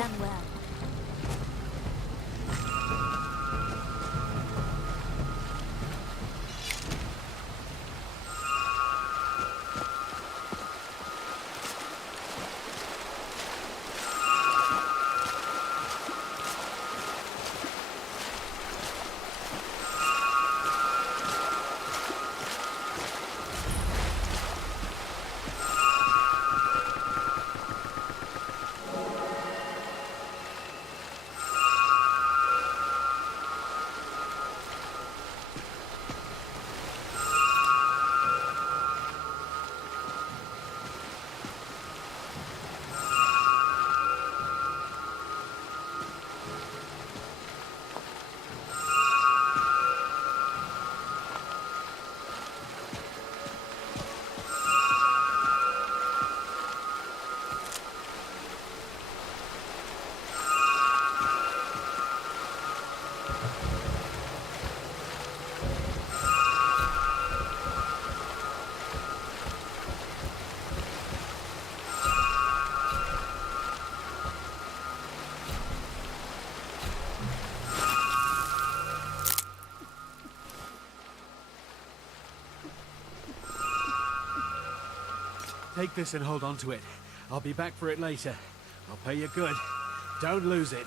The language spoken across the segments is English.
done well. Take this and hold on to it. I'll be back for it later. I'll pay you good. Don't lose it.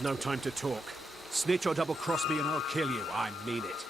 No time to talk. Snitch or double-cross me and I'll kill you. I mean it.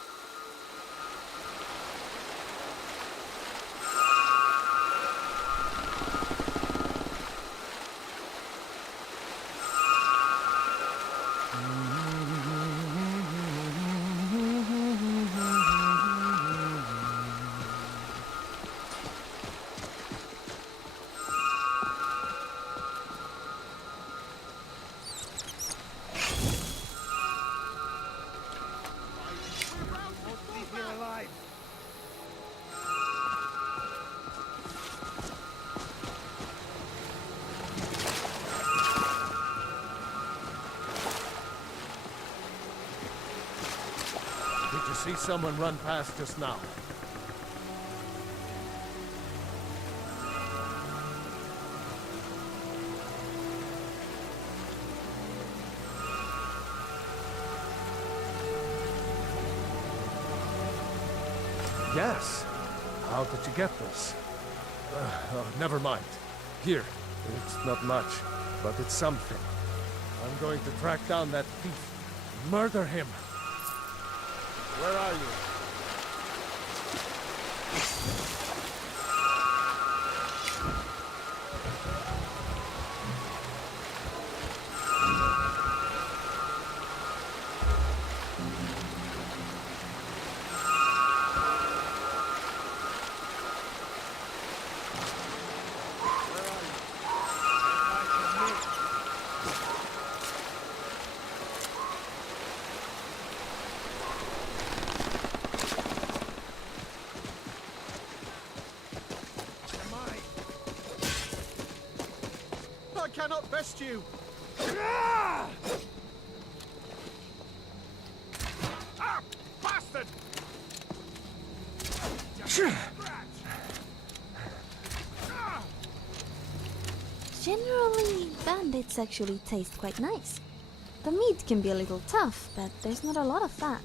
Did you see someone run past us now? Yes. How did you get this? Oh, never mind. Here. It's not much, but it's something. I'm going to track down that thief. Murder him. Where are you? I cannot best you! Ah! Bastard! Generally, bandits actually taste quite nice. The meat can be a little tough, but there's not a lot of fat.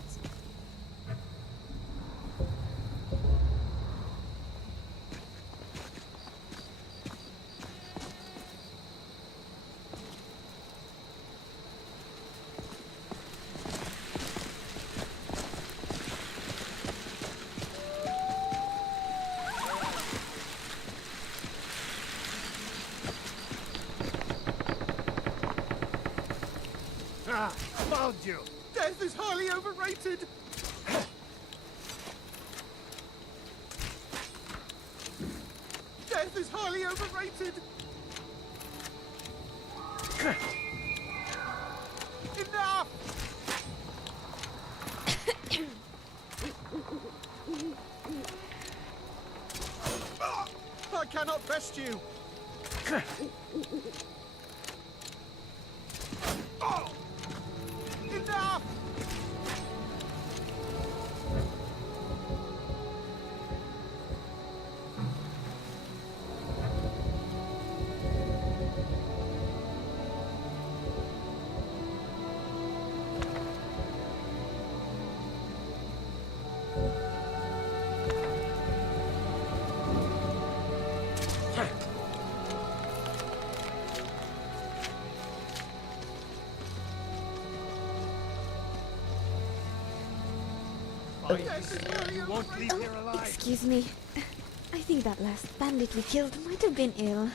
Ah, found you! Death is highly overrated! Death is highly overrated! Enough! I cannot best you! You won't leave here alive. Excuse me. I think that last bandit we killed might have been ill.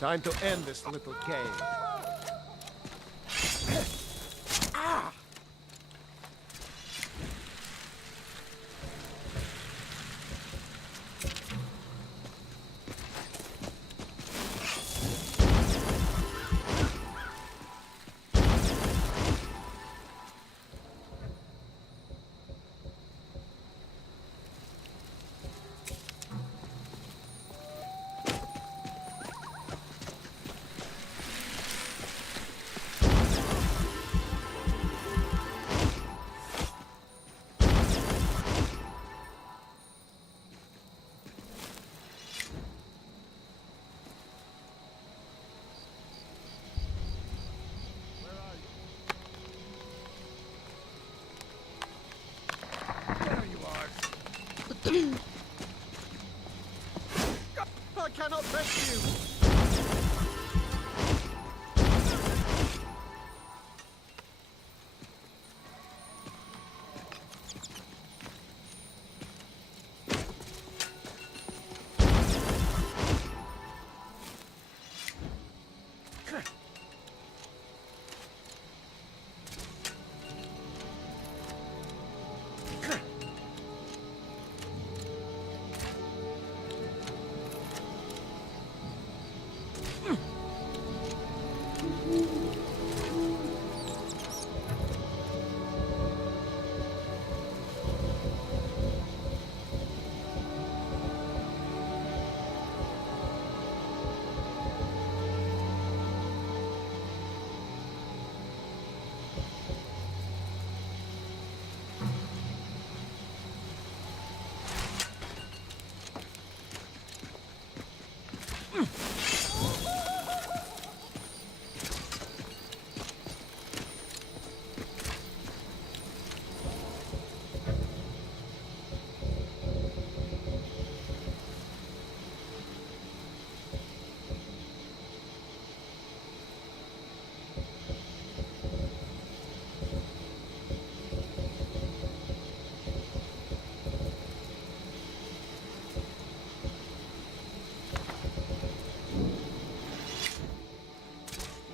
Time to end this little game. There you are. I cannot rescue.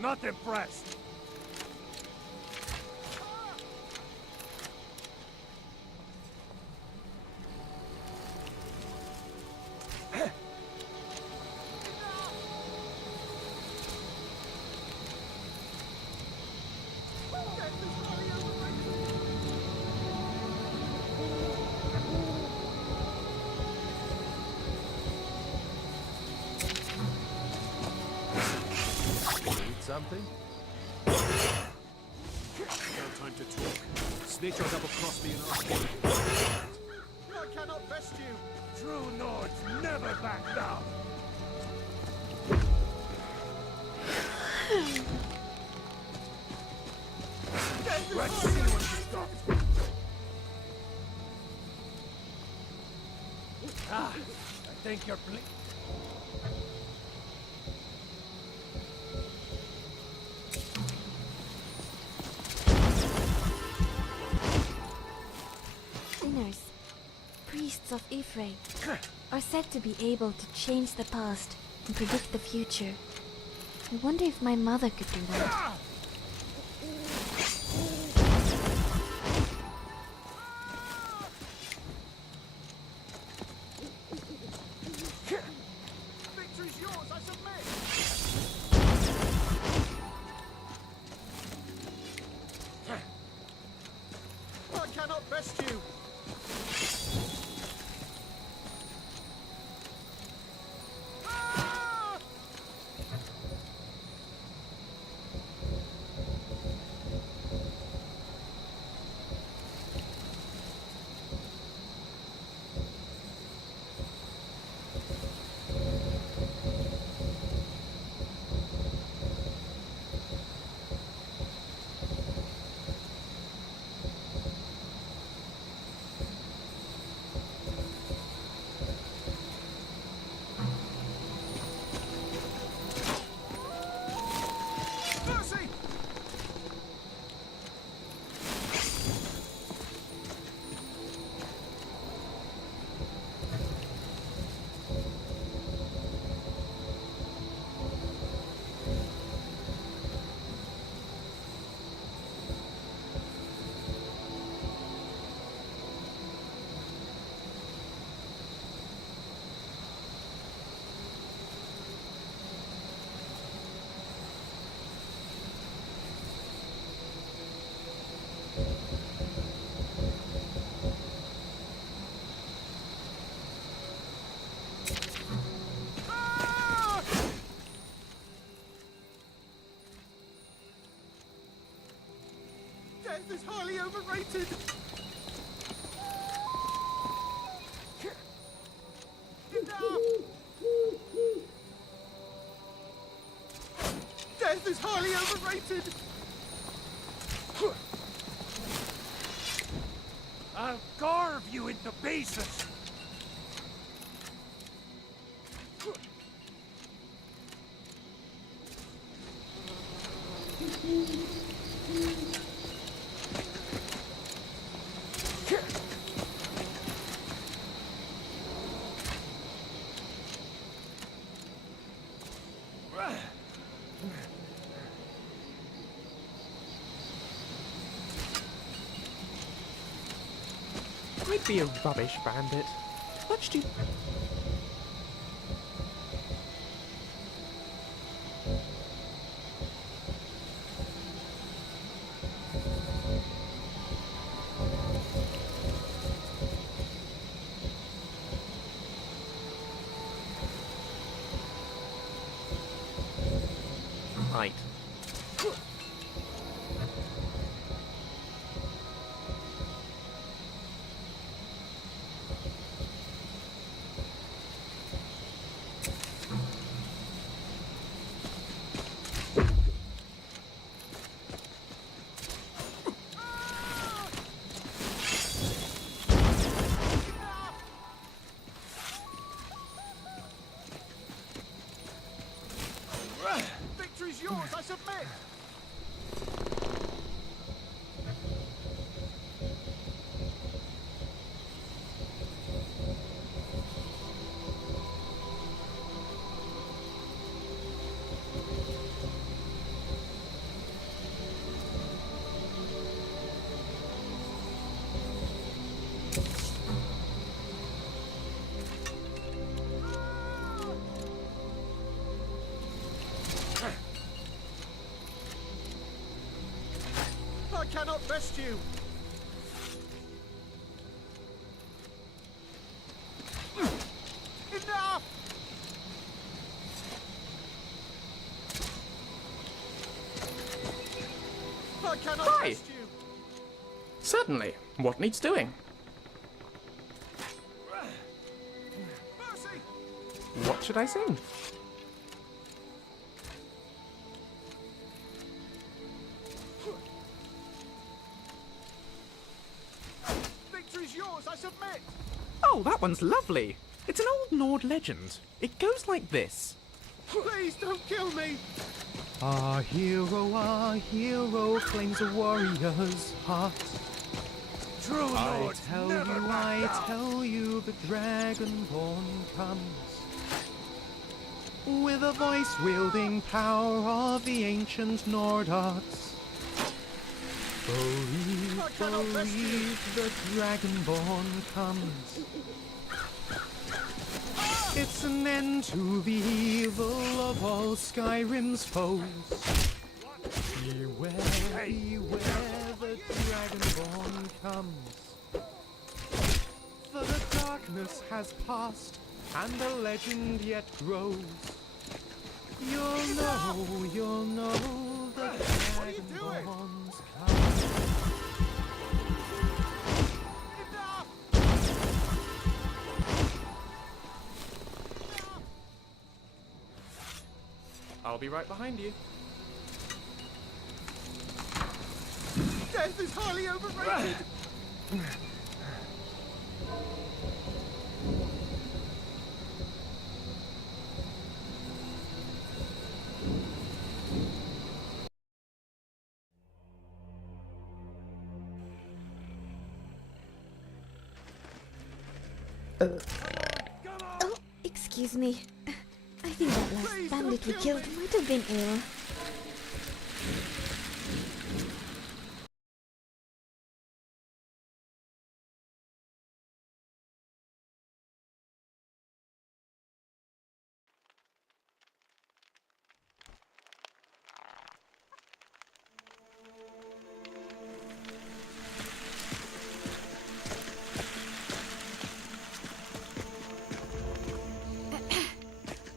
Not impressed. Something? No time to talk. Snitch or double-cross me and I'll kill you. I cannot rescue. True Nords never back down. Let's see what you got. I think you're Sinners, priests of Ifrei, are said to be able to change the past and predict the future. I wonder if my mother could do that. Victory's yours, I submit. I cannot rescue. is highly overrated. Enough! Death is highly overrated. I'll carve you into pieces! I'd be a rubbish bandit. Much too... Right. Victory's yours, I submit. I cannot rest you. Enough! I cannot Hi. rest you. Certainly. What needs doing? Mercy! What should I sing? Victory's yours, I submit. Oh, that one's lovely. It's an old Nord legend. It goes like this. Please don't kill me. Our hero claims a warrior's heart. True I lords tell never you, back I down. tell you, the Dragonborn comes with a voice-wielding power of the ancient Nord arts. Believe, I cannot rest you. believe, the Dragonborn comes. It's an end to the evil of all Skyrim's foes. Beware, beware, the Dragonborn comes. For the darkness has passed, and the legend yet grows. You'll know, the What are you doing? Dragonborn's come. Enough! I'll be right behind you. Death is highly overrated. Oh, excuse me. I think that last Please bandit we don't kill killed might have been ill.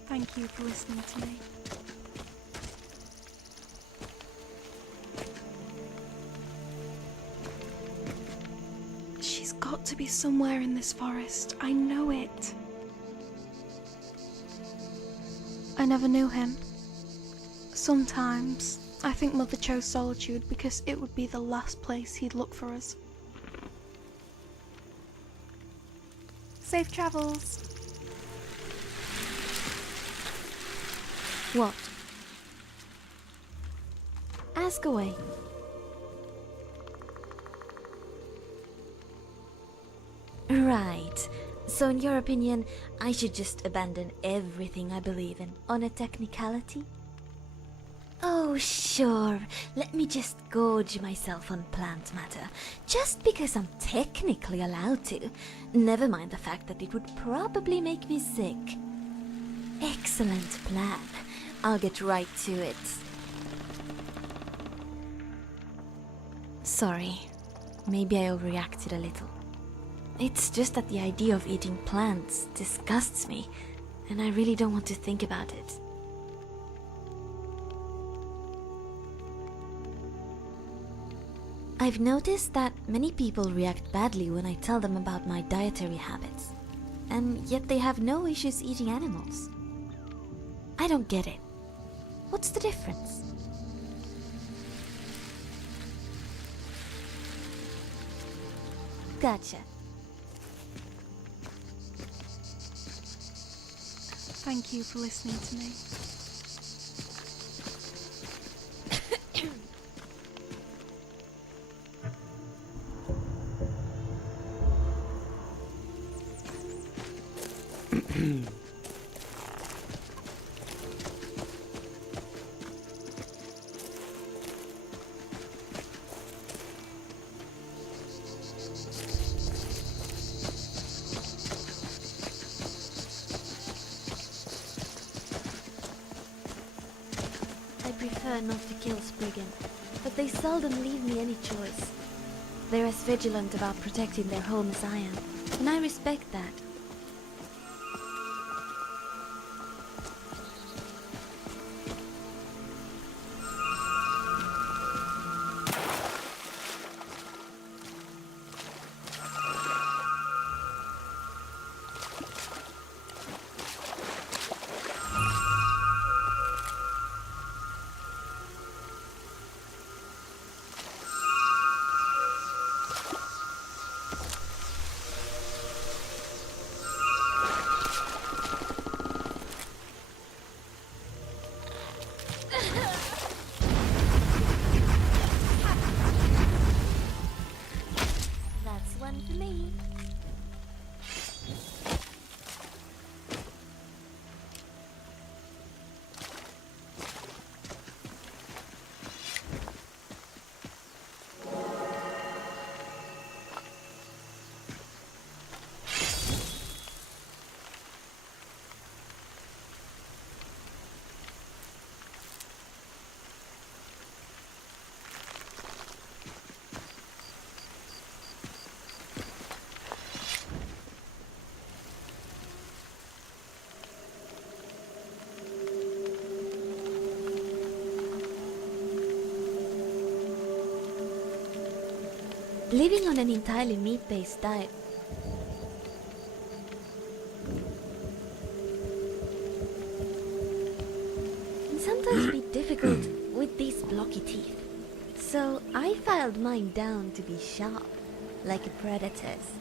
Thank you for listening to me. got to be somewhere in this forest. I know it. I never knew him. Sometimes I think Mother chose solitude because it would be the last place he'd look for us. Safe travels. What? Ask away. Right. So in your opinion, I should just abandon everything I believe in on a technicality? Oh, sure. Let me just gorge myself on plant matter, just because I'm technically allowed to. Never mind the fact that it would probably make me sick. Excellent plan. I'll get right to it. Sorry. Maybe I overreacted a little. It's just that the idea of eating plants disgusts me, and I really don't want to think about it. I've noticed that many people react badly when I tell them about my dietary habits, and yet they have no issues eating animals. I don't get it. What's the difference? Gotcha. Thank you for listening to me. I prefer not to kill Spriggan, but they seldom leave me any choice. They're as vigilant about protecting their home as I am, and I respect that. That's one for me. Living on an entirely meat-based diet can sometimes be difficult with these blocky teeth. So I filed mine down to be sharp, like a predator's.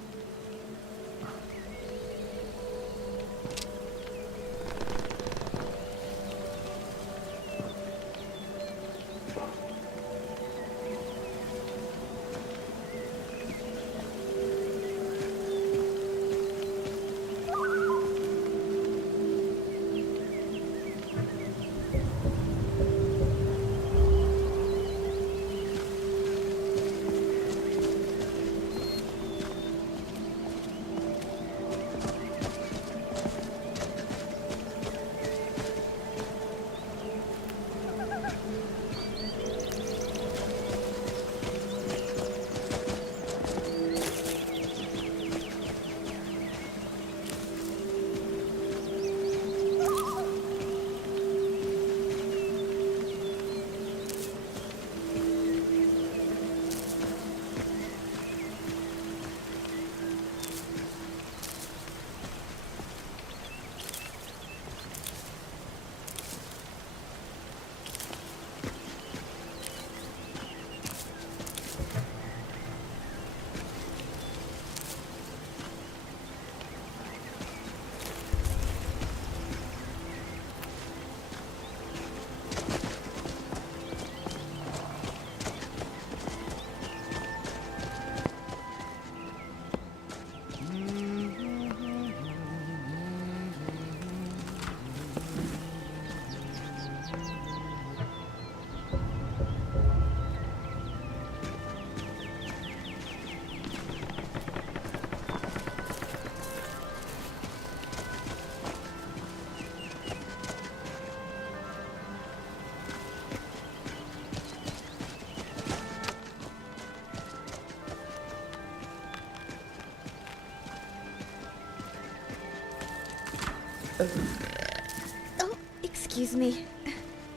Oh, excuse me.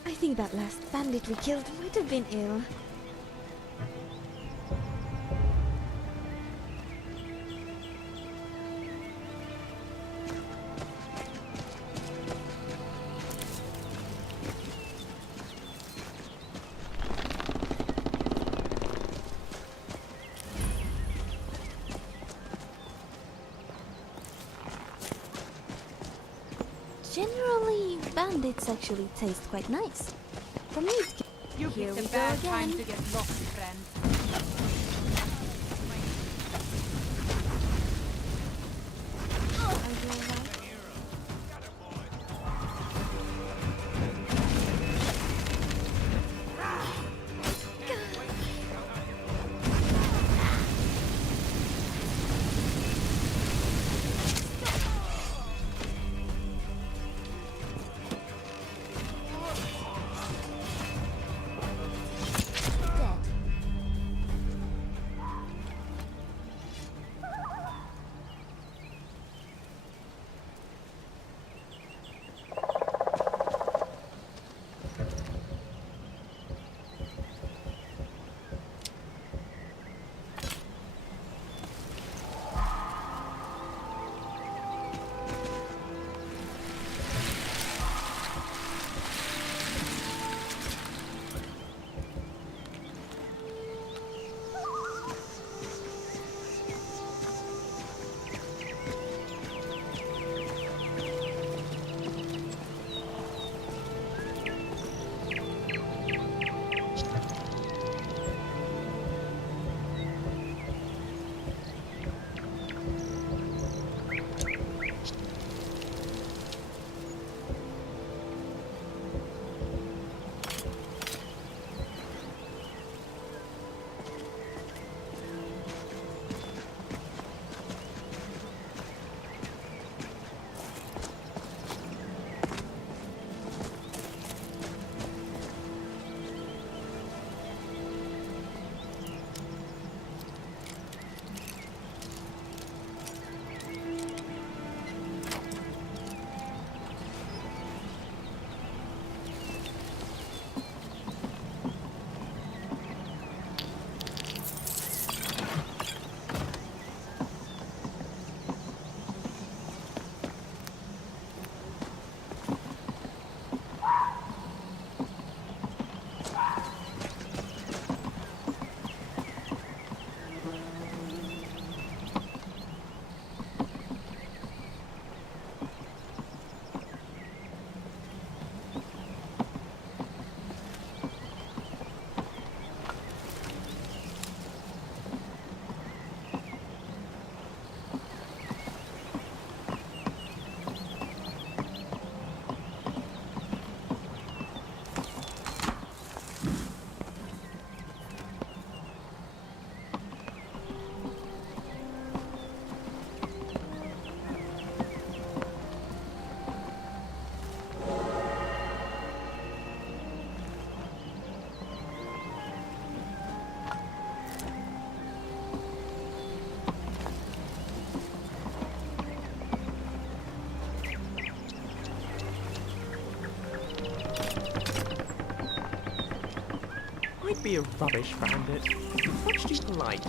I think that last bandit we killed might have been ill. Generally, bandits actually taste quite nice. For me, it's... You Here picked we a go bad time again. to get lost, friend. Are you alright? Dead. I'd be a rubbish bandit. Much too polite.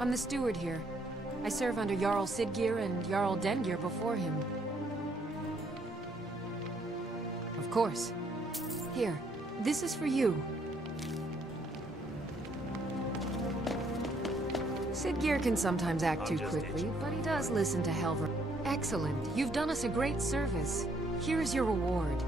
I'm the steward here. I serve under Jarl Siggeir and Jarl Dengeir before him. Of course. Here, this is for you. Siggeir can sometimes act too quickly, but he does listen to Helver. Excellent. You've done us a great service. Here's your reward.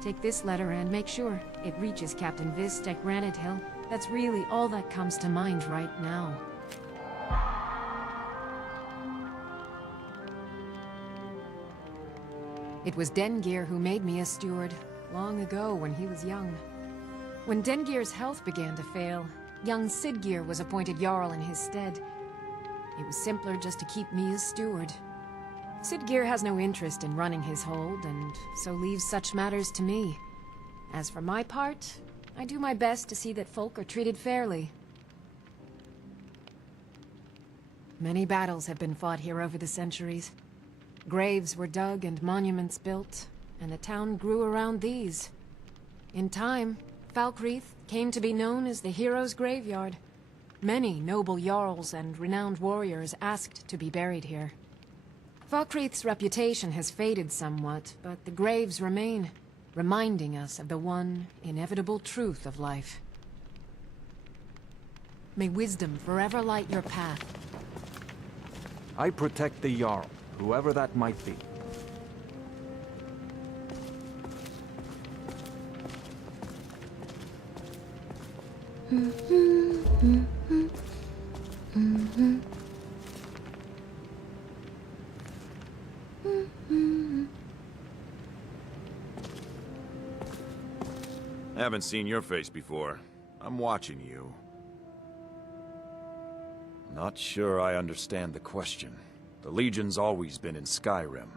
Take this letter and make sure it reaches Captain Vist at Granite Hill. That's really all that comes to mind right now. It was Dengeir who made me a steward, long ago when he was young. When Dengeir's health began to fail, young Siggeir was appointed Jarl in his stead. It was simpler just to keep me as steward. Siggeir has no interest in running his hold, and so leaves such matters to me. As for my part, I do my best to see that folk are treated fairly. Many battles have been fought here over the centuries. Graves were dug and monuments built, and the town grew around these. In time, Falkreath came to be known as the Hero's Graveyard. Many noble jarls and renowned warriors asked to be buried here. Falkreath's reputation has faded somewhat, but the graves remain, reminding us of the one inevitable truth of life. May wisdom forever light your path. I protect the Jarl, whoever that might be. Haven't seen your face before. I'm watching you. Not sure I understand the question. The Legion's always been in Skyrim.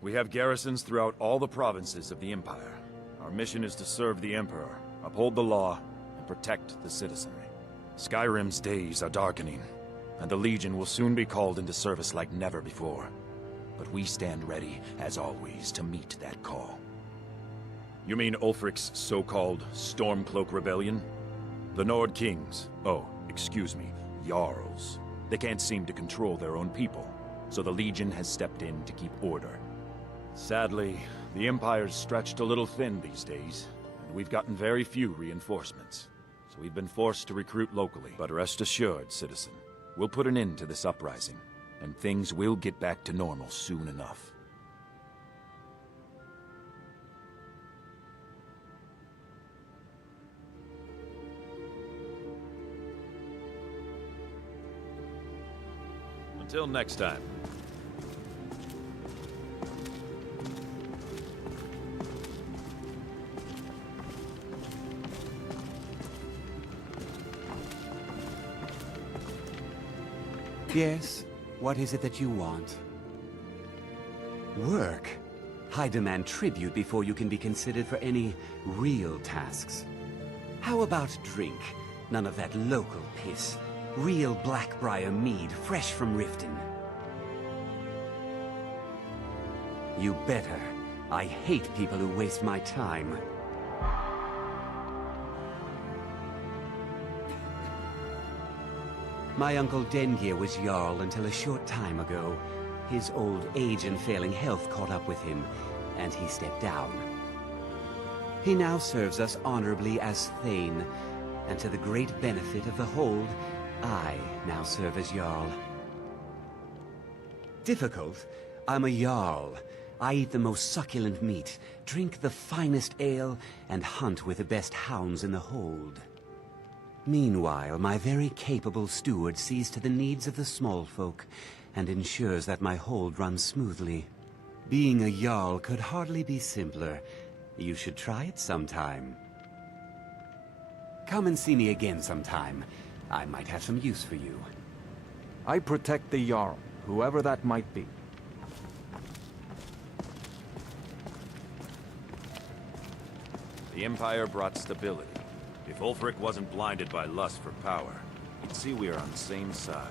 We have garrisons throughout all the provinces of the Empire. Our mission is to serve the Emperor, uphold the law, and protect the citizenry. Skyrim's days are darkening, and the Legion will soon be called into service like never before. But we stand ready, as always, to meet that call. You mean Ulfric's so-called Stormcloak Rebellion? The Nord Kings, excuse me, Jarls. They can't seem to control their own people, so the Legion has stepped in to keep order. Sadly, the Empire's stretched a little thin these days, and we've gotten very few reinforcements. So we've been forced to recruit locally. But rest assured, citizen, we'll put an end to this uprising, and things will get back to normal soon enough. Until next time. Yes? What is it that you want? Work? I demand tribute before you can be considered for any real tasks. How about drink? None of that local piss. Real Blackbriar mead, fresh from Riften. You better. I hate people who waste my time. My uncle Dengeir was Jarl until a short time ago. His old age and failing health caught up with him, and he stepped down. He now serves us honorably as Thane, and to the great benefit of the Hold, I now serve as Jarl. Difficult? I'm a Jarl. I eat the most succulent meat, drink the finest ale, and hunt with the best hounds in the Hold. Meanwhile, my very capable steward sees to the needs of the small folk, and ensures that my hold runs smoothly. Being a Jarl could hardly be simpler. You should try it sometime. Come and see me again sometime. I might have some use for you. I protect the Jarl, whoever that might be. The Empire brought stability. If Ulfric wasn't blinded by lust for power, he'd see we are on the same side.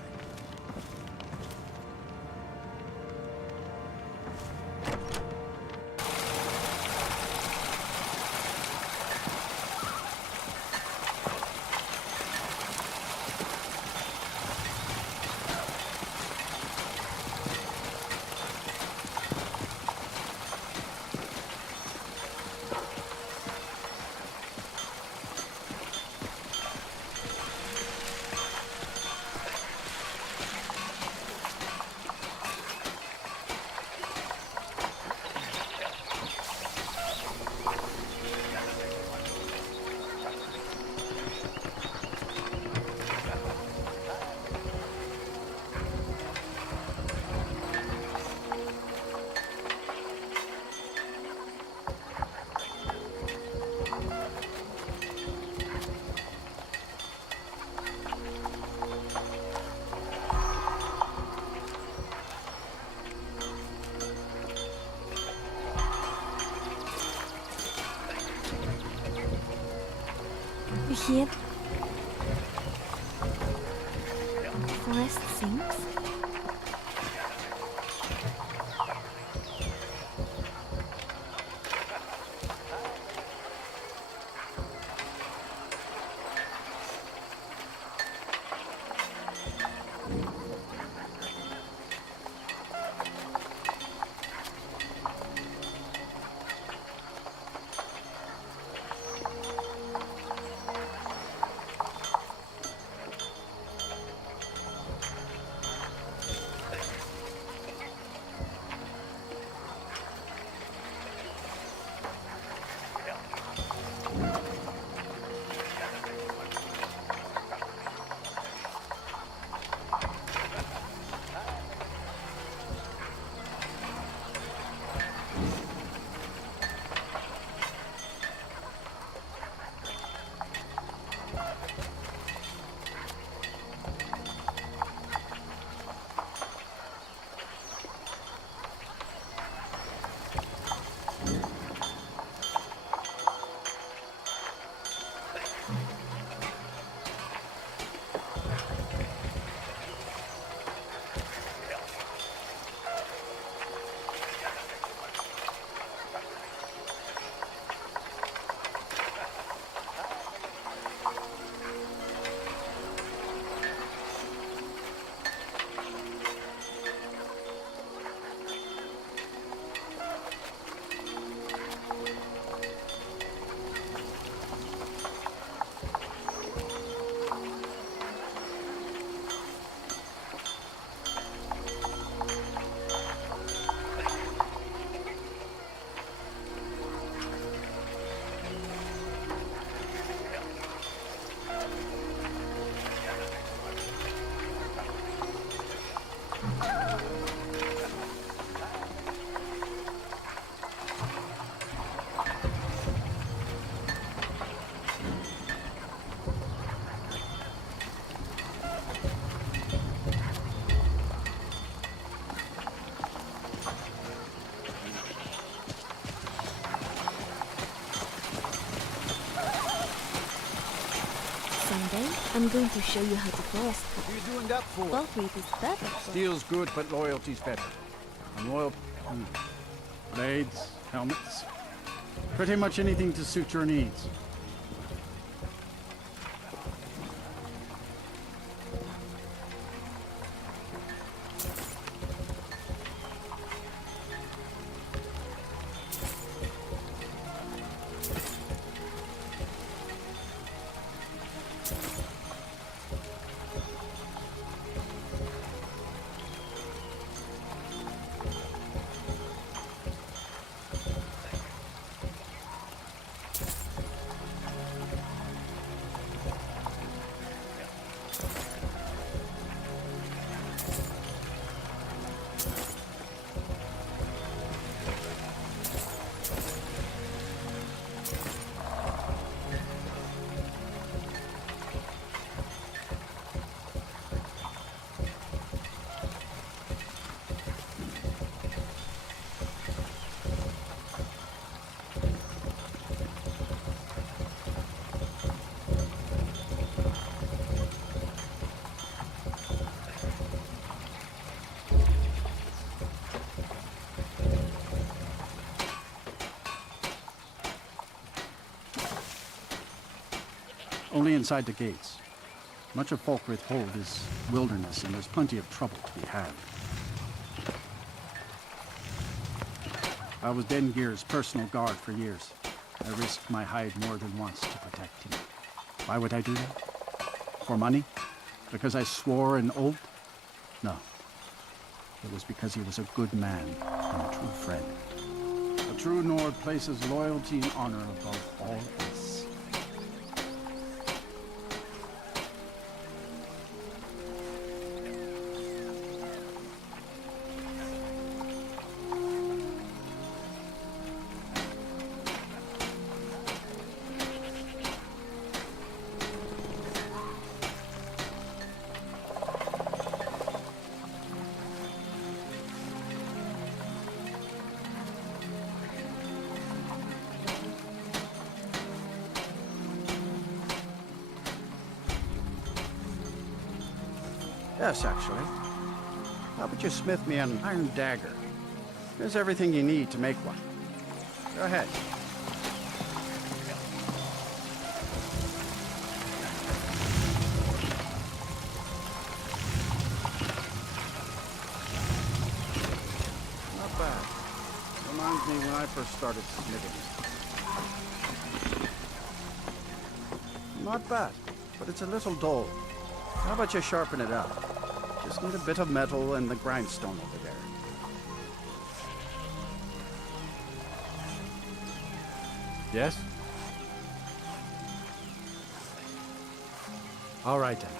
hear the forest sings? Someday, I'm going to show you how to forest cut. What are you doing that for? Falkreath is perfect. Steel's good, but loyalty's better. And loyal... Blades, helmets... Pretty much anything to suit your needs. Only inside the gates. Much of Falkreath Hold is wilderness, and there's plenty of trouble to be had. I was Dengeir's personal guard for years. I risked my hide more than once to protect him. Why would I do that? For money? Because I swore an oath? No. It was because he was a good man and a true friend. A true Nord places loyalty and honor above all else. Yes, actually. How about you smith me an iron dagger? There's everything you need to make one. Go ahead. Not bad. Reminds me when I first started smithing. Not bad, but it's a little dull. How about you sharpen it up? Just need a bit of metal and the grindstone over there. Yes? All right then.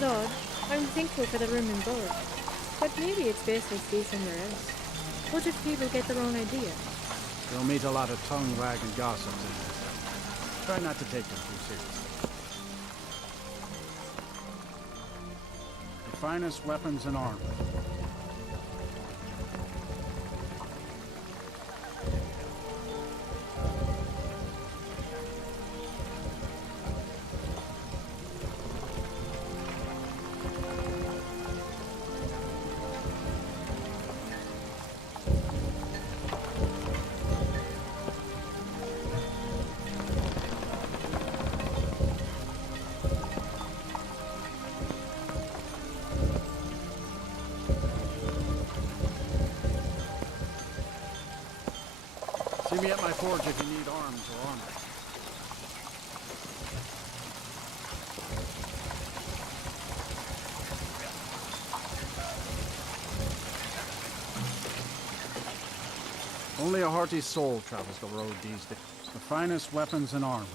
Lord, I'm thankful for the room and board, but maybe it's best I stay somewhere else. What if people get the wrong idea? You'll meet a lot of tongue-wagging gossips in this. Try not to take them too seriously. The finest weapons and armor. See me at my forge if you need arms or armor. Only a hearty soul travels the road these days. The finest weapons and armor.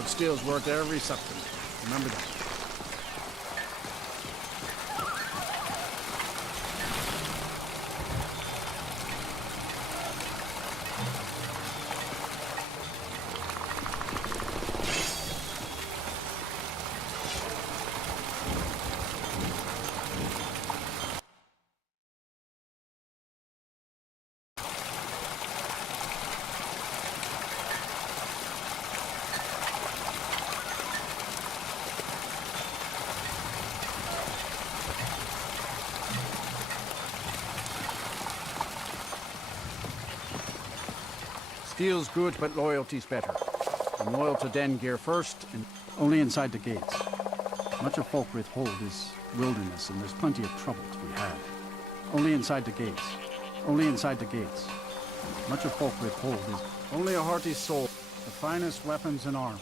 but steel's worth every supplement. Remember that. Steel's good, but loyalty's better. I'm loyal to Den Gear first, and only inside the gates. Much of Folkreath Hold is wilderness, and there's plenty of trouble to be had. Only inside the gates. Only inside the gates. Much of Folkreath Hold is only a hearty soul, the finest weapons and armor.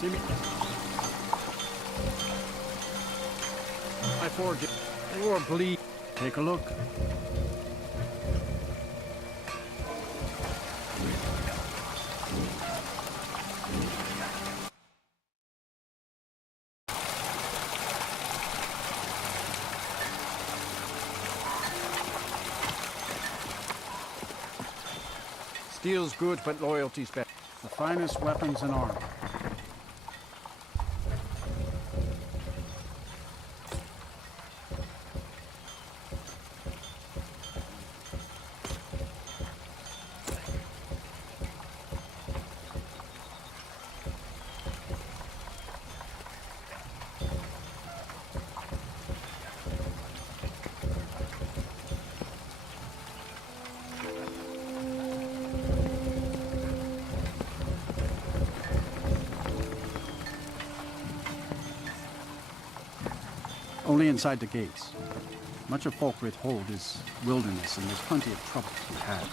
See me? I forget. Or bleed. Take a look. Steel's good, but loyalty's better. The finest weapons and armor. Only inside the gates. Much of Folkreath Hold is wilderness, and there's plenty of trouble to be had.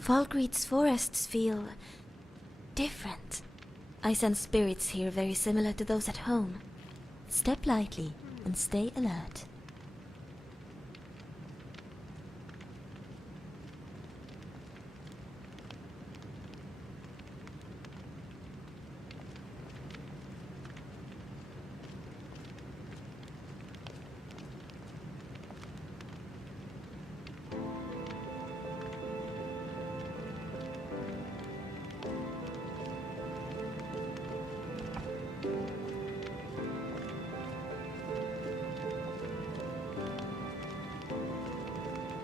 Falkreath's forests feel different. I sense spirits here very similar to those at home. Step lightly and stay alert.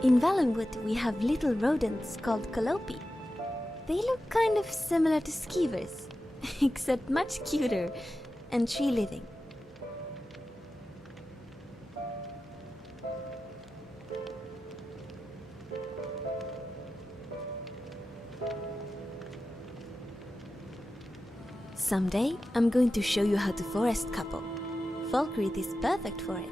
In Valenwood, we have little rodents called calliope. They look kind of similar to skeevers, except much cuter and tree-living. Someday, I'm going to show you how to forest couple. Falkreath is perfect for it.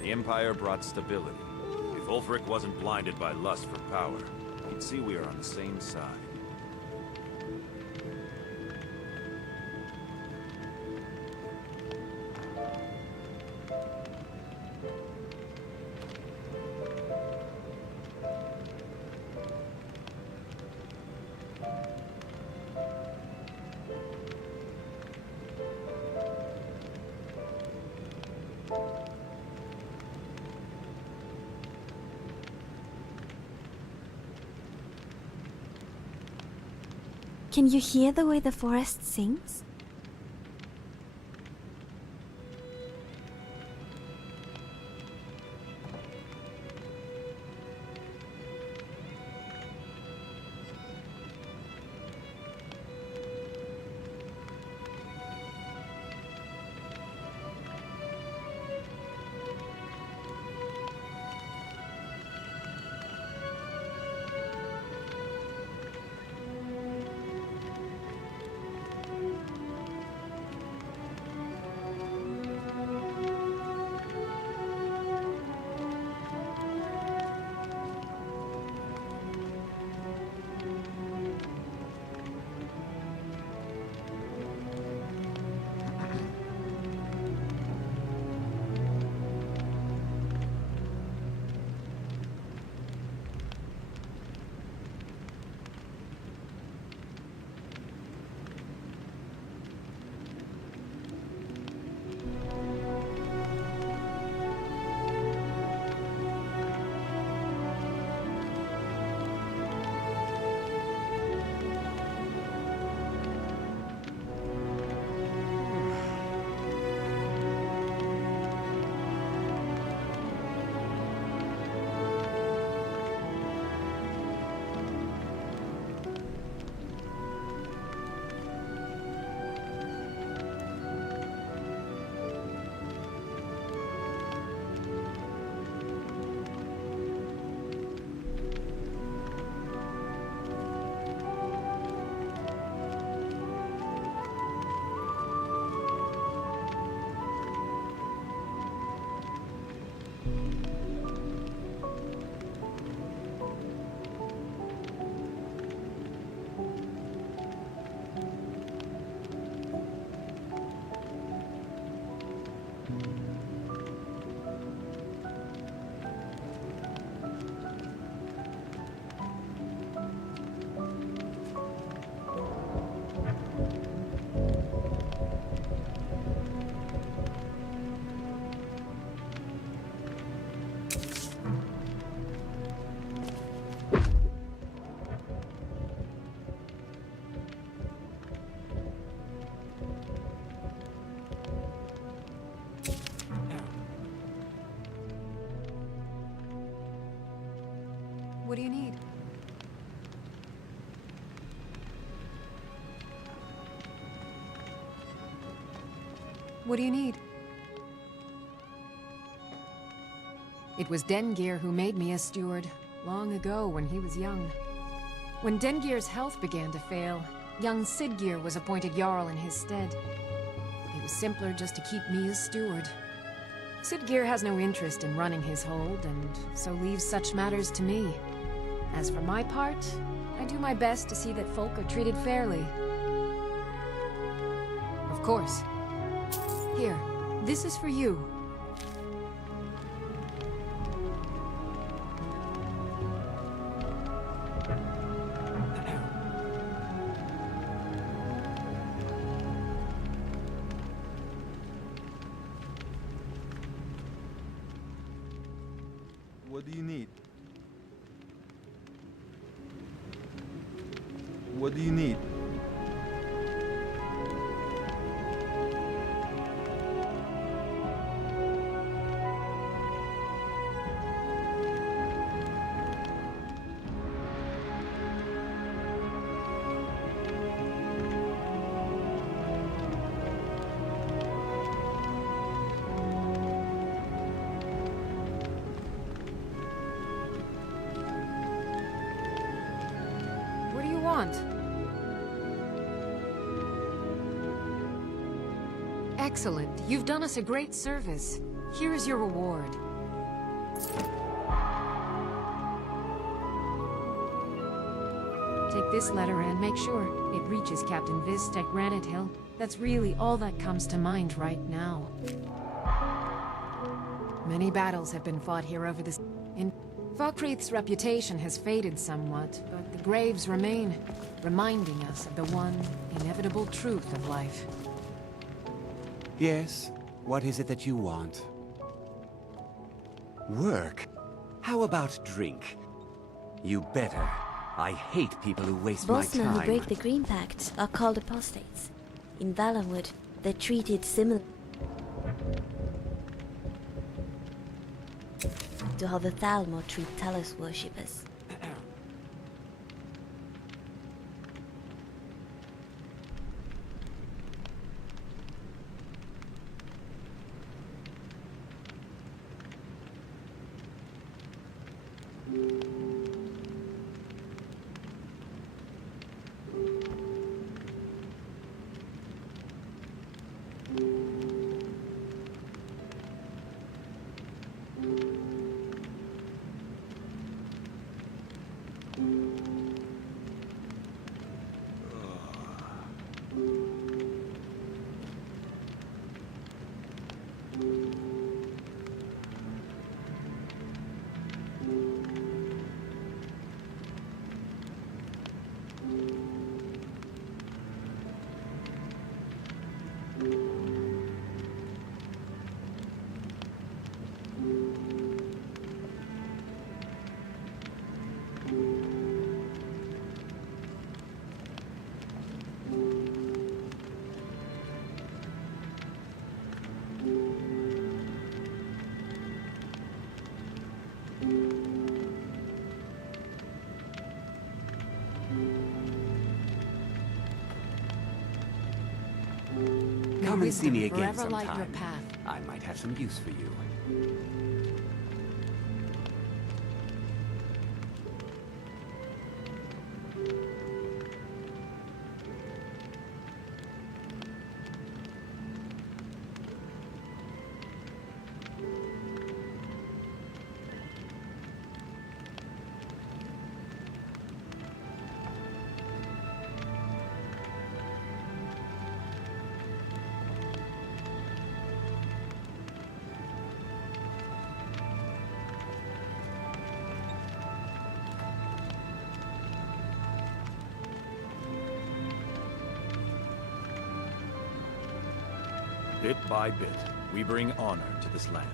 The Empire brought stability. If Ulfric wasn't blinded by lust for power, he'd see we are on the same side. Can you hear the way the forest sings? What do you need? What do you need? It was Dengeir who made me a steward, long ago when he was young. When Dengeir's health began to fail, young Siggeir was appointed Jarl in his stead. It was simpler just to keep me as steward. Siggeir has no interest in running his hold, and so leaves such matters to me. As for my part, I do my best to see that folk are treated fairly. Of course. Here, This is for you. What do you need? What do you need? What do you want? Excellent. You've done us a great service. Here is your reward. Take this letter and make sure it reaches Captain Vist at Granite Hill. That's really all that comes to mind right now. Many battles have been fought here over this. Falkreath's reputation has faded somewhat, but the graves remain, reminding us of the one inevitable truth of life. Yes? What is it that you want? Work? How about drink? You better. I hate people who waste my Bossmen time. who break the Green Pact are called apostates. In Valenwood, they're treated similar to how the Thalmor treat Talos worshippers. Come and see me Wisdom again forever light your sometime. path. I might have some use for you. Bit by bit, we bring honor to this land.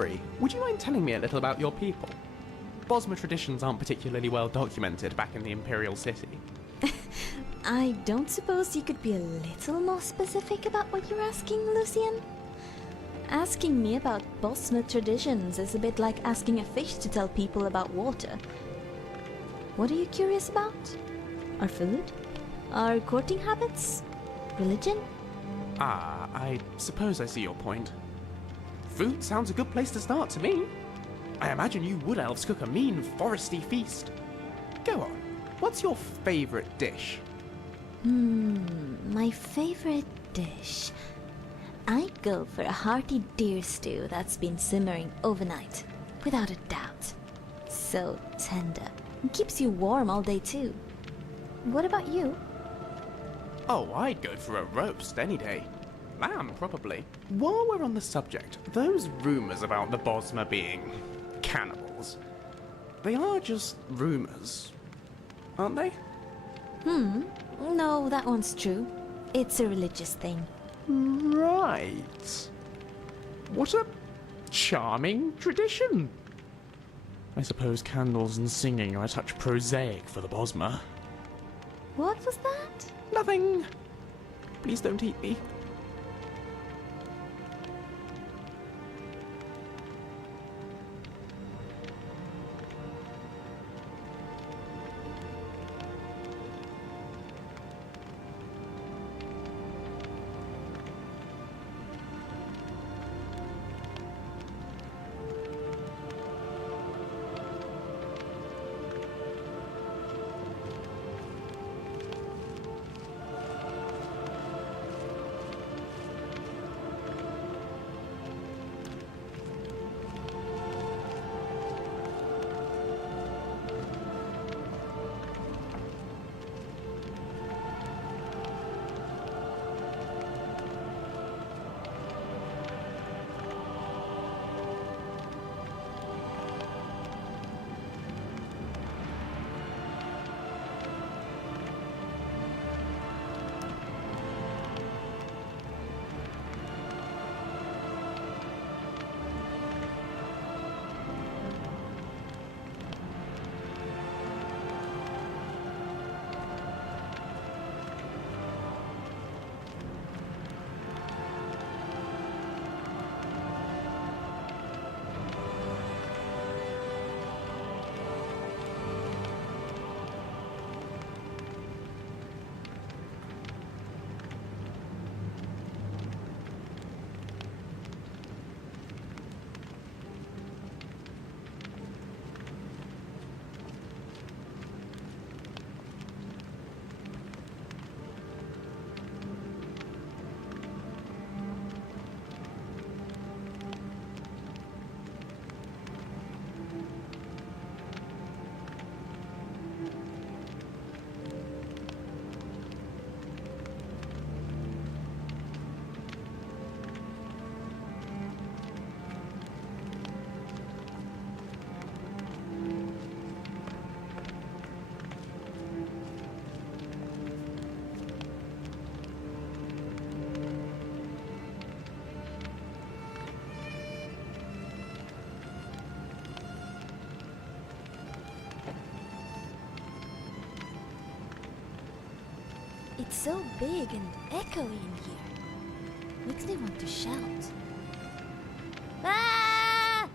story, would you mind telling me a little about your people? Bosmer traditions aren't particularly well documented back in the Imperial City. I don't suppose you could be a little more specific about what you're asking, Lucian? Asking me about Bosmer traditions is a bit like asking a fish to tell people about water. What are you curious about? Our food? Our courting habits? Religion? Ah, I suppose I see your point. Food sounds a good place to start to me. I imagine you wood elves cook a mean foresty feast. Go on, what's your favourite dish? My favorite dish. I'd go for a hearty deer stew that's been simmering overnight, without a doubt. So tender. And keeps you warm all day too. What about you? Oh, I'd go for a roast any day. Lamb, probably. While we're on the subject, those rumours about the Bosmer being cannibals, they are just rumours, aren't they? No, that one's true. It's a religious thing. Right. What a charming tradition. I suppose candles and singing are a touch prosaic for the Bosmer. What was that? Nothing. Please don't eat me. It's so big and echoey in here. Makes me want to shout. Ah!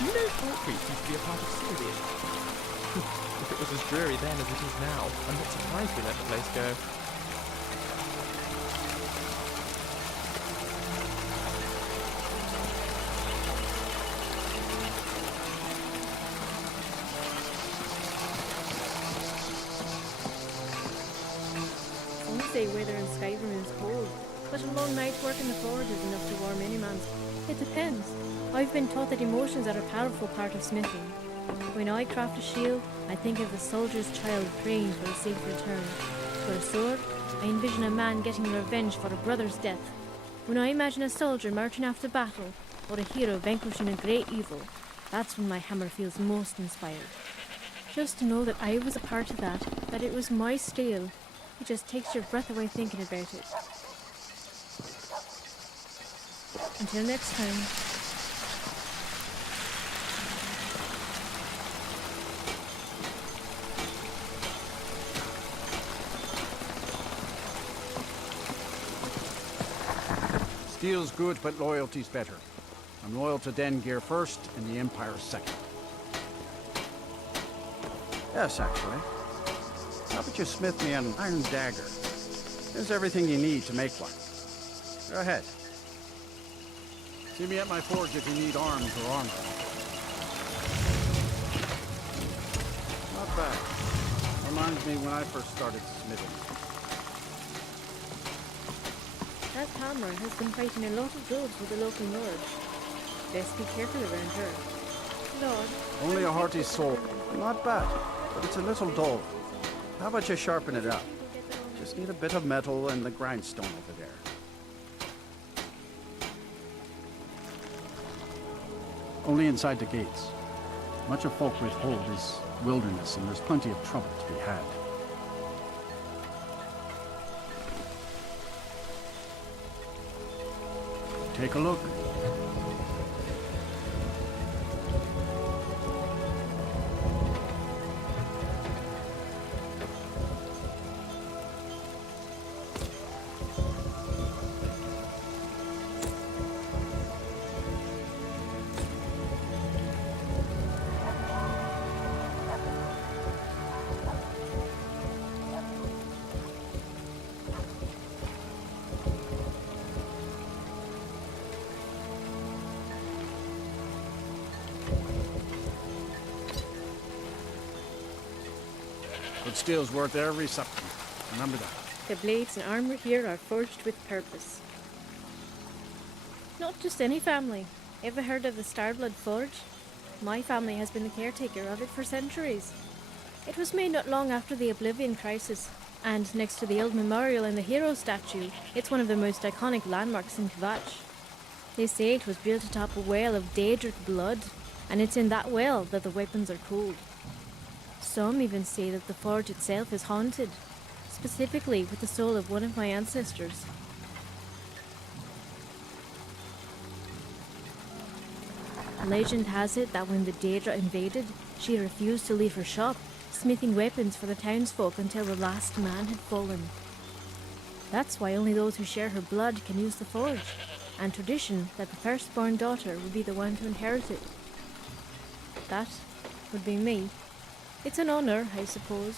Do you know Fortress used to be a part of Syria? If it was as dreary then as it is now, I'm not surprised we let the place go. Some say weather in Skyrim is cold, but a long night's work in the forge is enough to warm any man's. It depends. I've been taught that emotions are a powerful part of smithing. When I craft a shield, I think of the soldier's child praying for a safe return. For a sword, I envision a man getting revenge for a brother's death. When I imagine a soldier marching after battle, or a hero vanquishing a great evil, that's when my hammer feels most inspired. Just to know that I was a part of that it was my steel, it just takes your breath away thinking about it. Until next time. Steel's good, but loyalty's better. I'm loyal to Dengear first, and the Empire second. Yes, actually. How about you smith me an iron dagger? There's everything you need to make one. Go ahead. See me at my forge if you need arms or armor. Not bad. Reminds me when I first started smithing. That hammer has been fighting a lot of roads with the local lord. Best be careful around her. Lord. Only a hearty soul. Not bad, but it's a little dull. How about you sharpen it up? Just need a bit of metal and the grindstone over there. Only inside the gates. Much of Folkrit Hold is wilderness, and there's plenty of trouble to be had. Take a look. But steel's worth every something. Remember that. The blades and armor here are forged with purpose. Not just any family. Ever heard of the Starblood Forge? My family has been the caretaker of it for centuries. It was made not long after the Oblivion Crisis, and next to the old memorial and the hero statue, it's one of the most iconic landmarks in Kvatch. They say it was built atop a well of Daedric blood, and it's in that well that the weapons are cooled. Some even say that the forge itself is haunted, specifically with the soul of one of my ancestors. Legend has it that when the Daedra invaded, she refused to leave her shop, smithing weapons for the townsfolk until the last man had fallen. That's why only those who share her blood can use the forge, and tradition that the firstborn daughter would be the one to inherit it. That would be me. It's an honor, I suppose.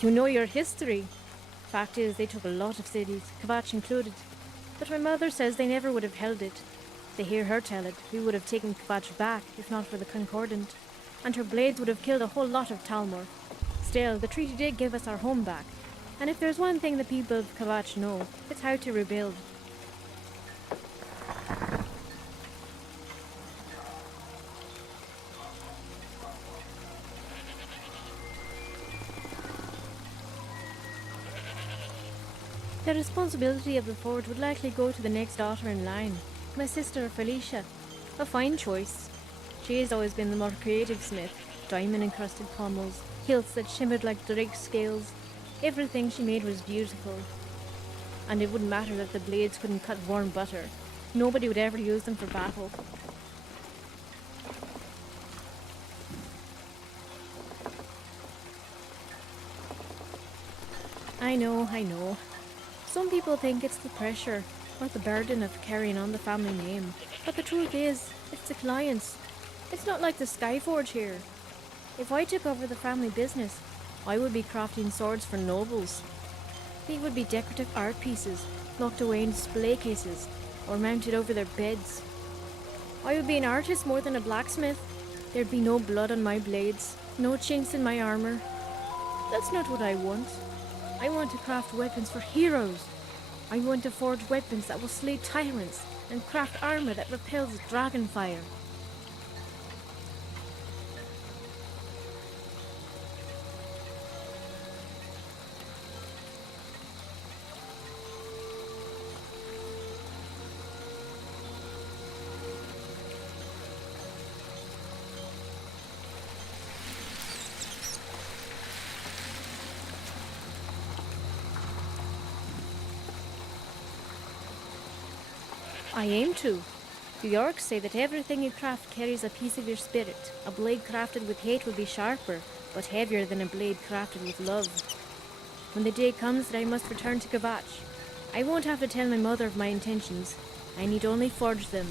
You know your history. Fact is, they took a lot of cities, Kvatch included. But my mother says they never would have held it. They hear her tell it, we would have taken Kvatch back, if not for the Concordant. And her blades would have killed a whole lot of Talmor. Still, the treaty did give us our home back. And if there's one thing the people of Kvatch know, it's how to rebuild. The responsibility of the forge would likely go to the next daughter in line, my sister Felicia. A fine choice. She has always been the more creative smith, diamond-encrusted pommels, hilts that shimmered like drake scales. Everything she made was beautiful. And it wouldn't matter that the blades couldn't cut warm butter. Nobody would ever use them for battle. I know. Some people think it's the pressure or the burden of carrying on the family name, but the truth is, it's the clients. It's not like the Skyforge here. If I took over the family business, I would be crafting swords for nobles. They would be decorative art pieces, locked away in display cases, or mounted over their beds. I would be an artist more than a blacksmith. There'd be no blood on my blades, no chinks in my armor. That's not what I want. I want to craft weapons for heroes. I want to forge weapons that will slay tyrants and craft armor that repels dragonfire. I aim to. The orcs say that everything you craft carries a piece of your spirit. A blade crafted with hate will be sharper, but heavier than a blade crafted with love. When the day comes that I must return to Kvatch, I won't have to tell my mother of my intentions. I need only forge them.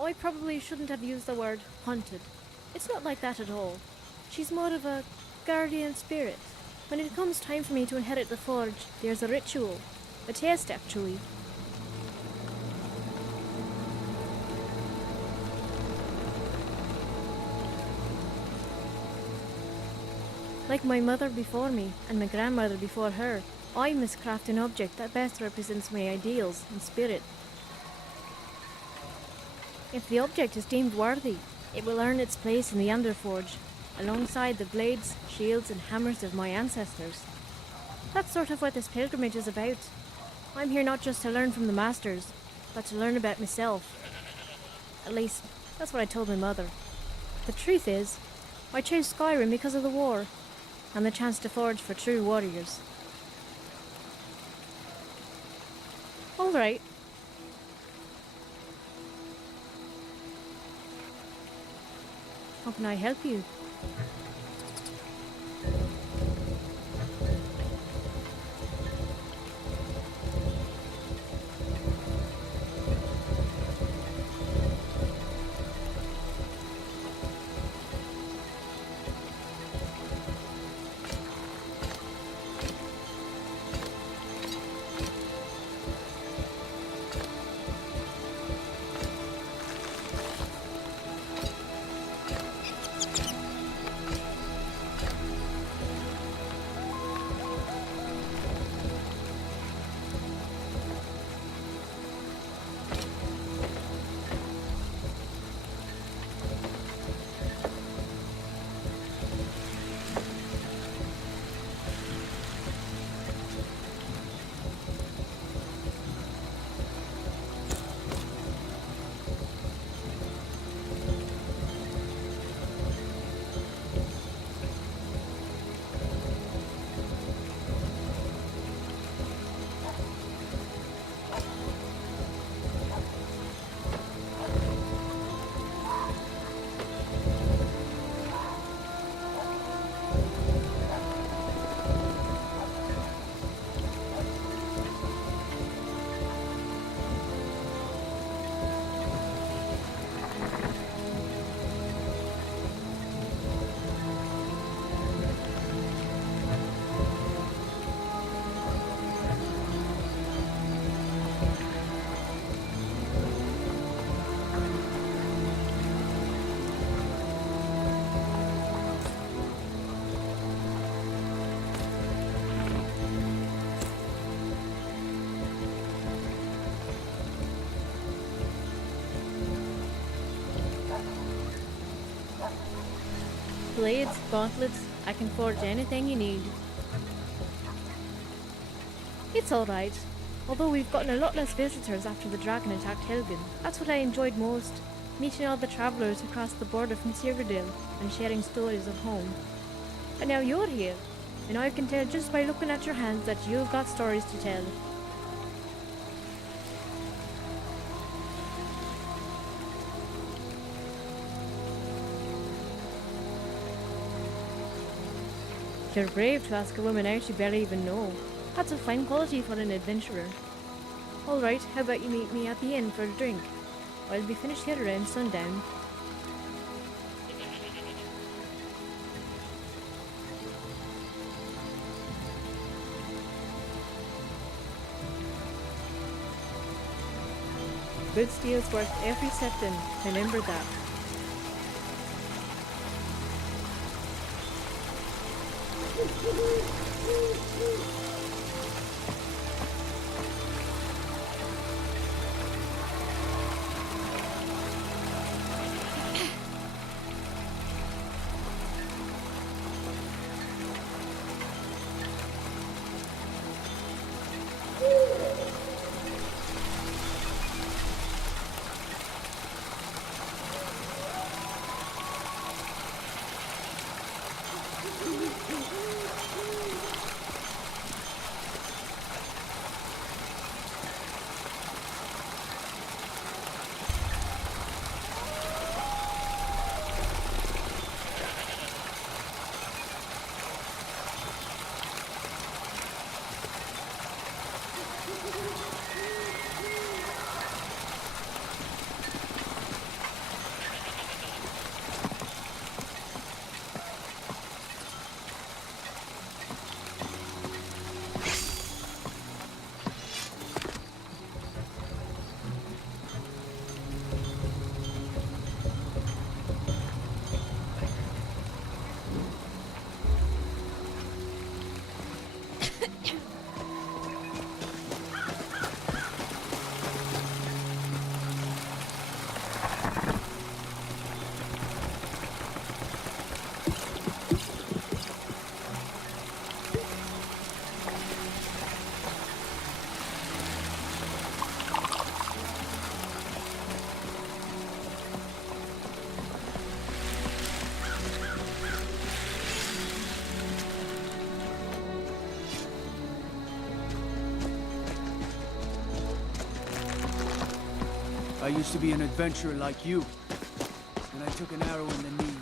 I probably shouldn't have used the word hunted. It's not like that at all. She's more of a guardian spirit. When it comes time for me to inherit the forge, there's a ritual. A test, actually. Like my mother before me, and my grandmother before her, I must craft an object that best represents my ideals and spirit. If the object is deemed worthy, it will earn its place in the Underforge, alongside the blades, shields and hammers of my ancestors. That's sort of what this pilgrimage is about. I'm here not just to learn from the masters, but to learn about myself. At least, that's what I told my mother. The truth is, I chose Skyrim because of the war, and the chance to forge for true warriors. Alright. How can I help you? Blades, gauntlets, I can forge anything you need. It's alright. Although we've gotten a lot less visitors after the dragon attacked Helgen, that's what I enjoyed most. Meeting all the travellers across the border from Cyrodiil and sharing stories of home. But now you're here, and I can tell just by looking at your hands that you've got stories to tell. You're brave to ask a woman out you barely even know. That's a fine quality for an adventurer. Alright, how about you meet me at the inn for a drink? I'll be finished here around sundown. Good steel's worth every septon, remember that. I used to be an adventurer like you, and I took an arrow in the knee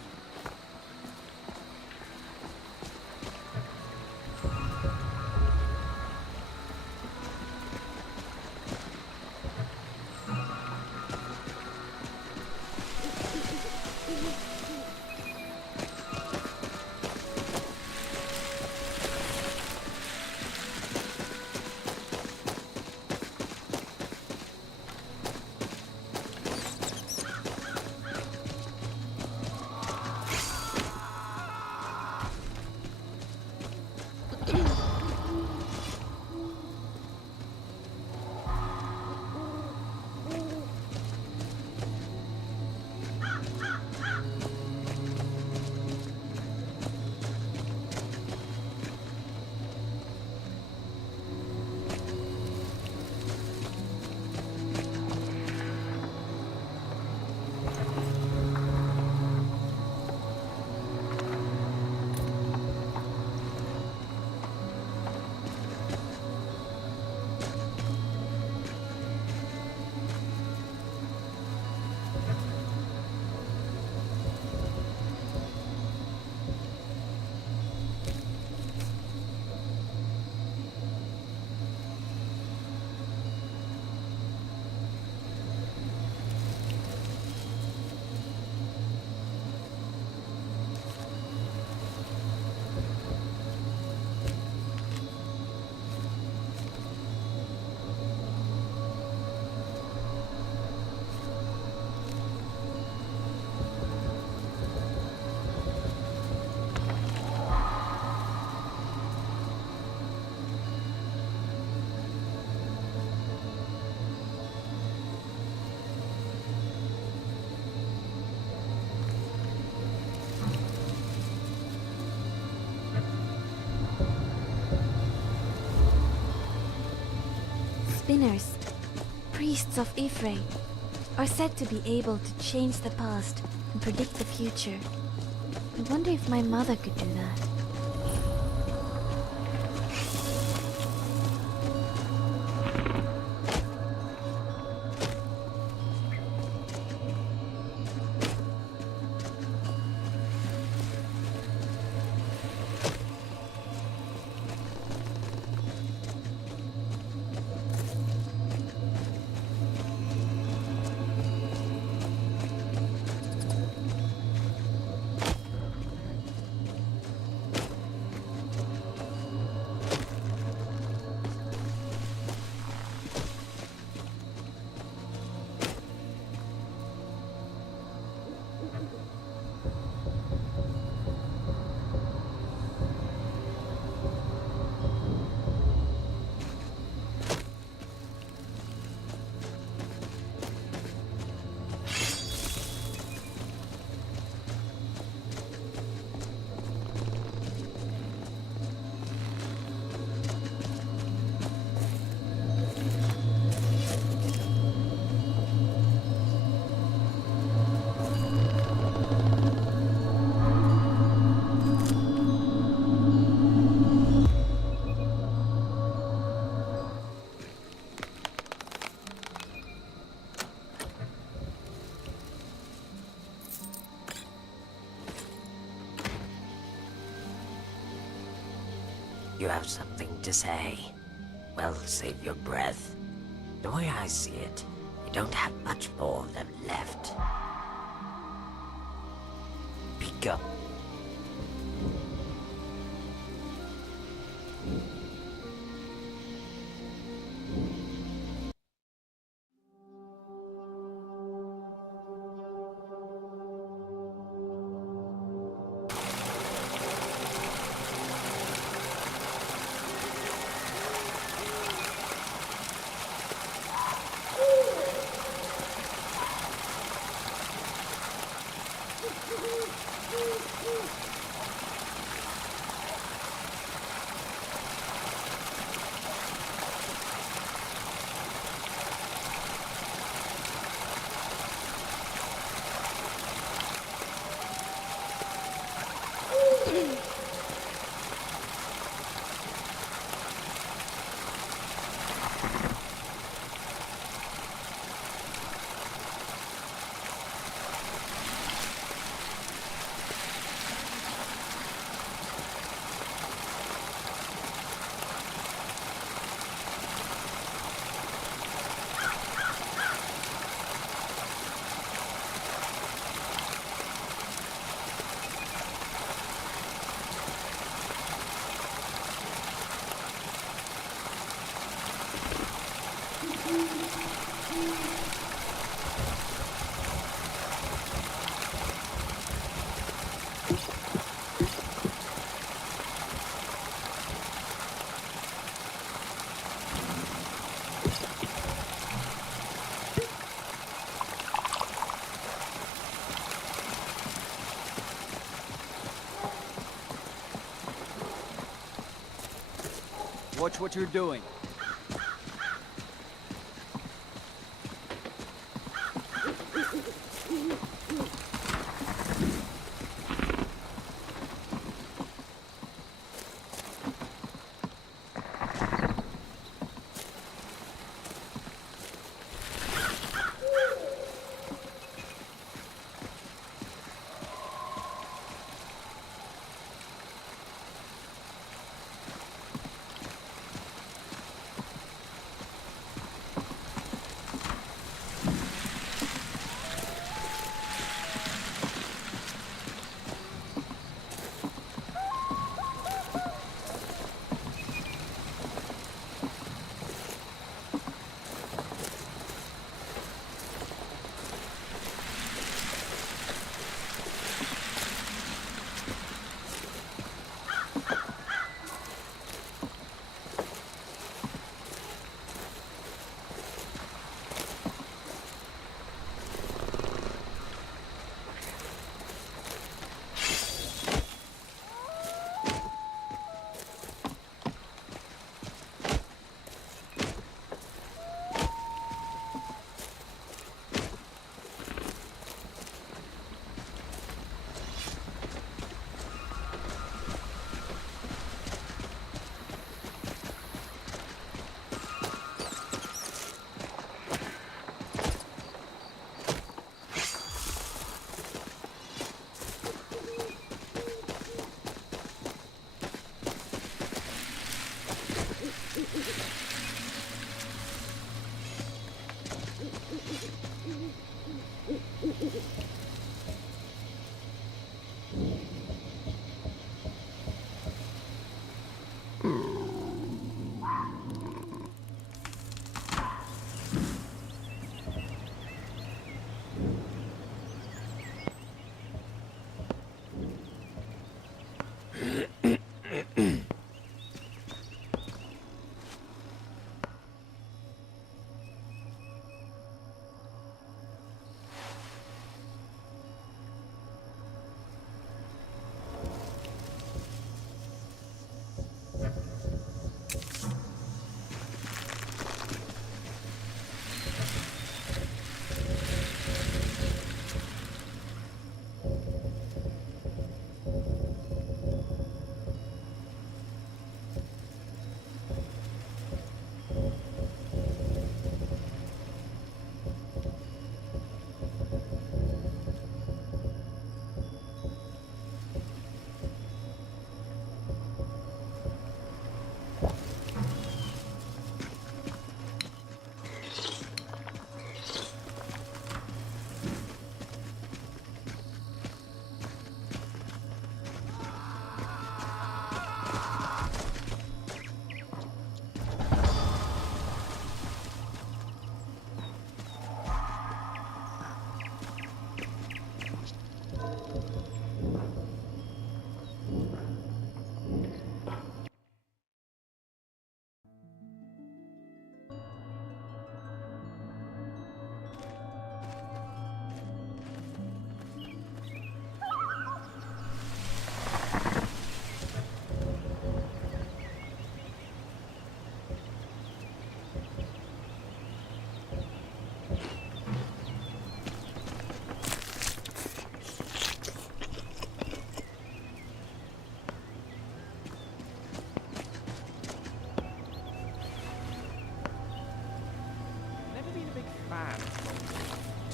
diviners, priests of Ifrei, are said to be able to change the past and predict the future. I wonder if my mother could do that. You have something to say? Well, save your breath. The way I see it, you don't have much more of them left. Speak up. Watch what you're doing.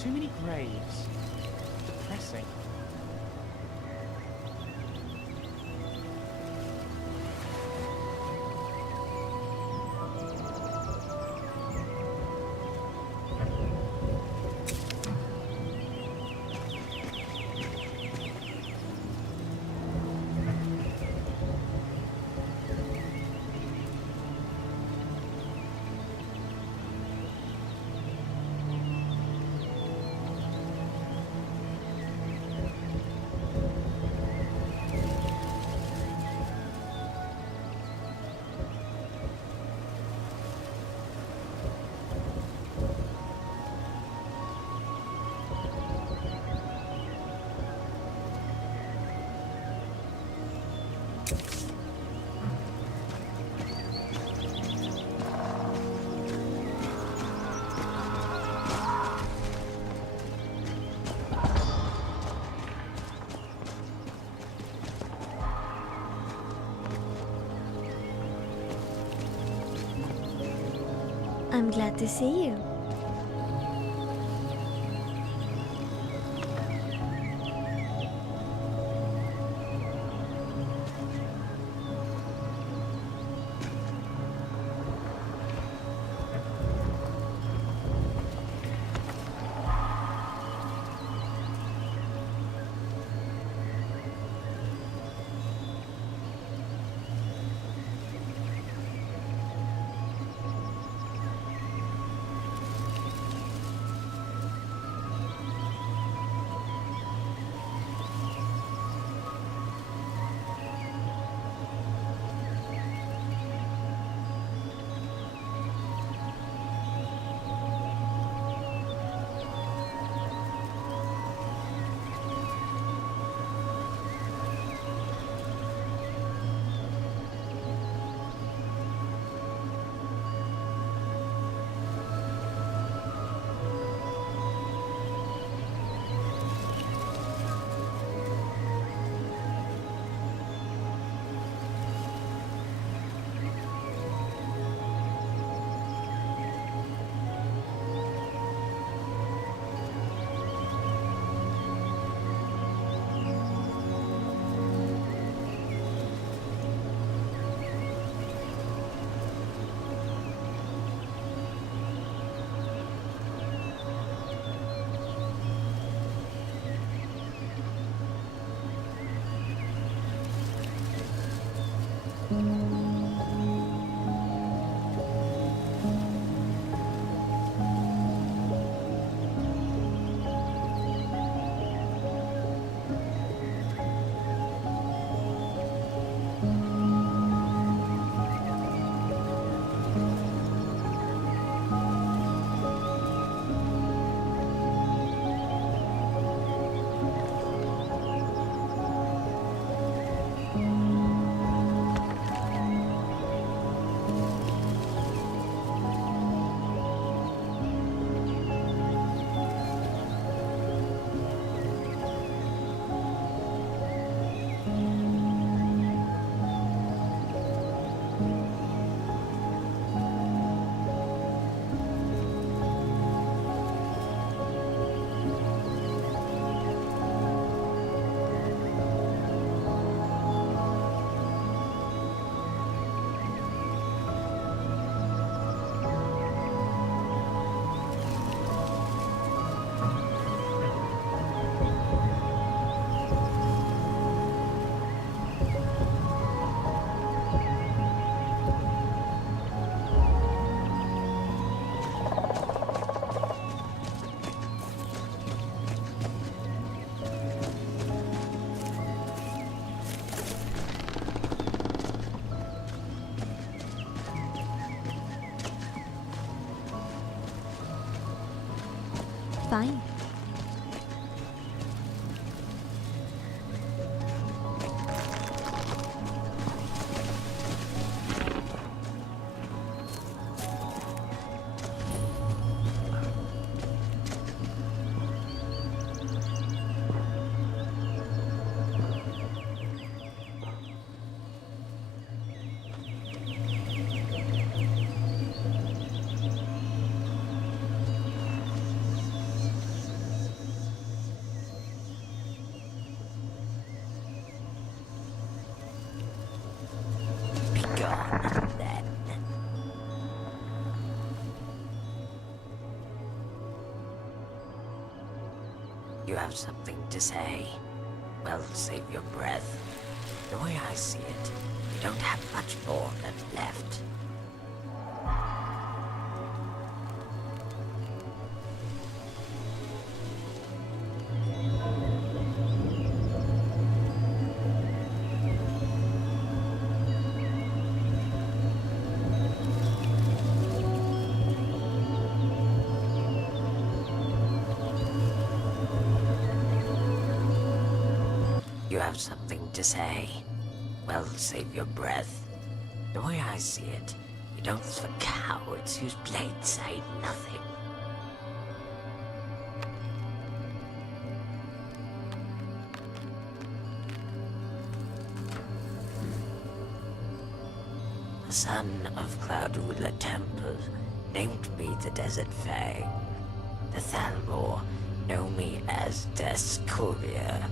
Too many graves. Depressing. I'm glad to see you. Fine. You have something to say? Well, save your breath. The way I see it, you don't have much more of them left. You have something to say? Well, save your breath. The way I see it, you don't for cowards whose blades say nothing. The son of Cloud Ruler Temple named me the Desert Fang. The Thalmor know me as Des Courier.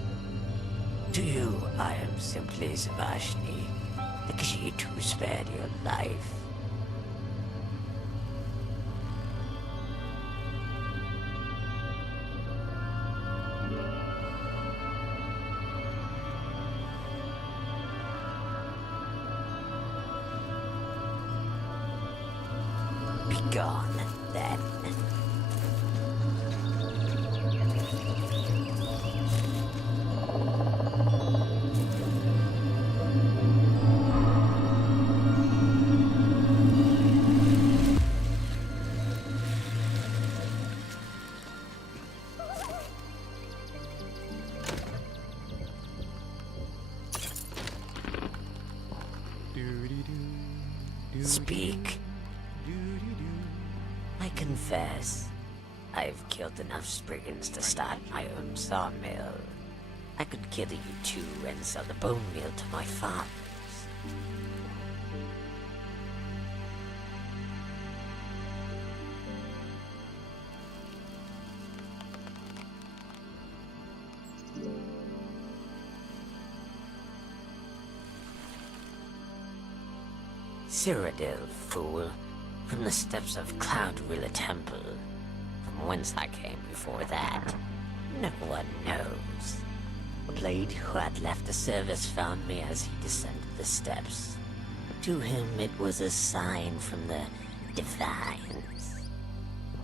To you, I am simply Savashni, the Khajiit who spared your life. Begone, then. Speak. I confess, I've killed enough Spriggans to start my own sawmill. I could kill you too and sell the bone meal to my farmers. Cyrodiil, fool, from the steps of Cloud Ruler Temple, from whence I came before that. No one knows. A blade who had left the service found me as he descended the steps. To him it was a sign from the Divines.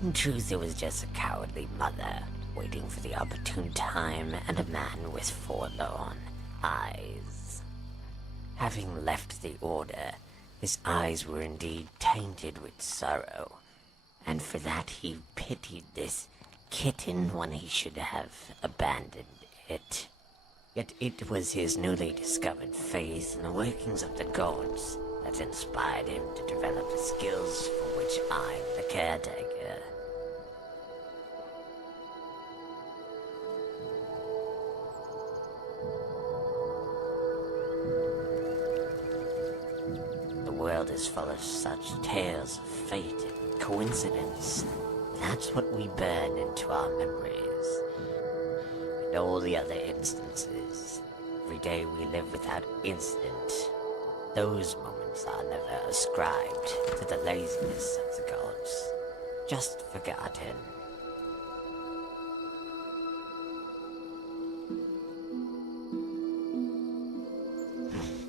In truth, it was just a cowardly mother, waiting for the opportune time and a man with forlorn eyes. Having left the Order, his eyes were indeed tainted with sorrow, and for that he pitied this kitten when he should have abandoned it. Yet it was his newly discovered faith in the workings of the gods that inspired him to develop the skills for which I'm the caretaker. The world is full of such tales of fate and coincidence. That's what we burn into our memories. And all the other instances. Every day we live without incident. Those moments are never ascribed to the laziness of the gods. Just forgotten.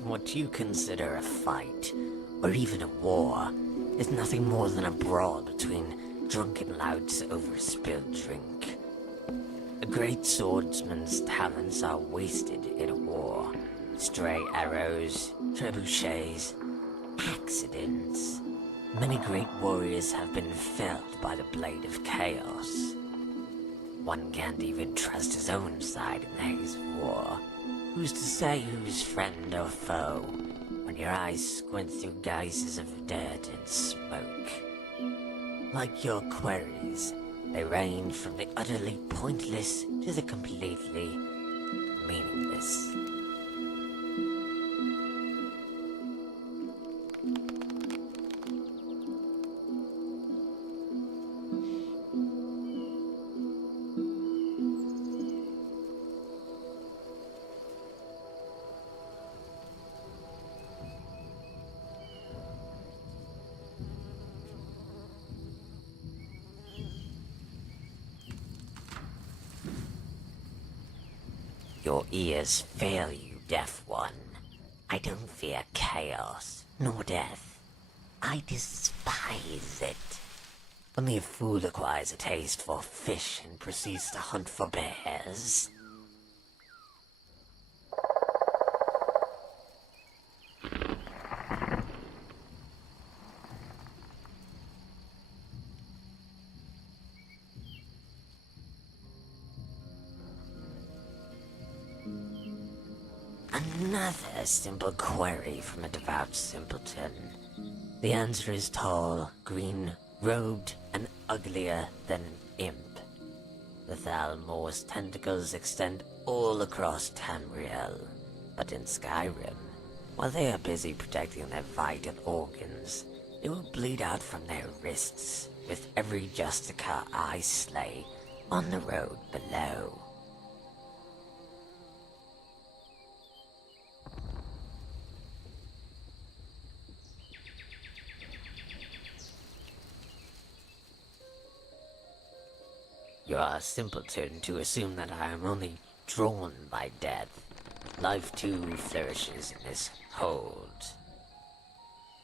What you consider a fight, or even a war, is nothing more than a brawl between drunken louts over spilled drink. A great swordsman's talents are wasted in a war. Stray arrows, trebuchets, accidents. Many great warriors have been felled by the blade of chaos. One can't even trust his own side in the haze of war. Who's to say who's friend or foe, when your eyes squint through guises of dirt and smoke? Like your queries, they range from the utterly pointless to the completely meaningless. Your ears fail you, deaf one. I don't fear chaos, nor death. I despise it. Only a fool acquires a taste for fish and proceeds to hunt for bears. Another simple query from a devout simpleton. The answer is tall, green, robed, and uglier than an imp. The Thalmor's tentacles extend all across Tamriel, but in Skyrim, while they are busy protecting their vital organs, they will bleed out from their wrists with every Justicar I slay on the road below. You are a simpleton to assume that I am only drawn by death. Life too flourishes in this hold.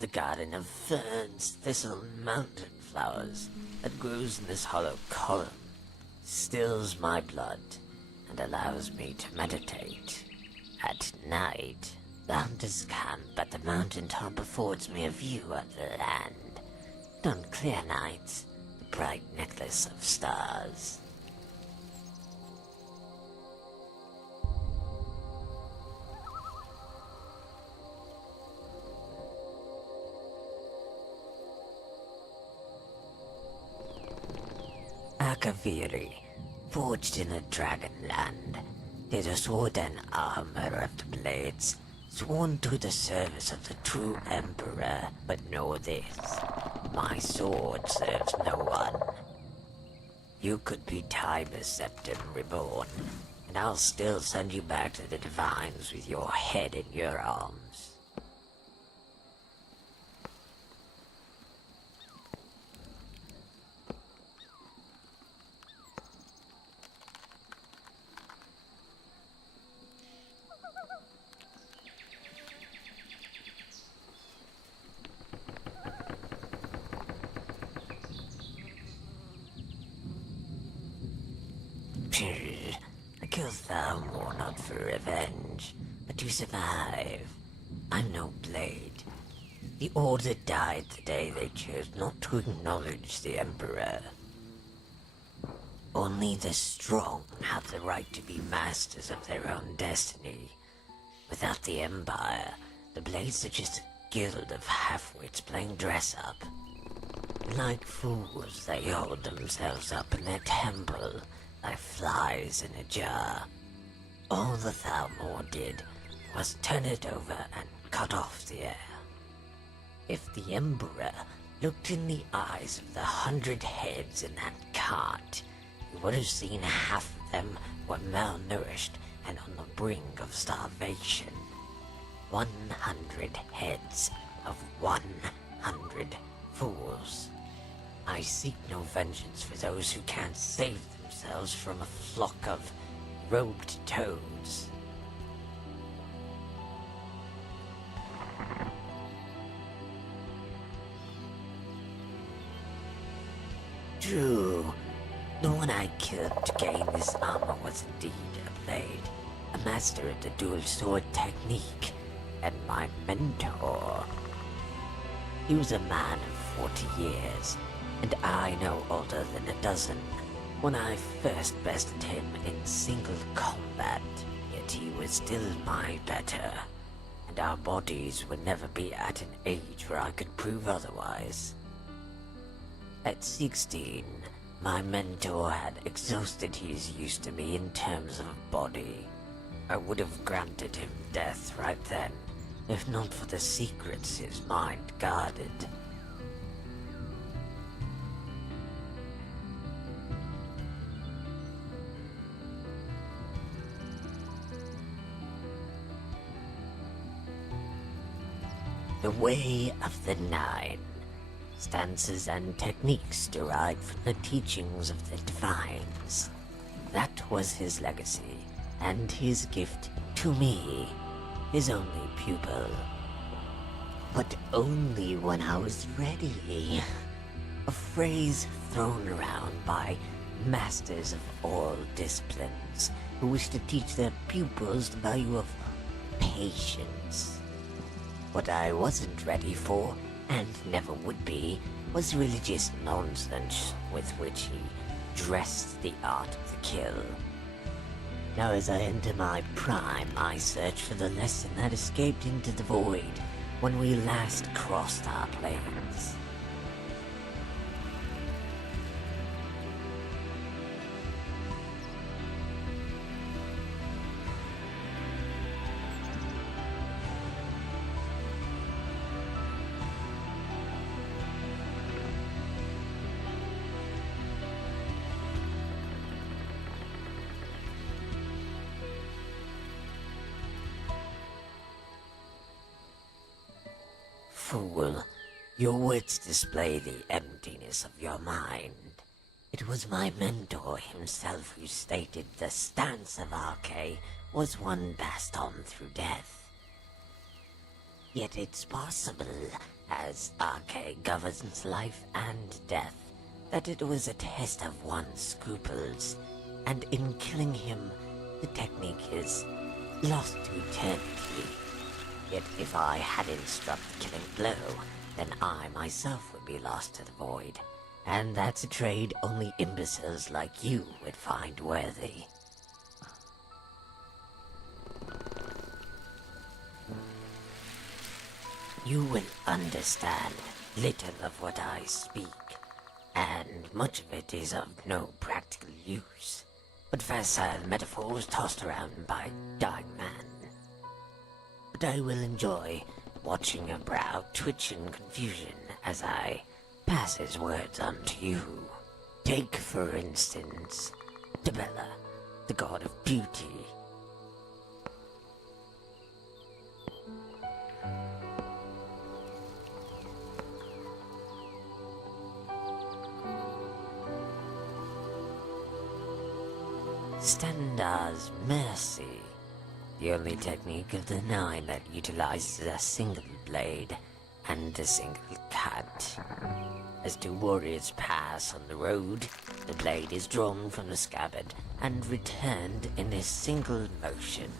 The garden of ferns, thistle, and mountain flowers that grows in this hollow column stills my blood and allows me to meditate. At night, the hunters camp at the mountain top affords me a view of the land. On clear nights, the bright necklace of stars. Akaviri, forged in a dragonland, is a sword and armor of the blades, sworn to the service of the true emperor. But know this, my sword serves no one. You could be Tiber's Septim reborn, and I'll still send you back to the Divines with your head in your arms. I killed Thalmor not for revenge, but to survive. I'm no blade. The Order died the day they chose not to acknowledge the Emperor. Only the strong have the right to be masters of their own destiny. Without the Empire, the Blades are just a guild of half-wits playing dress-up. Like fools, they hold themselves up in their temple, like flies in a jar. All the Thalmor did was turn it over and cut off the air. If the Emperor looked in the eyes of the 100 heads in that cart, he would have seen half of them were malnourished and on the brink of starvation. 100 heads of 100 fools. I seek no vengeance for those who can't save themselves from a flock of robed toads. True, the one I killed to gain this armor was indeed a blade, a master of the dual sword technique, and my mentor. He was a man of 40 years, and I no older than a dozen. When I first bested him in single combat, yet he was still my better, and our bodies would never be at an age where I could prove otherwise. At 16, my mentor had exhausted his use to me in terms of body. I would have granted him death right then, if not for the secrets his mind guarded. The Way of the Nine. Stances and techniques derived from the teachings of the Divines. That was his legacy, and his gift to me, his only pupil. But only when I was ready. A phrase thrown around by masters of all disciplines who wish to teach their pupils the value of patience. What I wasn't ready for, and never would be, was religious nonsense with which he dressed the art of the kill. Now as I enter my prime, I search for the lesson that escaped into the void when we last crossed our planes. Fool, your words display the emptiness of your mind. It was my mentor himself who stated the stance of Arche was one passed on through death. Yet it's possible, as Arche governs life and death, that it was a test of one's scruples, and in killing him, the technique is lost to eternity. Yet if I hadn't struck the killing blow, then I myself would be lost to the void. And that's a trade only imbeciles like you would find worthy. You will understand little of what I speak, and much of it is of no practical use, but facile metaphors tossed around by a dying man. But I will enjoy watching your brow twitch in confusion as I pass his words on to you. Take, for instance, Debella, the god of beauty. Stendar's mercy. The only technique of the 9 that utilizes a single blade and a single cut. As two warriors pass on the road, the blade is drawn from the scabbard and returned in a single motion.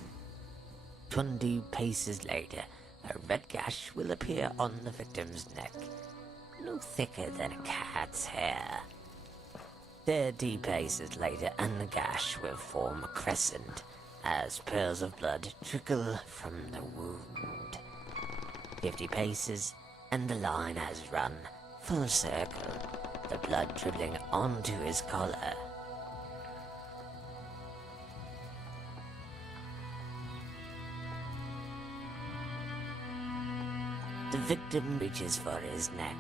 20 paces later, a red gash will appear on the victim's neck, no thicker than a cat's hair. 30 paces later, and the gash will form a crescent, as pearls of blood trickle from the wound. 50 paces, and the line has run full circle, the blood dribbling onto his collar. The victim reaches for his neck,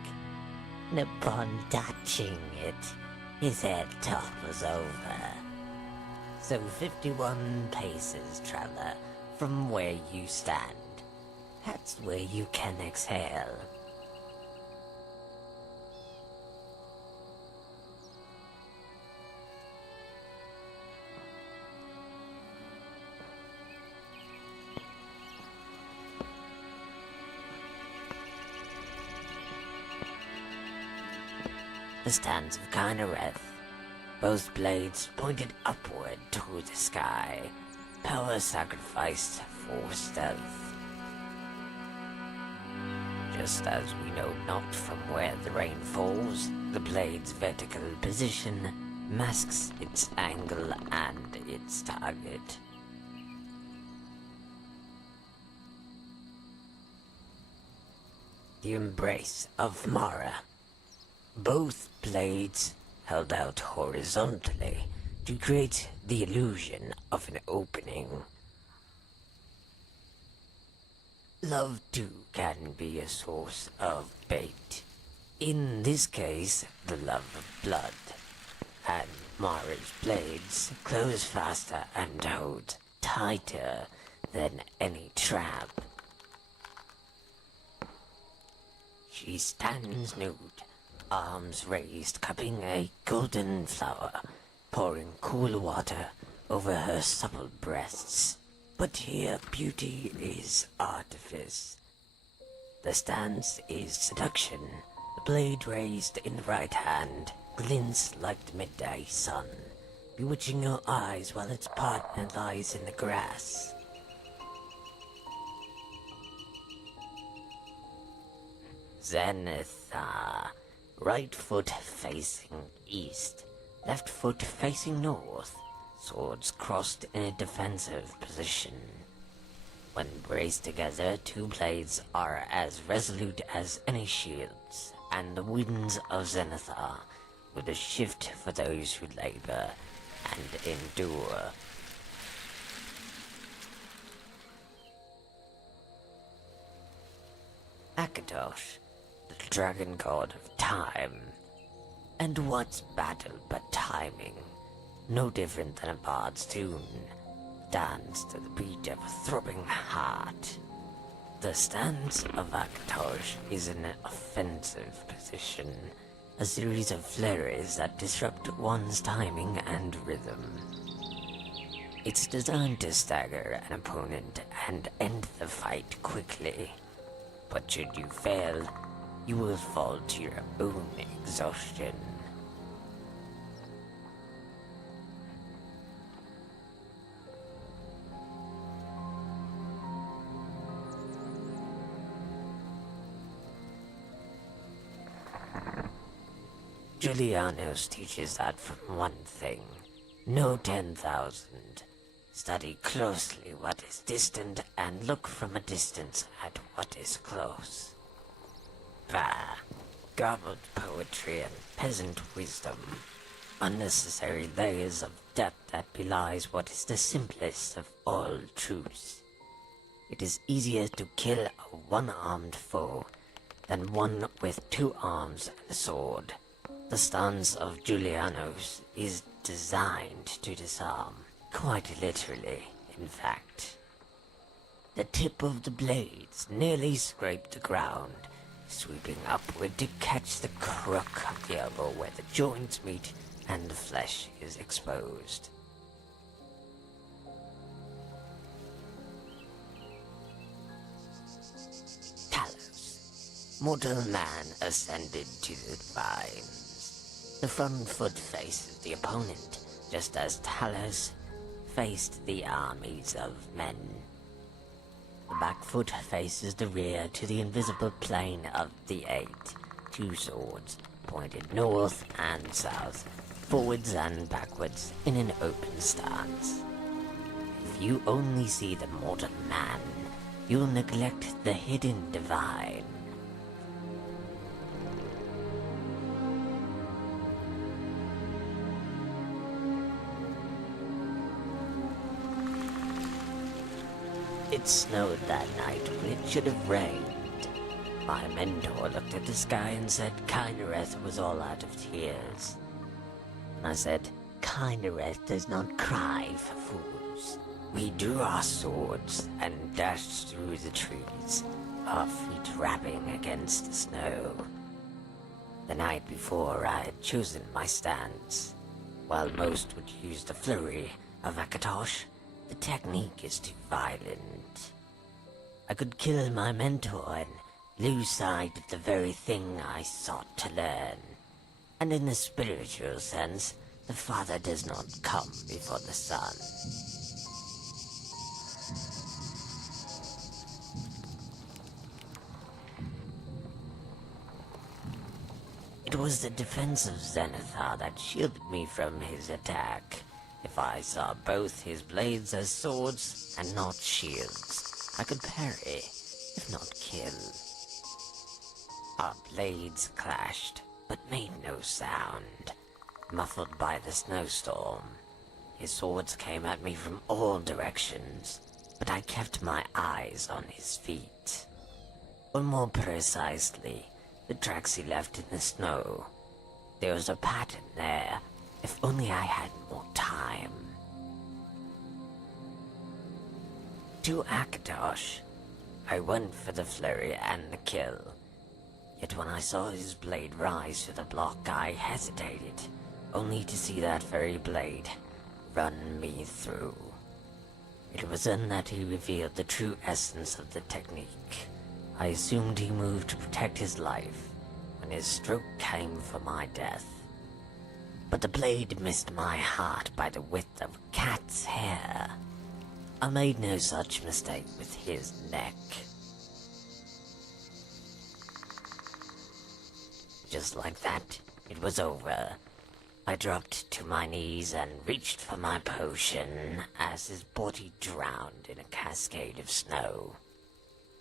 and upon touching it, his head topples over. So 51 paces, traveler, from where you stand. That's where you can exhale. The stands of Kynareth, both blades pointed upward to the sky, power sacrificed for stealth. Just as we know not from where the rain falls, the blade's vertical position masks its angle and its target. The embrace of Mara. Both blades held out horizontally to create the illusion of an opening. Love too can be a source of bait. In this case, the love of blood. And Mara's blades close faster and hold tighter than any trap. She stands nude, arms raised, cupping a golden flower, pouring cool water over her supple breasts, but here beauty is artifice. The stance is seduction. The blade raised in the right hand glints like the midday sun, bewitching your eyes while its partner lies in the grass. Zenithar. Right foot facing east, left foot facing north, swords crossed in a defensive position. When braced together, two blades are as resolute as any shields, and the winds of Zenithar with a shift for those who labor and endure. Akadosh, the dragon god of time. And what's battle but timing? No different than a bard's tune. Dance to the beat of a throbbing heart. The stance of Akadosh is an offensive position, a series of flurries that disrupt one's timing and rhythm. It's designed to stagger an opponent and end the fight quickly. But should you fail, you will fall to your own exhaustion. Julianos teaches that from one thing. Know 10,000. Study closely what is distant and look from a distance at what is close. Bah! Garbled poetry and peasant wisdom. Unnecessary layers of depth that belies what is the simplest of all truths. It is easier to kill a one-armed foe than one with 2 arms and a sword. The stance of Julianos is designed to disarm, quite literally, in fact. The tip of the blades nearly scraped the ground, sweeping upward to catch the crook of the elbow where the joints meet and the flesh is exposed. Talos. Mortal man ascended to the divines. The front foot faces the opponent, just as Talos faced the armies of men. The back foot faces the rear to the invisible plane of the 8. 2 swords, pointed north and south, forwards and backwards in an open stance. If you only see the mortal man, you'll neglect the hidden divine. It snowed that night when it should have rained. My mentor looked at the sky and said Kynareth was all out of tears. And I said, Kynareth does not cry for fools. We drew our swords and dashed through the trees, our feet rapping against the snow. The night before I had chosen my stance. While most would use the flurry of Akatosh, the technique is too violent. I could kill my mentor and lose sight of the very thing I sought to learn. And in the spiritual sense, the father does not come before the son. It was the defense of Zenithar that shielded me from his attack. If I saw both his blades as swords and not shields, I could parry, if not kill. Our blades clashed, but made no sound, muffled by the snowstorm. His swords came at me from all directions, but I kept my eyes on his feet. Or more precisely, the tracks he left in the snow. There was a pattern there, if only I had more time. To Akadosh, I went for the flurry and the kill. Yet when I saw his blade rise to the block, I hesitated, only to see that very blade run me through. It was then that he revealed the true essence of the technique. I assumed he moved to protect his life when his stroke came for my death. But the blade missed my heart by the width of a cat's hair. I made no such mistake with his neck. Just like that, it was over. I dropped to my knees and reached for my potion as his body drowned in a cascade of snow.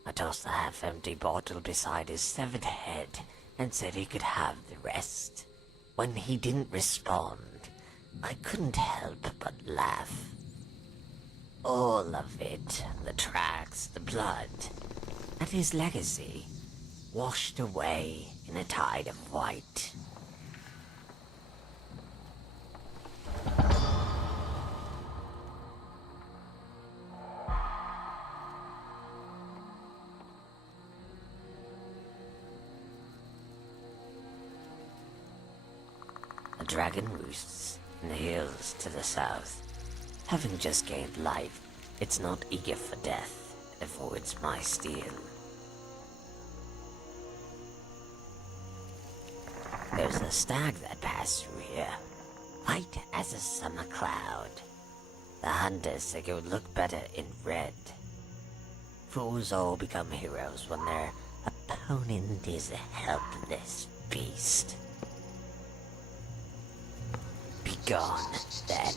I tossed the half-empty bottle beside his severed head and said he could have the rest. When he didn't respond, I couldn't help but laugh. All of it, the tracks, the blood, and his legacy, washed away in a tide of white. A dragon roosts in the hills to the south. Having just gained life, it's not eager for death and avoids my steel. There's a stag that passed through here, white as a summer cloud. The hunters think it would look better in red. Fools all become heroes when their opponent is a helpless beast. Be gone, then.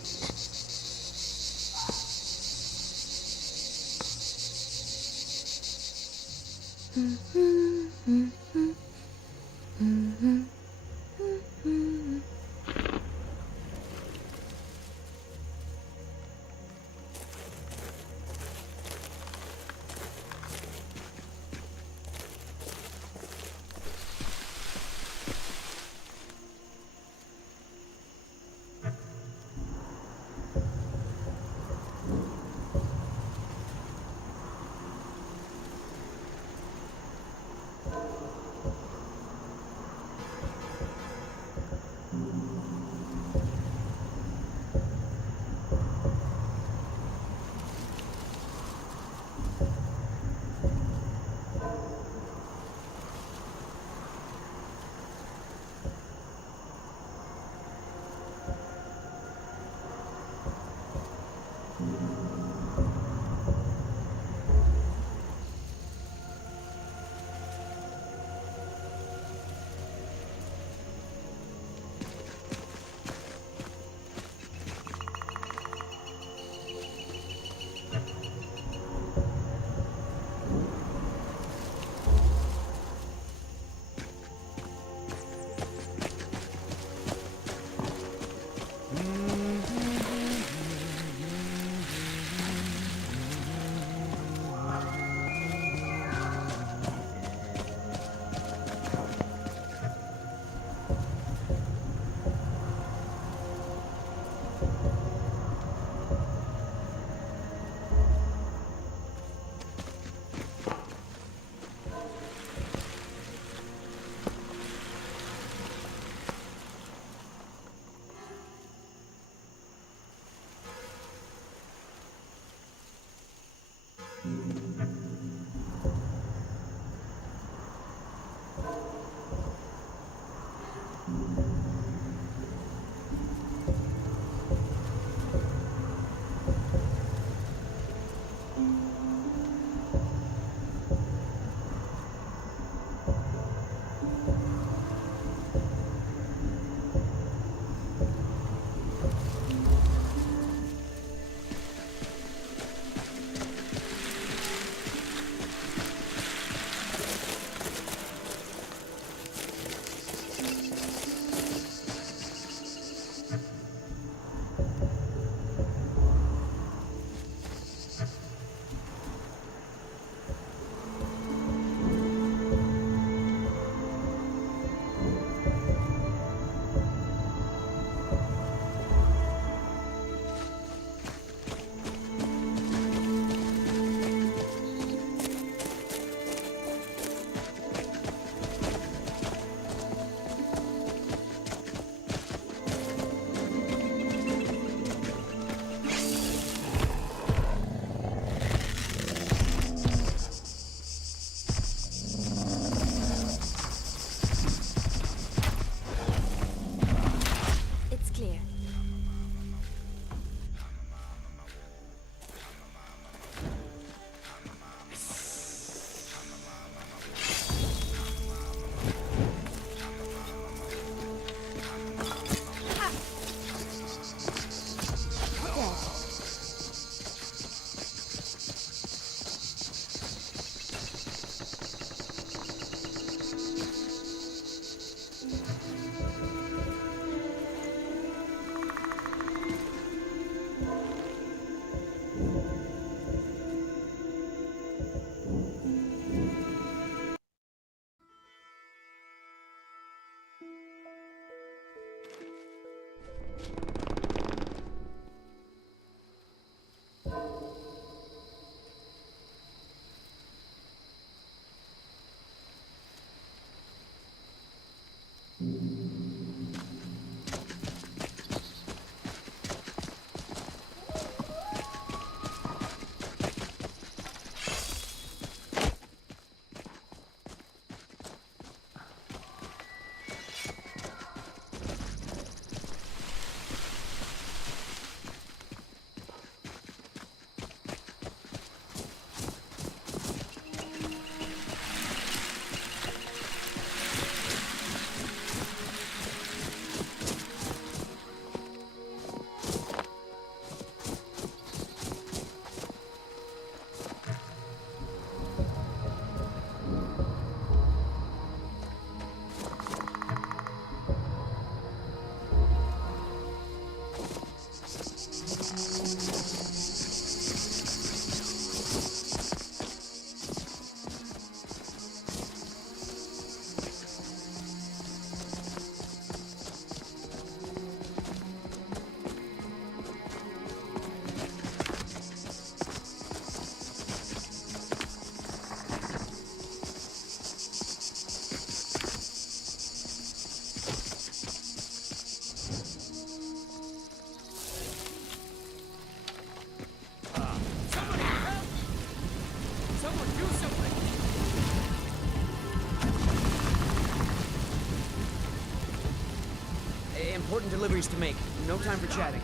Important deliveries to make. No time for chatting.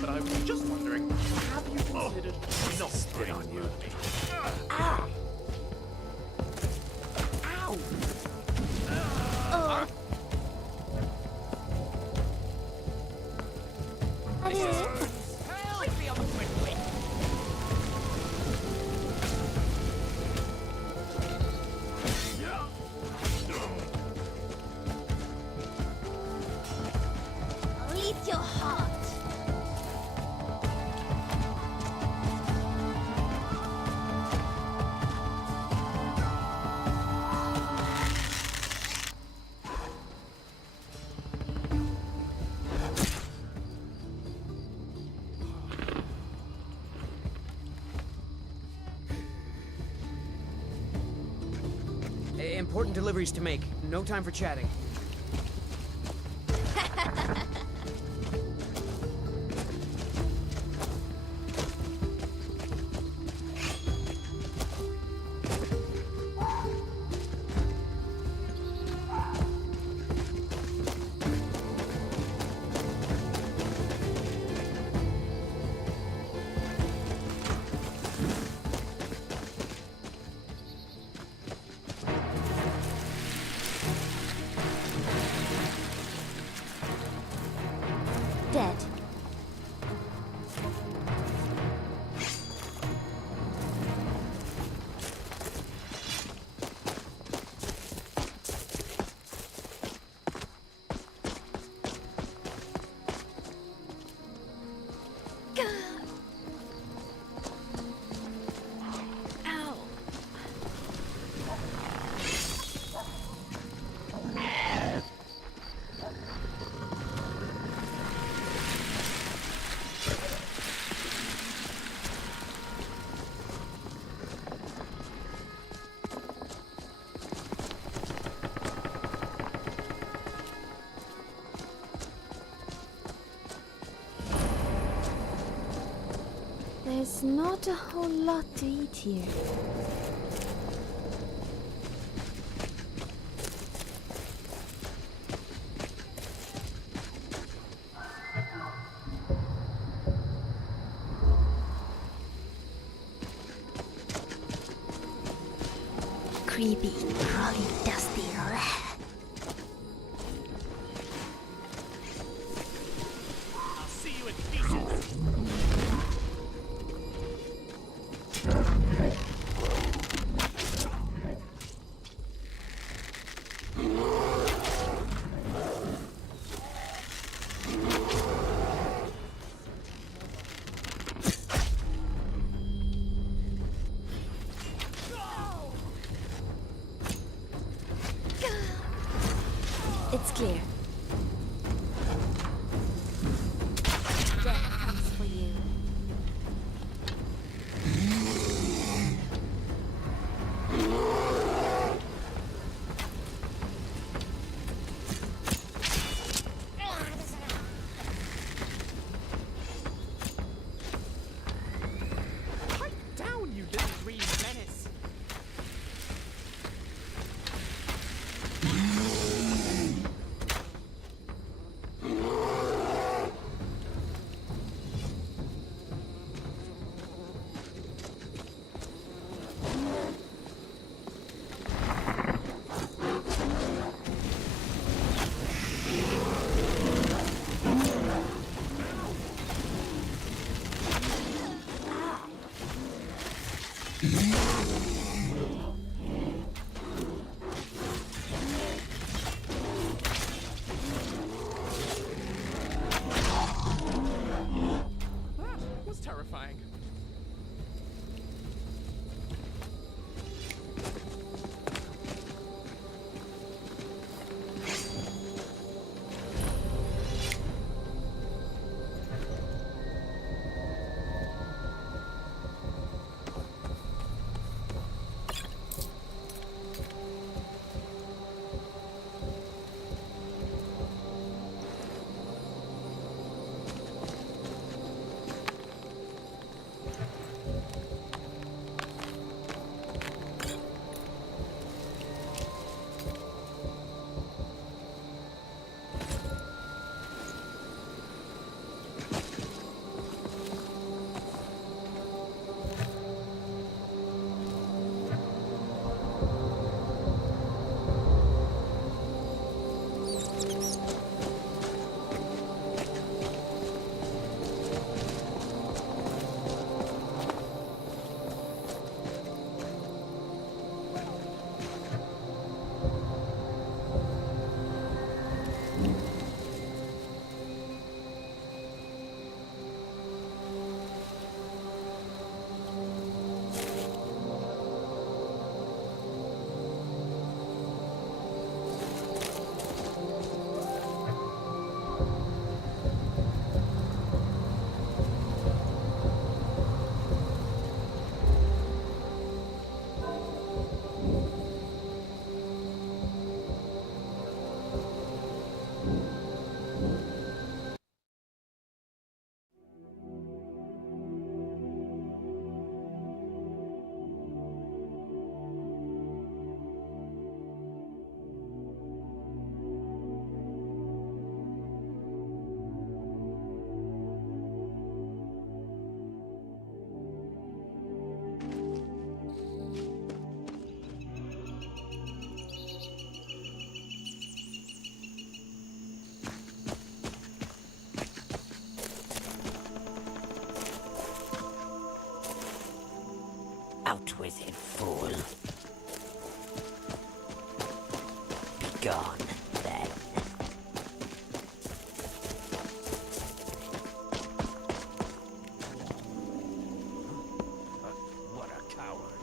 But I was just wondering, have you considered not spit on you? Ah! Ow! Release your heart. Important deliveries to make. No time for chatting. Dead. There's not a whole lot to eat here. Creepy, crawly, dusty rat. I'll see you in pieces. with it, fool. Be gone, then. What a coward.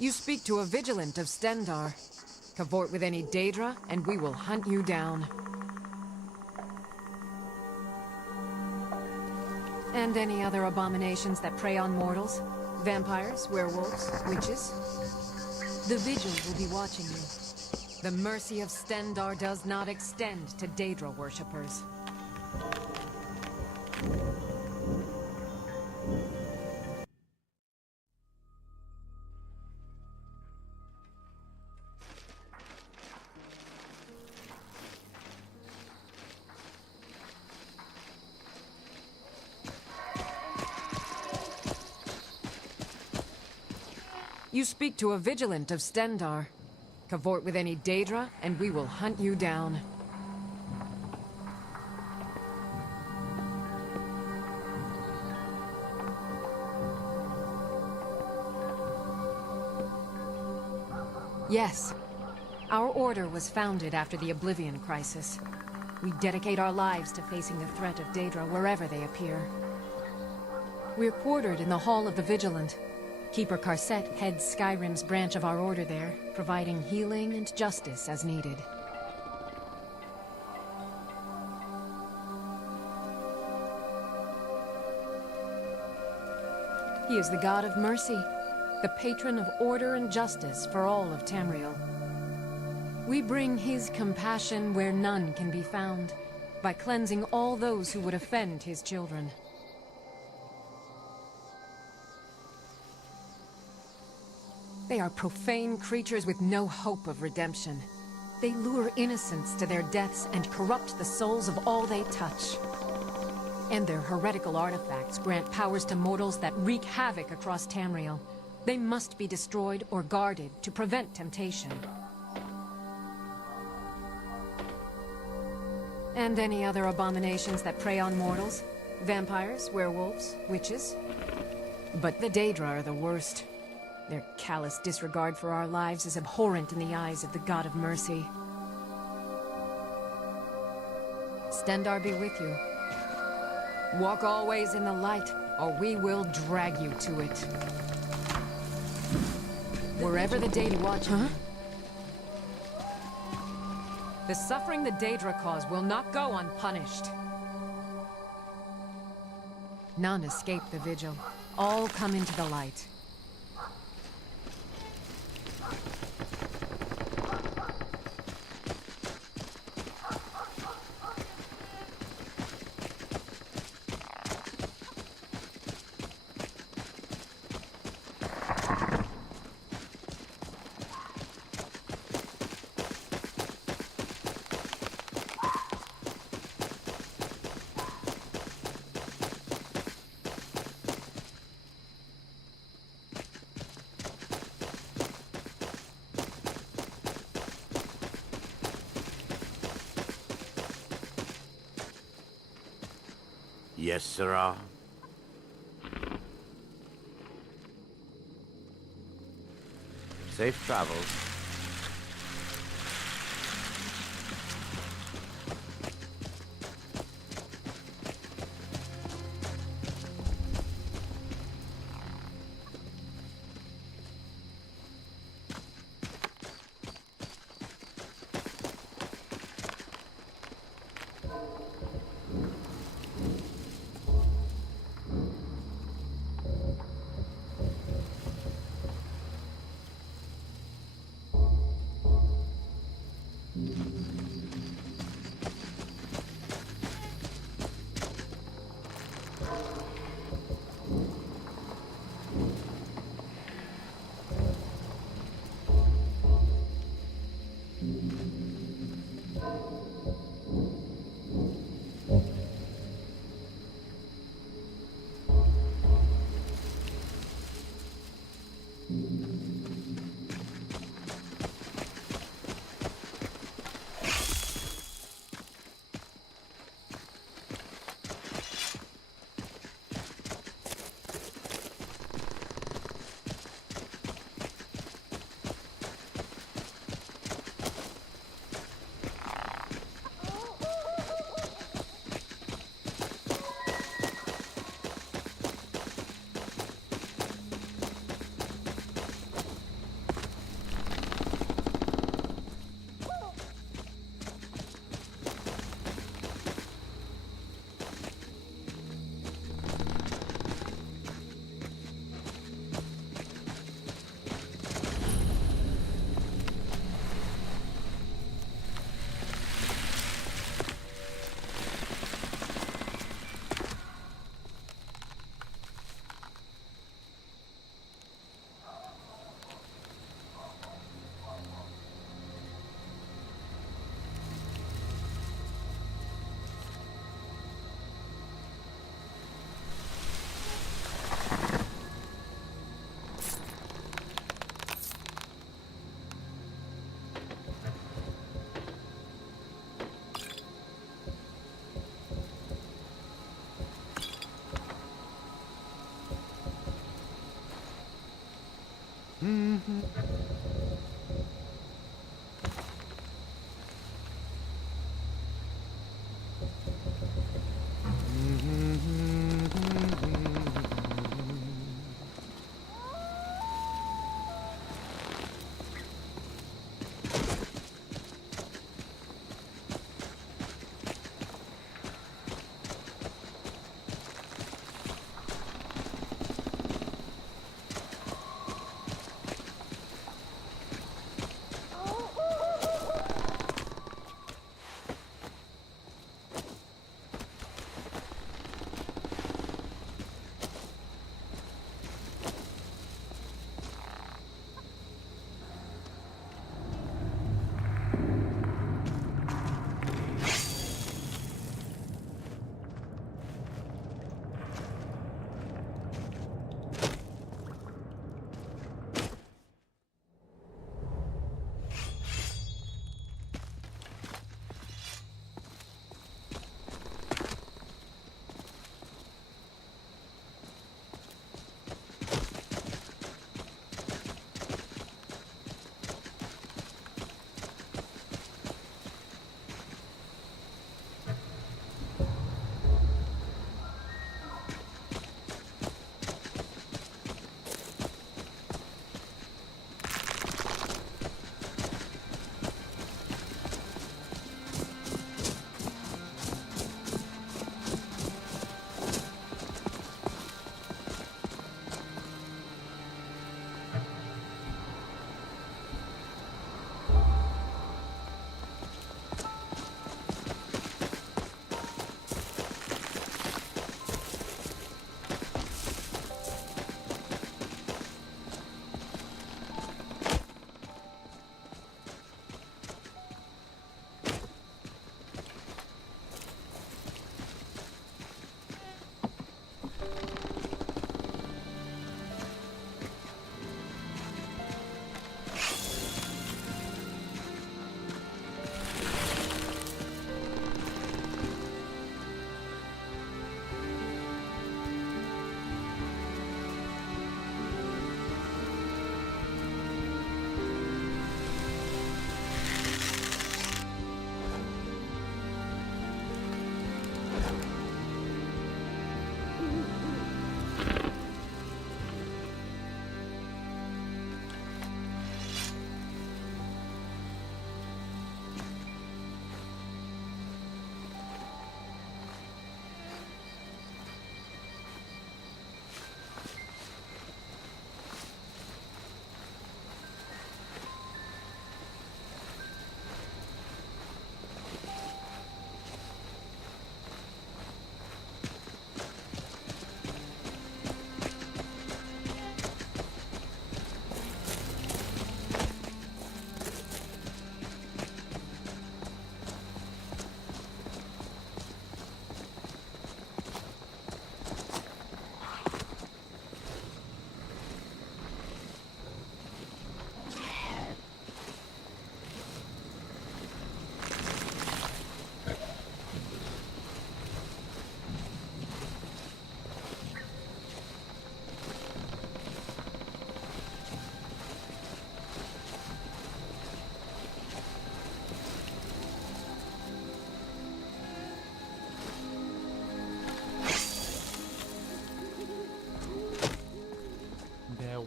You speak to a vigilant of Stendar. Cavort with any Daedra, and we will hunt you down. And any other abominations that prey on mortals? Vampires, werewolves, witches? The Vigil will be watching you. The mercy of Stendar does not extend to Daedra worshippers. You speak to a vigilant of Stendar. Cavort with any Daedra, and we will hunt you down. Yes. Our order was founded after the Oblivion Crisis. We dedicate our lives to facing the threat of Daedra wherever they appear. We're quartered in the Hall of the Vigilant. Keeper Carset heads Skyrim's branch of our order there, providing healing and justice as needed. He is the god of mercy, the patron of order and justice for all of Tamriel. We bring his compassion where none can be found, by cleansing all those who would offend his children. They are profane creatures with no hope of redemption. They lure innocents to their deaths and corrupt the souls of all they touch. And their heretical artifacts grant powers to mortals that wreak havoc across Tamriel. They must be destroyed or guarded to prevent temptation. And any other abominations that prey on mortals? Vampires, werewolves, witches? But the Daedra are the worst. Their callous disregard for our lives is abhorrent in the eyes of the God of Mercy. Stendar be with you. Walk always in the light, or we will drag you to it. Wherever the Daedra watch... Huh? The suffering the Daedra cause will not go unpunished. None escape the Vigil. All come into the light. Yes, sirrah. Safe travels.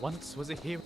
once was a hero.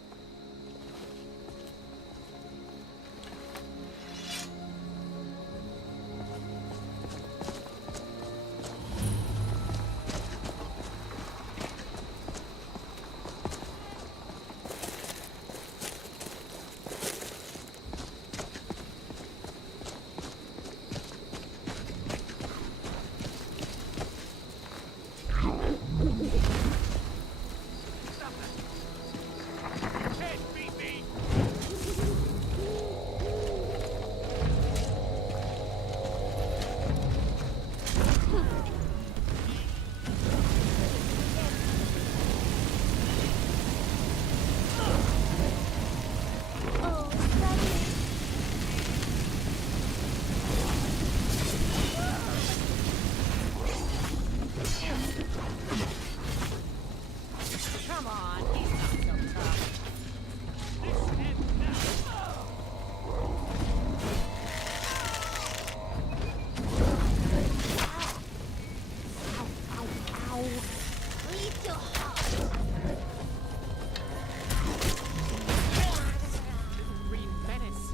Green Venice.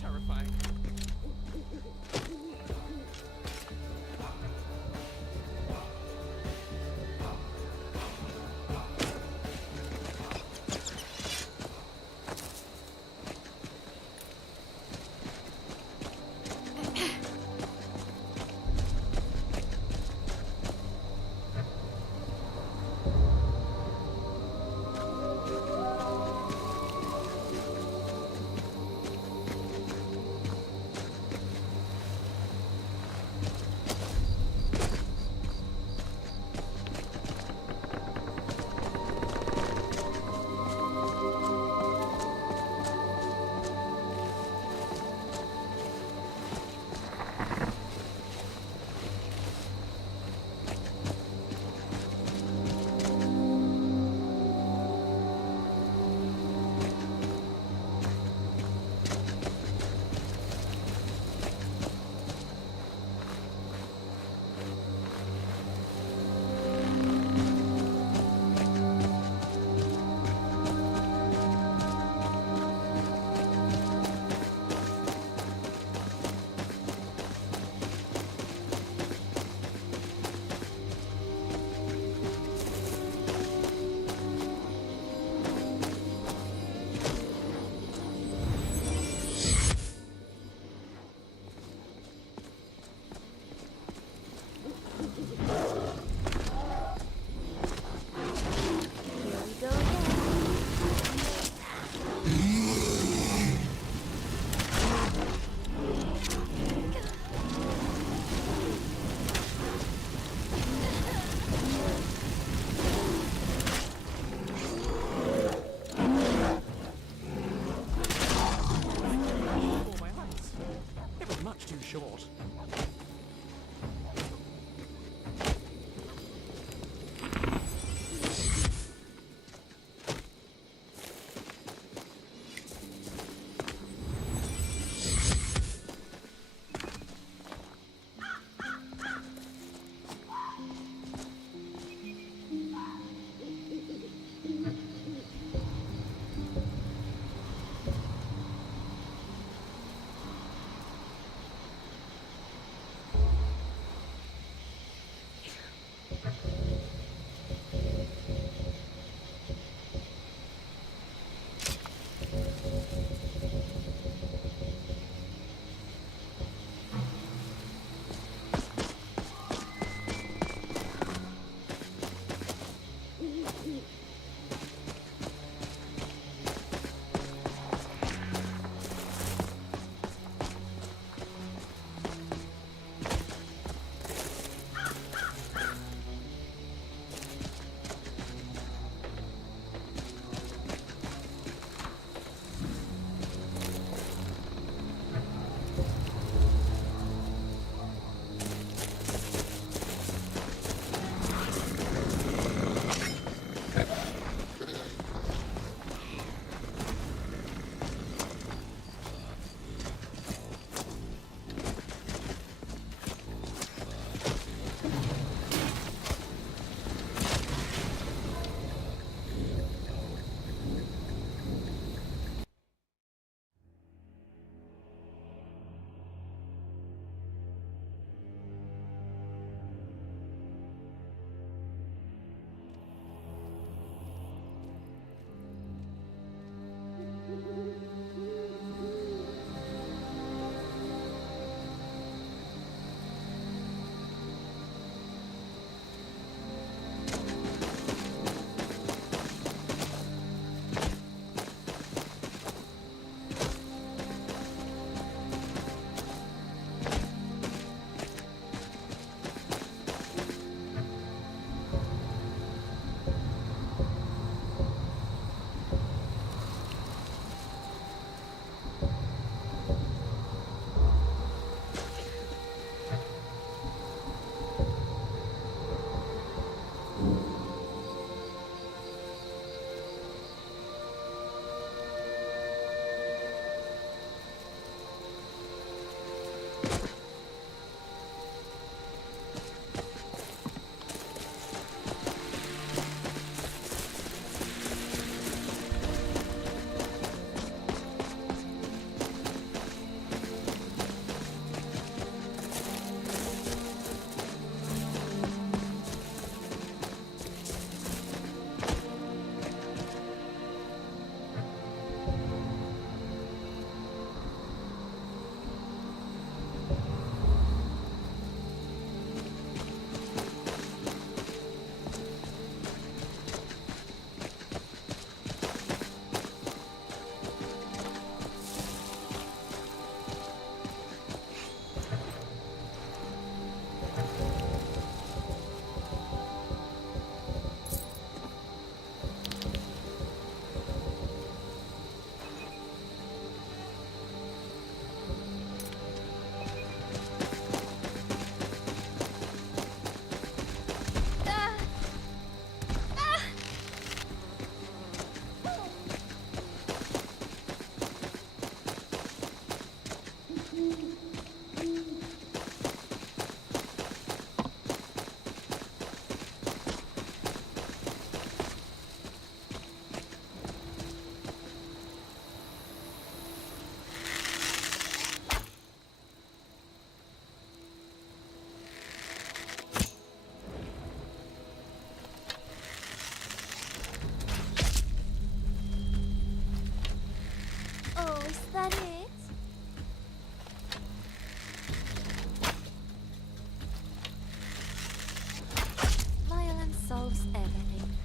Terrifying. Short. that it? Violence solves everything.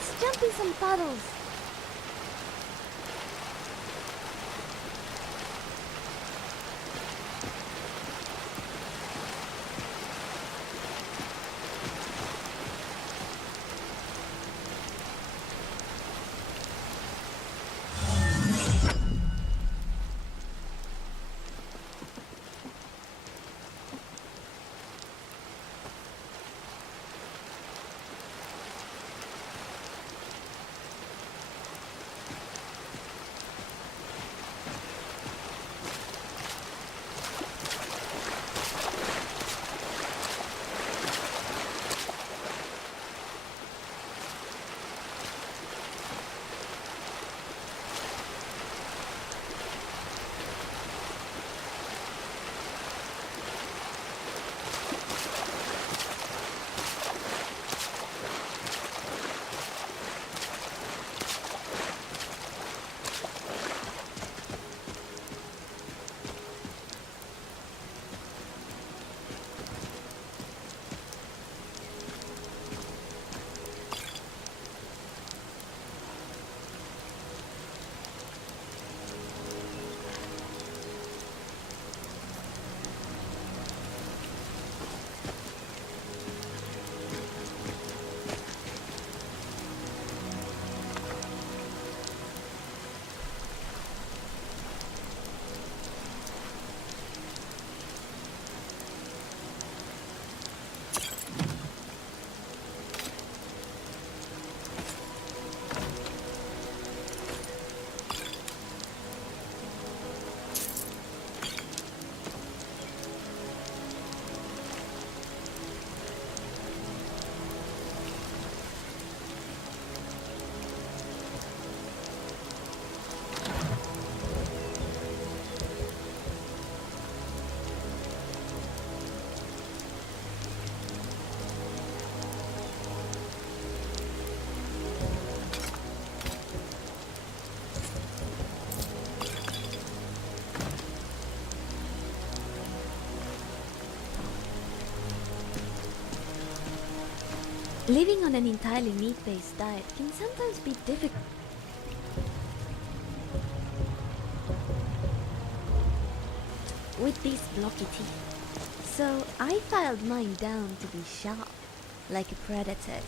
Let's jump in some puddles. Living on an entirely meat-based diet can sometimes be difficult. With these blocky teeth. So I filed mine down to be sharp, like a predator's.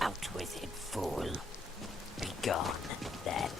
Out with it, fool. Be gone, then.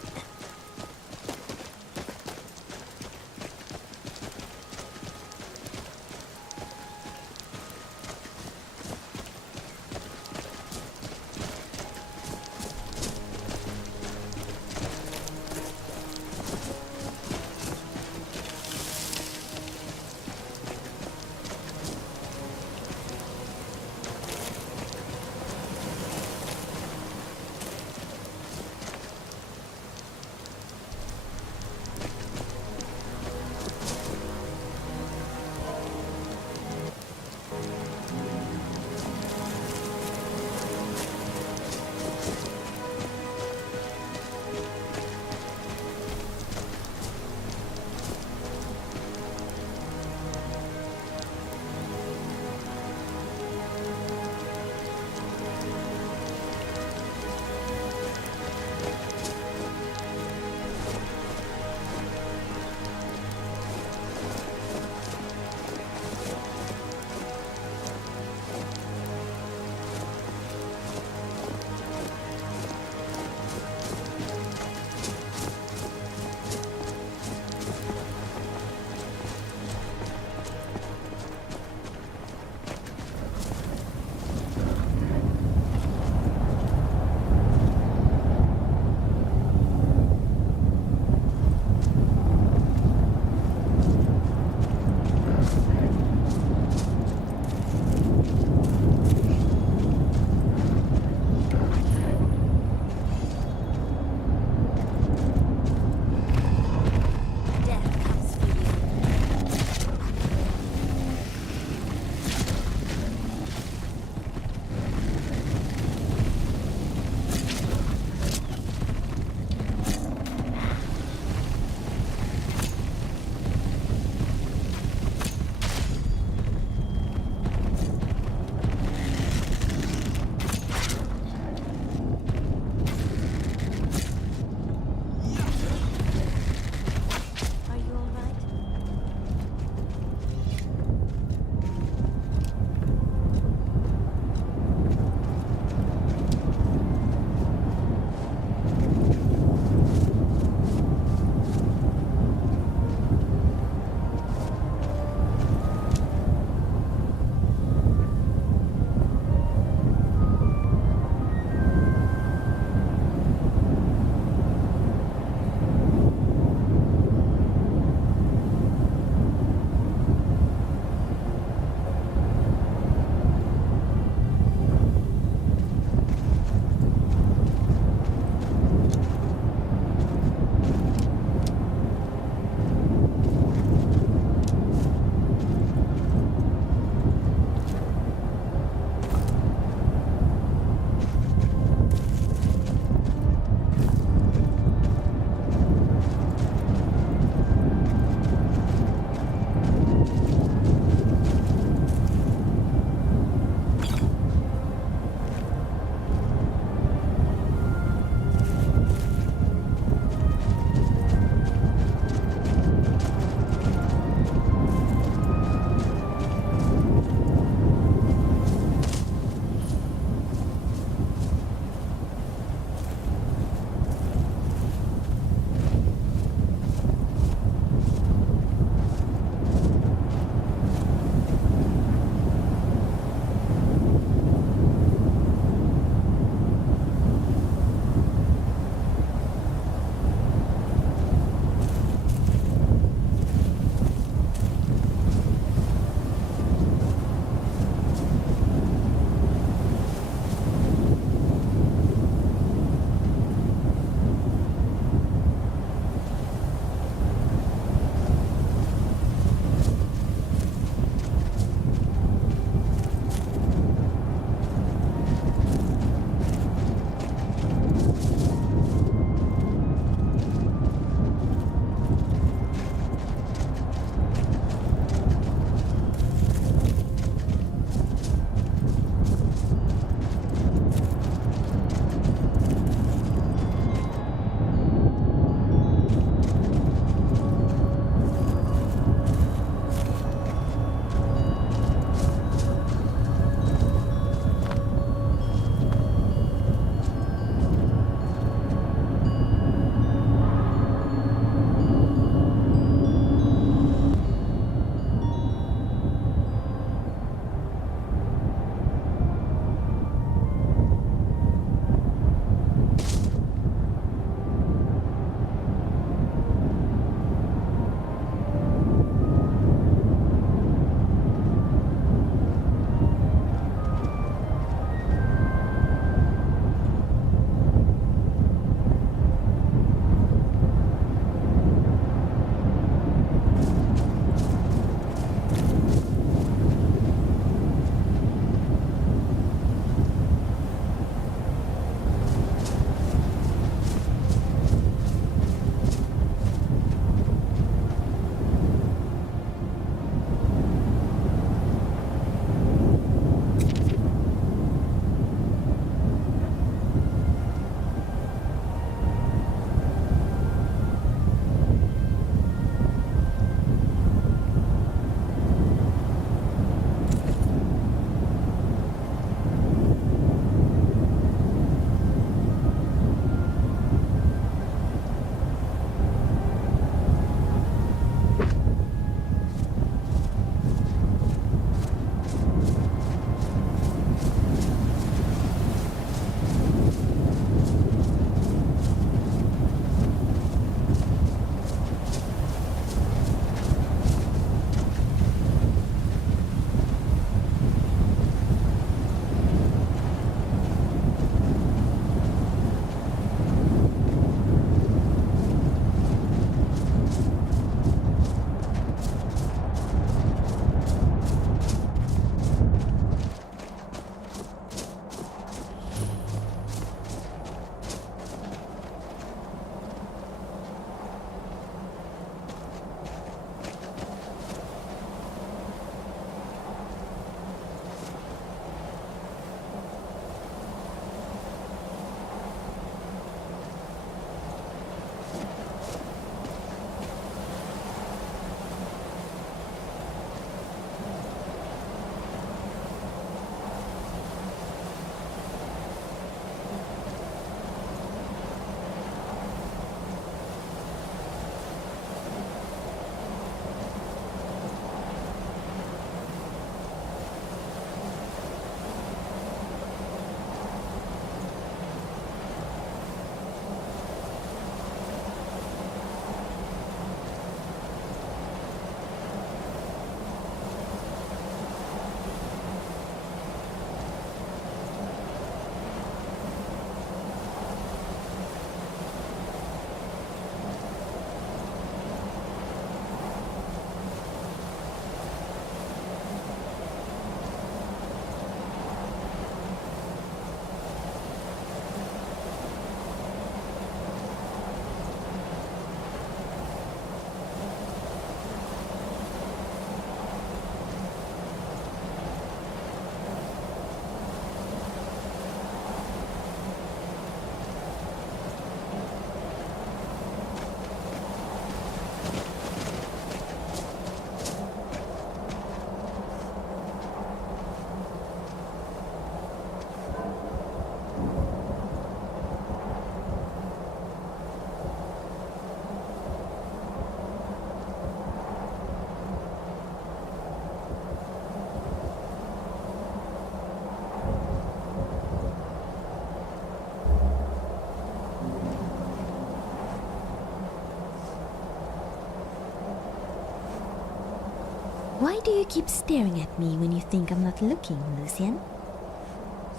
Why do you keep staring at me when you think I'm not looking, Lucien?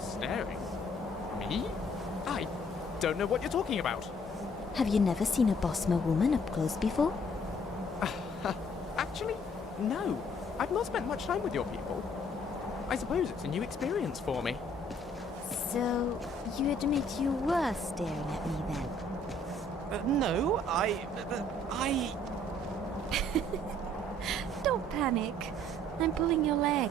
Staring? Me? I don't know what you're talking about. Have you never seen a Bosmer woman up close before? Actually, no. I've not spent much time with your people. I suppose it's a new experience for me. So, you admit you were staring at me then? No, I... Don't panic. I'm pulling your leg.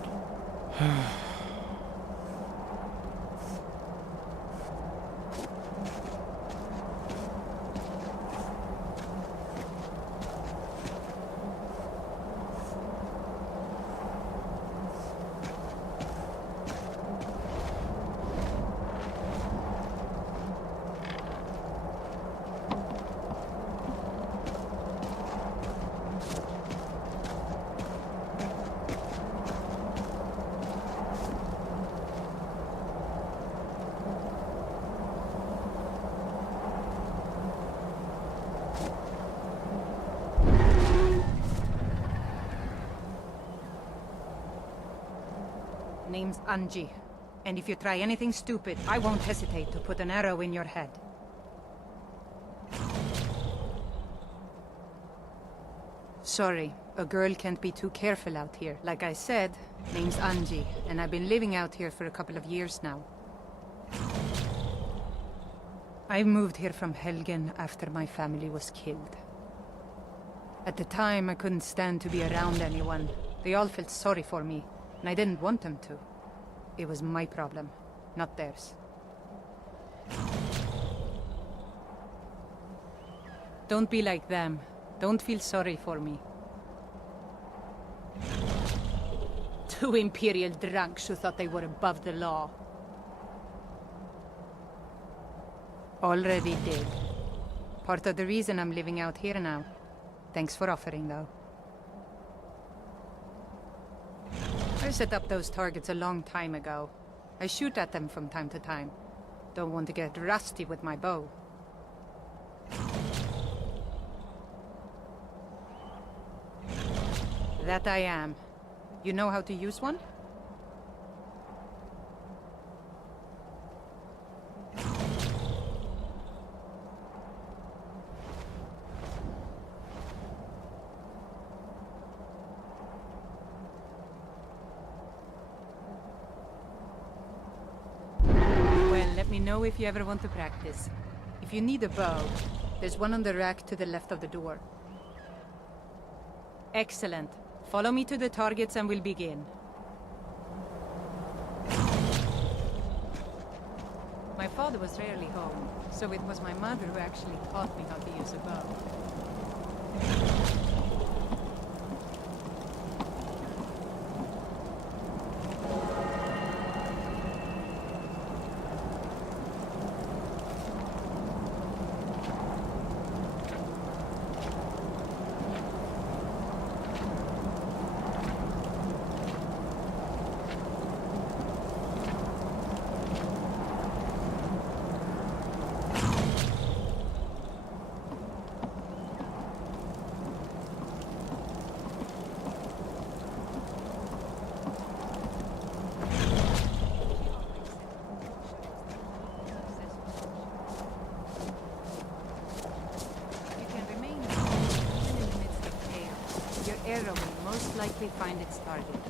Name's Anji, and if you try anything stupid, I won't hesitate to put an arrow in your head. Sorry, a girl can't be too careful out here. Like I said, name's Anji, and I've been living out here for a couple of years now. I moved here from Helgen after my family was killed. At the time, I couldn't stand to be around anyone. They all felt sorry for me, and I didn't want them to. It was my problem, not theirs. Don't be like them. Don't feel sorry for me. Two Imperial drunks who thought they were above the law. Already dead. Part of the reason I'm living out here now. Thanks for offering, though. I set up those targets a long time ago. I shoot at them from time to time. Don't want to get rusty with my bow. That I am. You know how to use one? Let me know if you ever want to practice. If you need a bow, there's one on the rack to the left of the door. Excellent. Follow me to the targets and we'll begin. My father was rarely home, so it was my mother who actually taught me how to use a bow. Arrow will most likely find its target.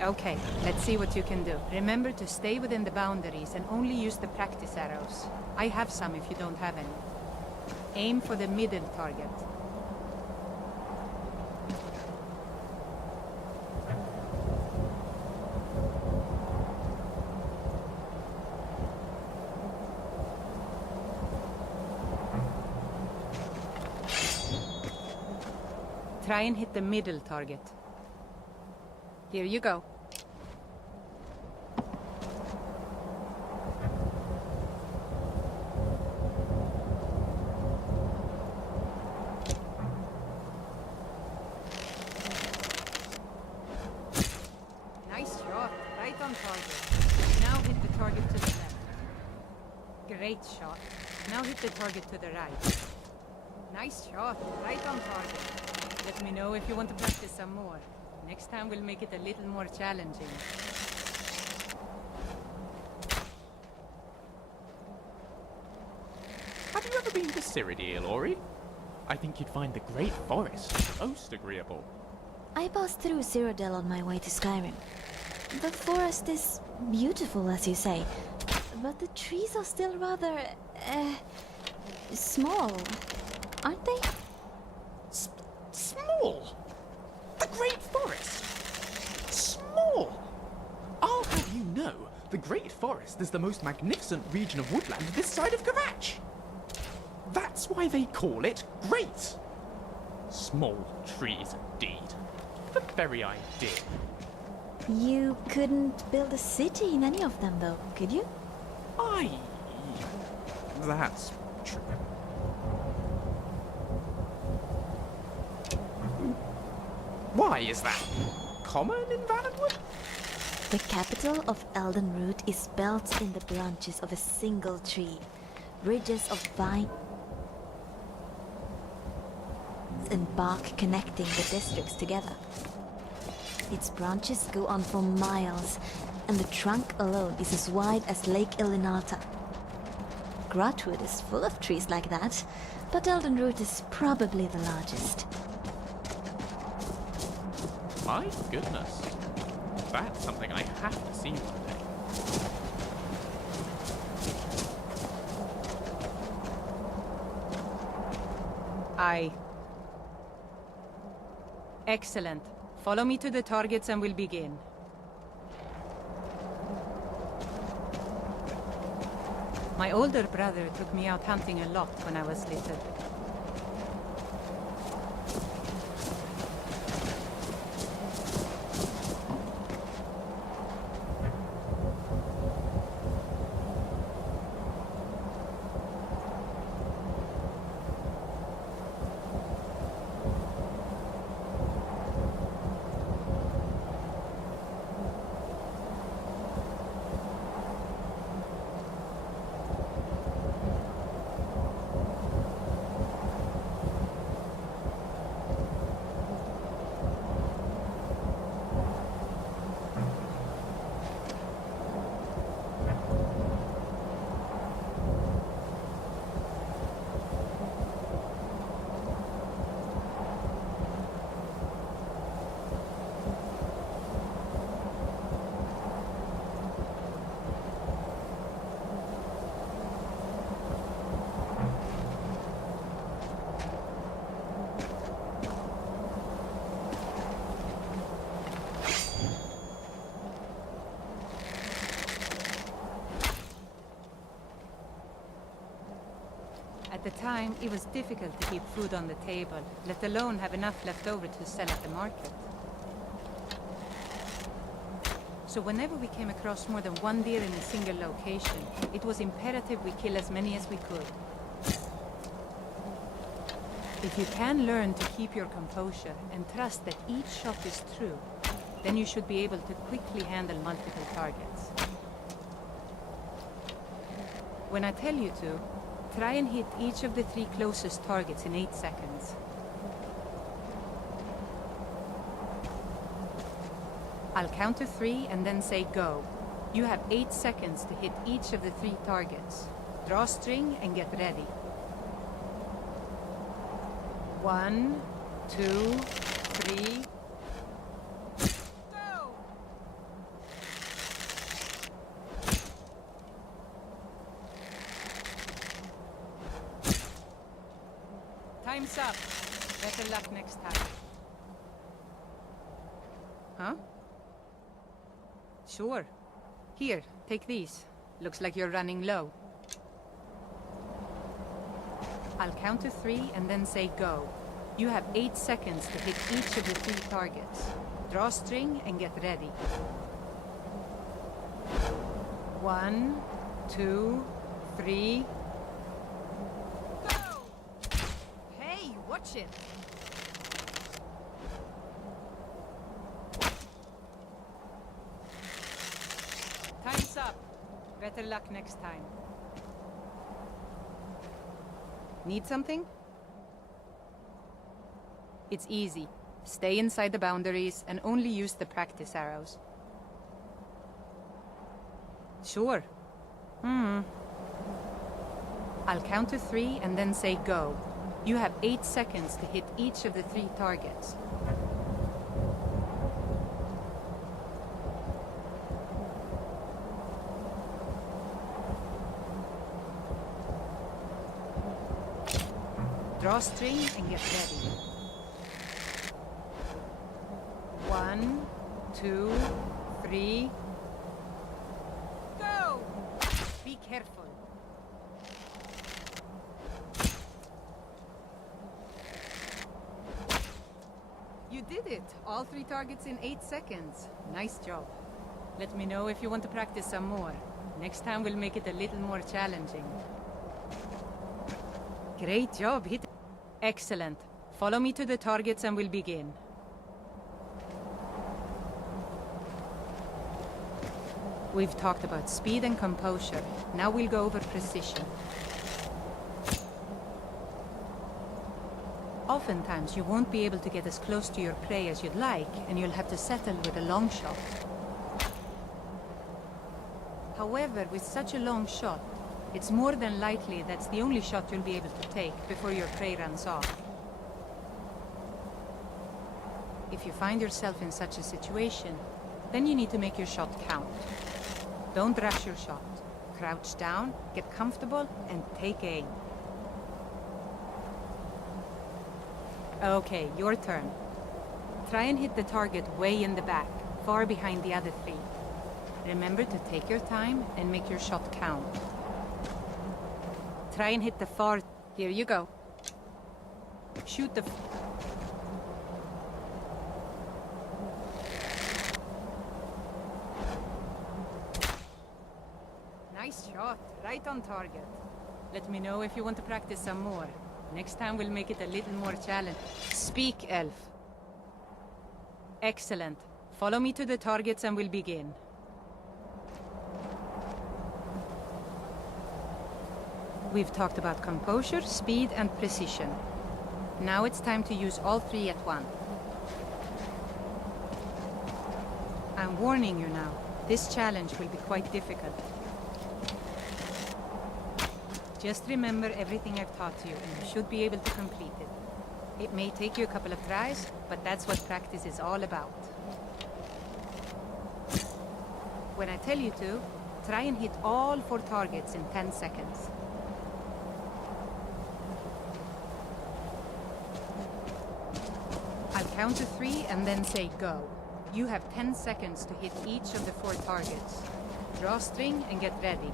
Okay, let's see what you can do. Remember to stay within the boundaries and only use the practice arrows. I have some if you don't have any. Aim for the middle target. Try and hit the middle target. Here you go. Nice shot, right on target. Now hit the target to the left. Great shot. Now hit the target to the right. Nice shot, right on target. Let me know if you want to practice some more. Next time we'll make it a little more challenging. Have you ever been to Cyrodiil, Ori? I think you'd find the Great Forest most agreeable. I passed through Cyrodiil on my way to Skyrim. The forest is beautiful, as you say, but the trees are still rather, small, aren't they? Small? The Great Forest? Small? I'll have you know, the Great Forest is the most magnificent region of woodland this side of Kvatch. That's why they call it great. Small trees, indeed. The very idea. You couldn't build a city in any of them, though, could you? That's true. Why is that? Common in Valenwood? The capital of Eldenroot is built in the branches of a single tree. Ridges of vines and bark connecting the districts together. Its branches go on for miles, and the trunk alone is as wide as Lake Ilinata. Grotwood is full of trees like that, but Eldenroot is probably the largest. My goodness. That's something I have to see one day. Excellent. Follow me to the targets and we'll begin. My older brother took me out hunting a lot when I was little. At the time, it was difficult to keep food on the table, let alone have enough left over to sell at the market. So whenever we came across more than one deer in a single location, it was imperative we kill as many as we could. If you can learn to keep your composure and trust that each shot is true, then you should be able to quickly handle multiple targets. When I tell you to, try and hit each of the 3 closest targets in 8 seconds. I'll count to 3 and then say go. You have 8 seconds to hit each of the 3 targets. Draw string and get ready. 1, 2, 3... Time's up. Better luck next time. Huh? Sure. Here, take these. Looks like you're running low. I'll count to 3 and then say go. You have 8 seconds to hit each of the 3 targets. Draw string and get ready. 1, 2, 3... Watch it! Time's up. Better luck next time. Need something? It's easy. Stay inside the boundaries and only use the practice arrows. Sure. I'll count to 3 and then say go. You have 8 seconds to hit each of the 3 targets. Draw string and get ready. 1, 2, 3. Go! Be careful. You did it! All 3 targets in 8 seconds. Nice job. Let me know if you want to practice some more. Next time we'll make it a little more challenging. Great job, hit. Excellent. Follow me to the targets and we'll begin. We've talked about speed and composure. Now we'll go over precision. Oftentimes you won't be able to get as close to your prey as you'd like, and you'll have to settle with a long shot. However, with such a long shot, it's more than likely that's the only shot you'll be able to take before your prey runs off. If you find yourself in such a situation, then you need to make your shot count. Don't rush your shot. Crouch down, get comfortable, and take aim. Okay, your turn. Try and hit the target way in the back, far behind the other 3. Remember to take your time and make your shot count. Try and hit the far... Here you go. Shoot the... Nice shot. Right on target. Let me know if you want to practice some more. Next time we'll make it a little more challenging. Speak, elf. Excellent. Follow me to the targets and we'll begin. We've talked about composure, speed, and precision. Now it's time to use all 3 at once. I'm warning you now. This challenge will be quite difficult. Just remember everything I've taught you, and you should be able to complete it. It may take you a couple of tries, but that's what practice is all about. When I tell you to, try and hit all 4 targets in 10 seconds. I'll count to 3 and then say go. You have 10 seconds to hit each of the 4 targets. Draw string and get ready.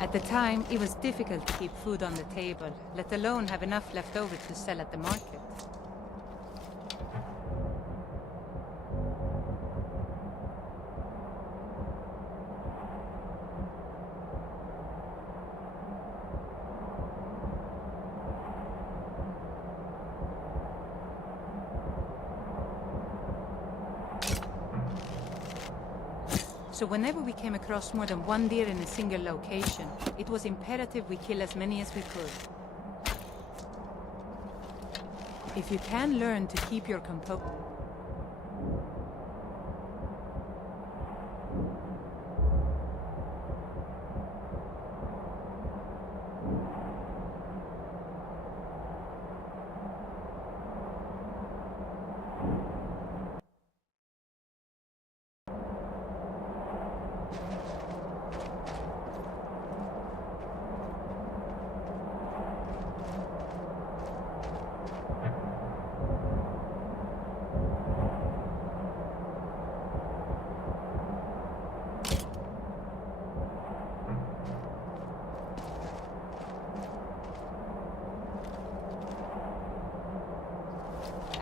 At the time, it was difficult to keep food on the table, let alone have enough left over to sell at the market. So whenever we came across more than 1 deer in a single location, it was imperative we kill as many as we could. If you can learn to keep your composure...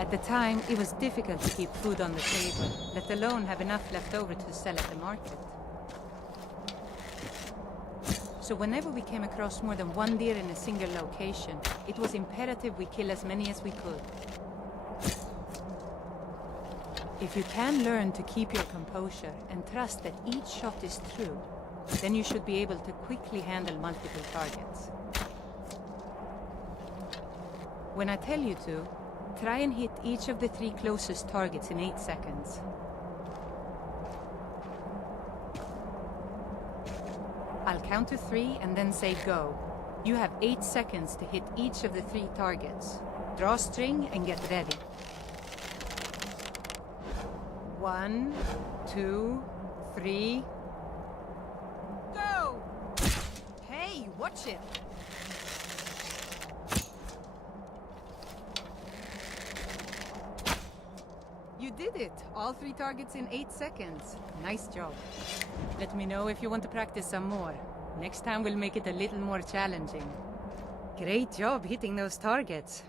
At the time, it was difficult to keep food on the table, let alone have enough left over to sell at the market. So whenever we came across more than one deer in a single location, it was imperative we kill as many as we could. If you can learn to keep your composure and trust that each shot is true, then you should be able to quickly handle multiple targets. When I tell you to, try and hit each of the 3 closest targets in 8 seconds. I'll count to 3 and then say go. You have 8 seconds to hit each of the 3 targets. Draw string and get ready. 1, 2, 3... Go! Hey, watch it! You did it! All 3 targets in 8 seconds. Nice job. Let me know if you want to practice some more. Next time we'll make it a little more challenging. Great job hitting those targets.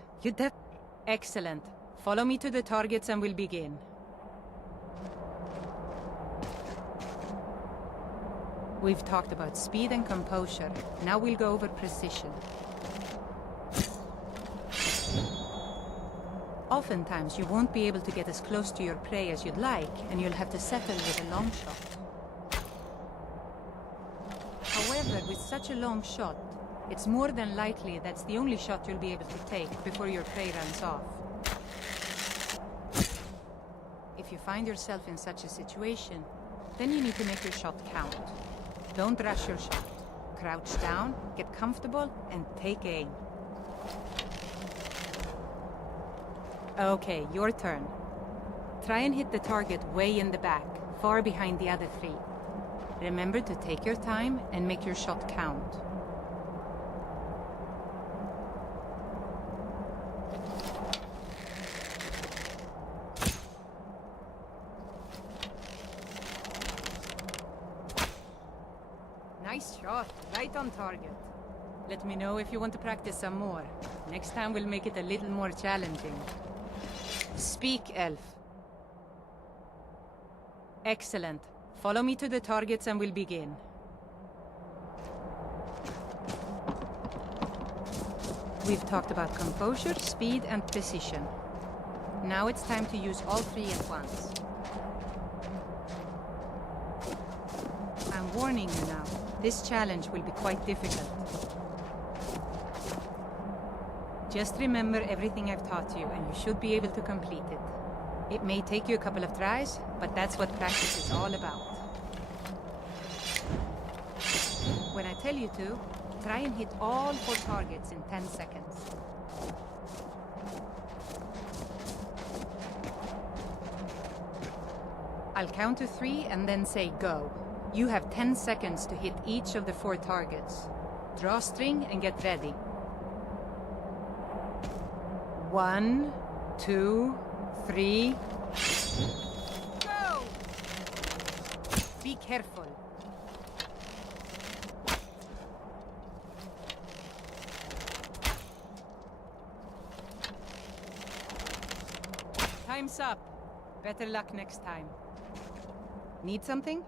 Excellent. Follow me to the targets and we'll begin. We've talked about speed and composure. Now we'll go over precision. Oftentimes, you won't be able to get as close to your prey as you'd like, and you'll have to settle with a long shot. However, with such a long shot, it's more than likely that's the only shot you'll be able to take before your prey runs off. If you find yourself in such a situation, then you need to make your shot count. Don't rush your shot. Crouch down, get comfortable, and take aim. Okay, your turn. Try and hit the target way in the back, far behind the other 3. Remember to take your time and make your shot count. Nice shot, right on target. Let me know if you want to practice some more. Next time we'll make it a little more challenging. Speak, elf. Excellent. Follow me to the targets and we'll begin. We've talked about composure, speed, and precision. Now it's time to use all 3 at once. I'm warning you now. This challenge will be quite difficult. Just remember everything I've taught you, and you should be able to complete it. It may take you a couple of tries, but that's what practice is all about. When I tell you to, try and hit all 4 targets in 10 seconds. I'll count to 3 and then say go. You have 10 seconds to hit each of the 4 targets. Draw string and get ready. 1, 2, 3... Go! Be careful. Time's up. Better luck next time. Need something?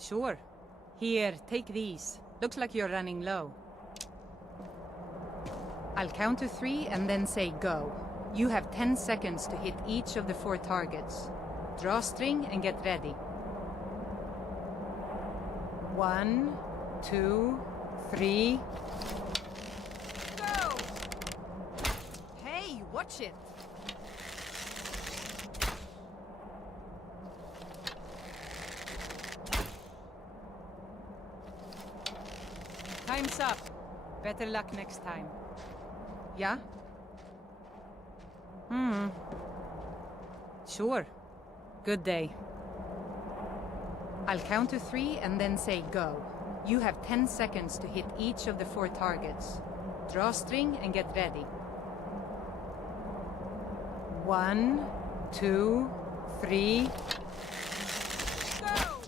Sure. Here, take these. Looks like you're running low. I'll count to 3 and then say go. You have 10 seconds to hit each of the 4 targets. Draw string and get ready. 1, 2, 3... Go! Hey, watch it! Time's up. Better luck next time. Yeah? Sure. Good day. I'll count to 3 and then say go. You have 10 seconds to hit each of the 4 targets. Draw string and get ready. 1, 2, 3... Go!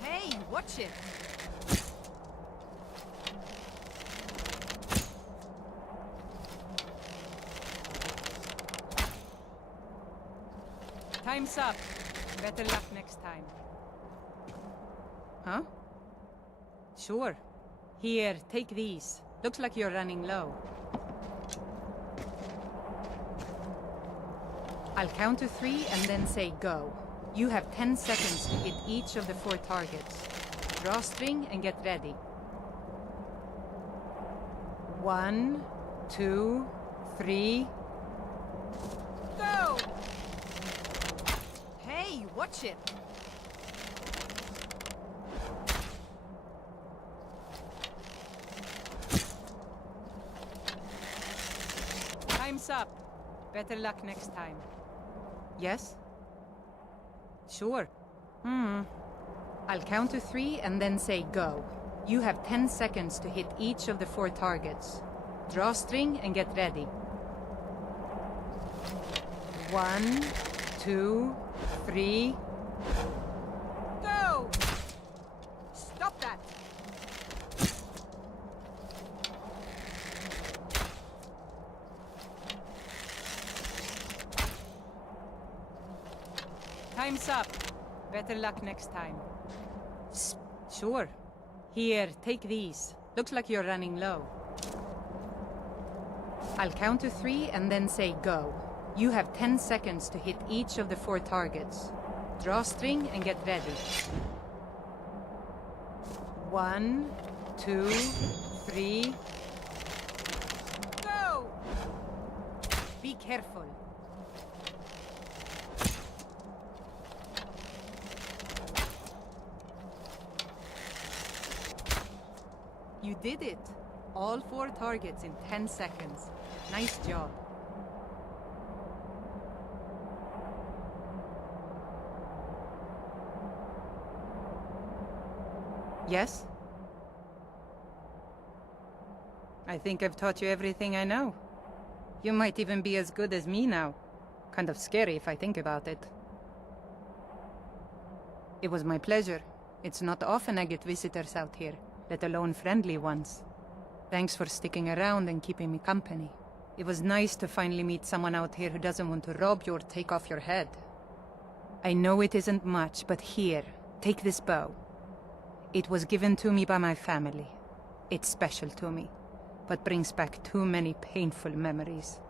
Hey, watch it! Time's up. Better luck next time. Huh? Sure. Here, take these. Looks like you're running low. I'll count to 3 and then say go. You have 10 seconds to hit each of the 4 targets. Draw string and get ready. 1, 2, 3... Go! Hey, watch it! Time's up. Better luck next time. Yes? Sure. I'll count to 3 and then say go. You have 10 seconds to hit each of the 4 targets. Draw string and get ready. 1, 2, 3... Go! Stop that! Time's up. Better luck next time. Sure. Here, take these. Looks like you're running low. I'll count to 3 and then say go. You have 10 seconds to hit each of the 4 targets. Draw string and get ready. 1, 2, 3... Go! Be careful. You did it! All 4 targets in 10 seconds. Nice job. Yes? I think I've taught you everything I know. You might even be as good as me now. Kind of scary if I think about it. It was my pleasure. It's not often I get visitors out here, let alone friendly ones. Thanks for sticking around and keeping me company. It was nice to finally meet someone out here who doesn't want to rob you or take off your head. I know it isn't much, but here, take this bow. It was given to me by my family. It's special to me, but brings back too many painful memories.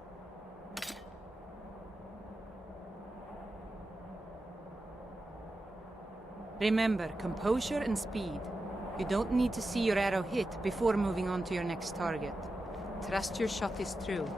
Remember, composure and speed. You don't need to see your arrow hit before moving on to your next target. Trust your shot is true.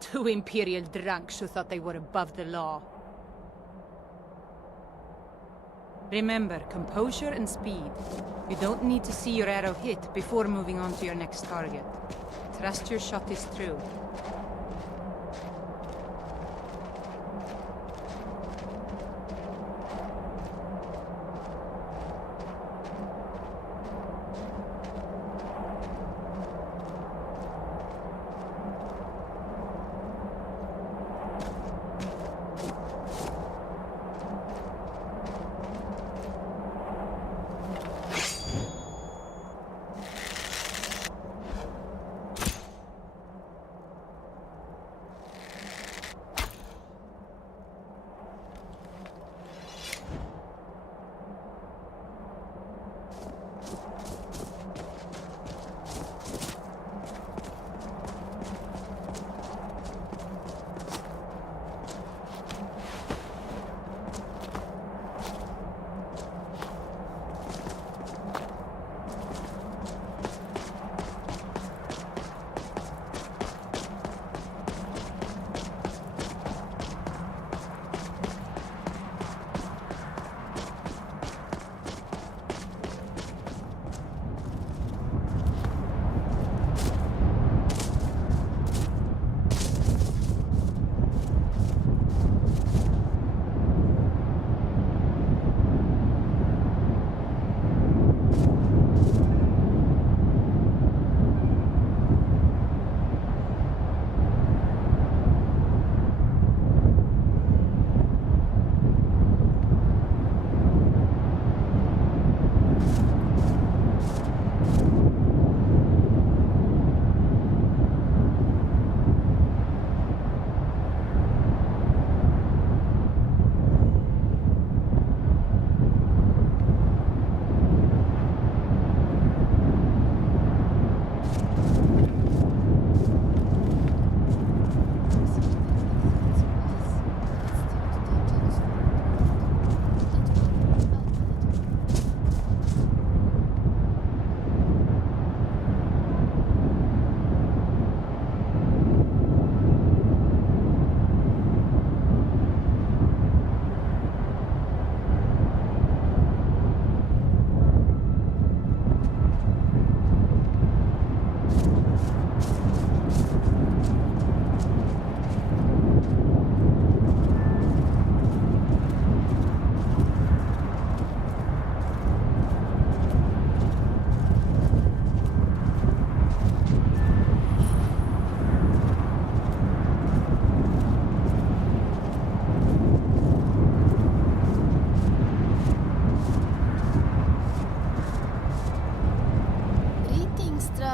Two Imperial drunks who thought they were above the law. Remember, composure and speed. You don't need to see your arrow hit before moving on to your next target. Trust your shot is true.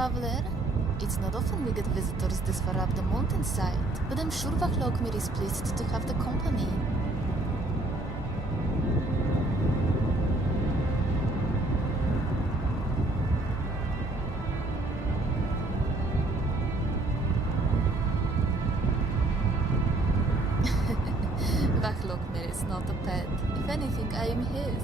traveler. It's not often we get visitors this far up the mountainside, but I'm sure Vachlokmir is pleased to have the company. Vachlokmir is not a pet. If anything, I am his.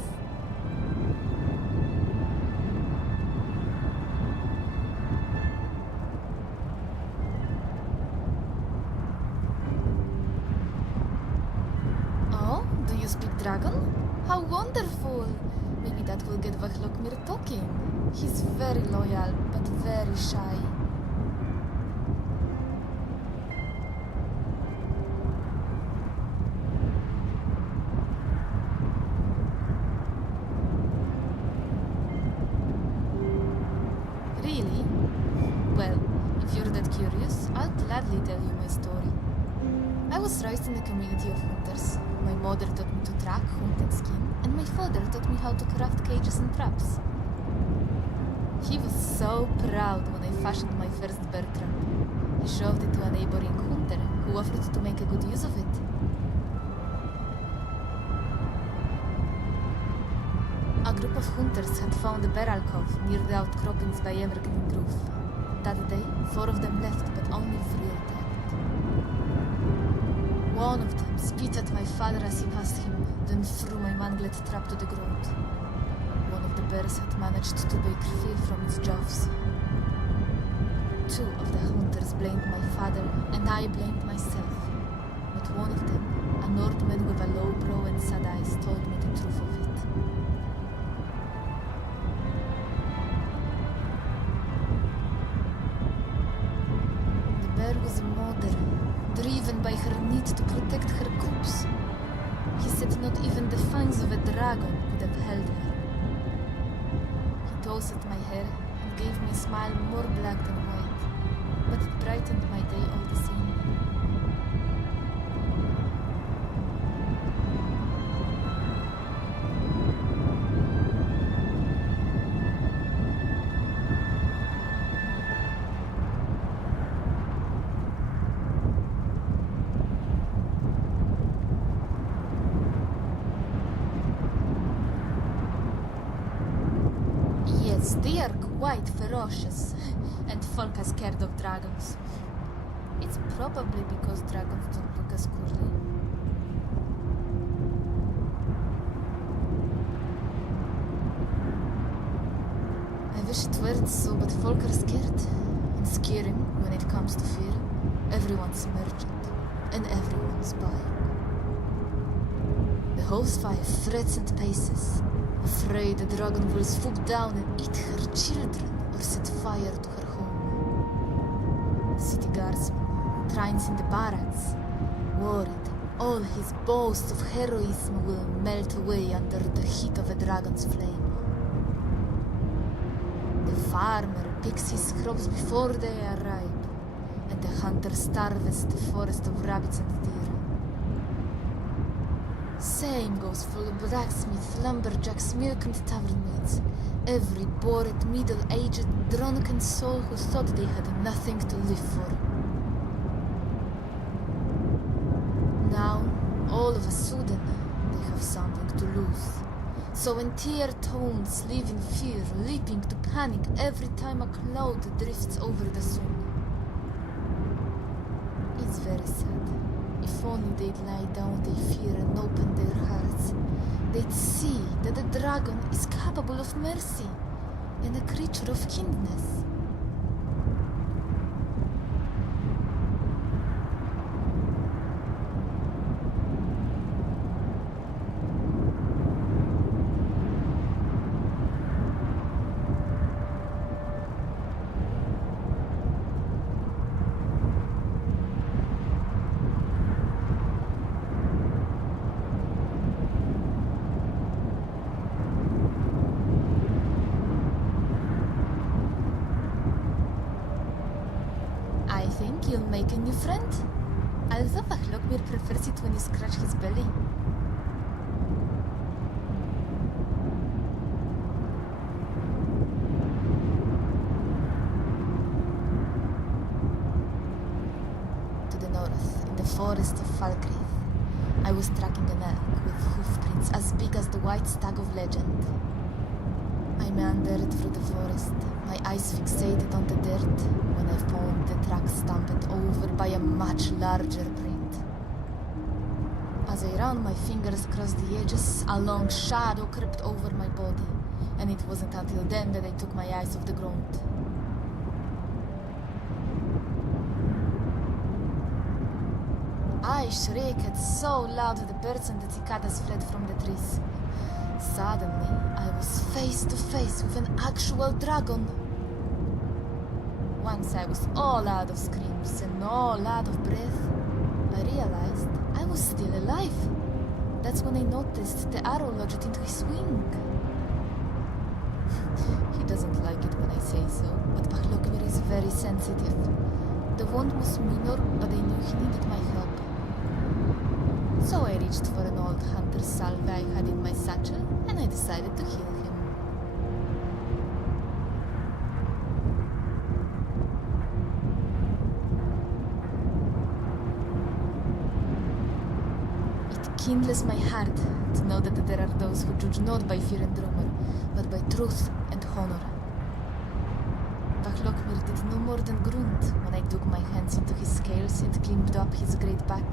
Oh, do you speak dragon? How wonderful! Maybe that will get Vachlokmir talking. He's very loyal, but very shy. Really? Well, if you're that curious, I'll gladly tell you my story. I was raised in a community of hunters. My mother taught me to track, hunt, and skin, and my father taught me how to craft cages and traps. He was so proud when I fashioned my first bear trap. He shoved it to a neighboring hunter, who offered to make a good use of it. A group of hunters had found a bear alcove near the outcroppings by Evergreen Grove. That day, 4 of them left, but only 3 attacked. One of them spit at my father as he passed him, then threw my manglet trap to the ground. One of the bears had managed to break free from its jaws. 2 of the hunters blamed my father, and I blamed myself. But one of them, a Northman with a low brow and sad eyes, told me the truth of it. The bear was a mother, driven by her need to protect her cubs. He said not even the fangs of a dragon could have held her. He tossed my hair and gave me a smile more black than white, but it brightened my day all the same. Yes, they are quite ferocious, and folk are scared of dragons. It's probably because dragons don't look as curly. I wish it weren't so, but folk are scared. In Skyrim, when it comes to fear, everyone's merchant, and everyone's buying. The host fire threats and paces, afraid the dragon will swoop down and eat her children or set fire to her home. City guardsmen, trains in the barracks, worried all his boasts of heroism will melt away under the heat of a dragon's flame. The farmer picks his crops before they are ripe, and the hunter starves the forest of rabbits and deer. Same goes for blacksmiths, lumberjacks, milk and tavern maids. Every bored, middle-aged, drunken soul who thought they had nothing to live for. Now, all of a sudden, they have something to lose. So entire towns live in fear, leaping to panic every time a cloud drifts over the sun. It's very sad. If only they'd lie down their fear and open their hearts, they'd see that the dragon is capable of mercy and a creature of kindness. I think you'll make a new friend. Although Vachlokmir prefers it when you scratch his belly. forest of Falkreath. I was tracking an elk with hoofprints as big as the white stag of legend. I meandered through the forest, my eyes fixated on the dirt, when I found the track stamped over by a much larger print. As I ran my fingers across the edges, a long shadow crept over my body, and it wasn't until then that I took my eyes off the ground. I shrieked so loud the birds and the cicadas fled from the trees. Suddenly, I was face to face with an actual dragon. Once I was all out of screams and all out of breath, I realized I was still alive. That's when I noticed the arrow lodged into his wing. He doesn't like it when I say so, but Bahlokmir is very sensitive. The wound was minor, but I knew he needed my help. So I reached for an old hunter's salve I had in my satchel, and I decided to heal him. It kindles my heart to know that there are those who judge not by fear and rumor, but by truth and honor. Bahlokmir did no more than grunt when I dug my hands into his scales and climbed up his great back.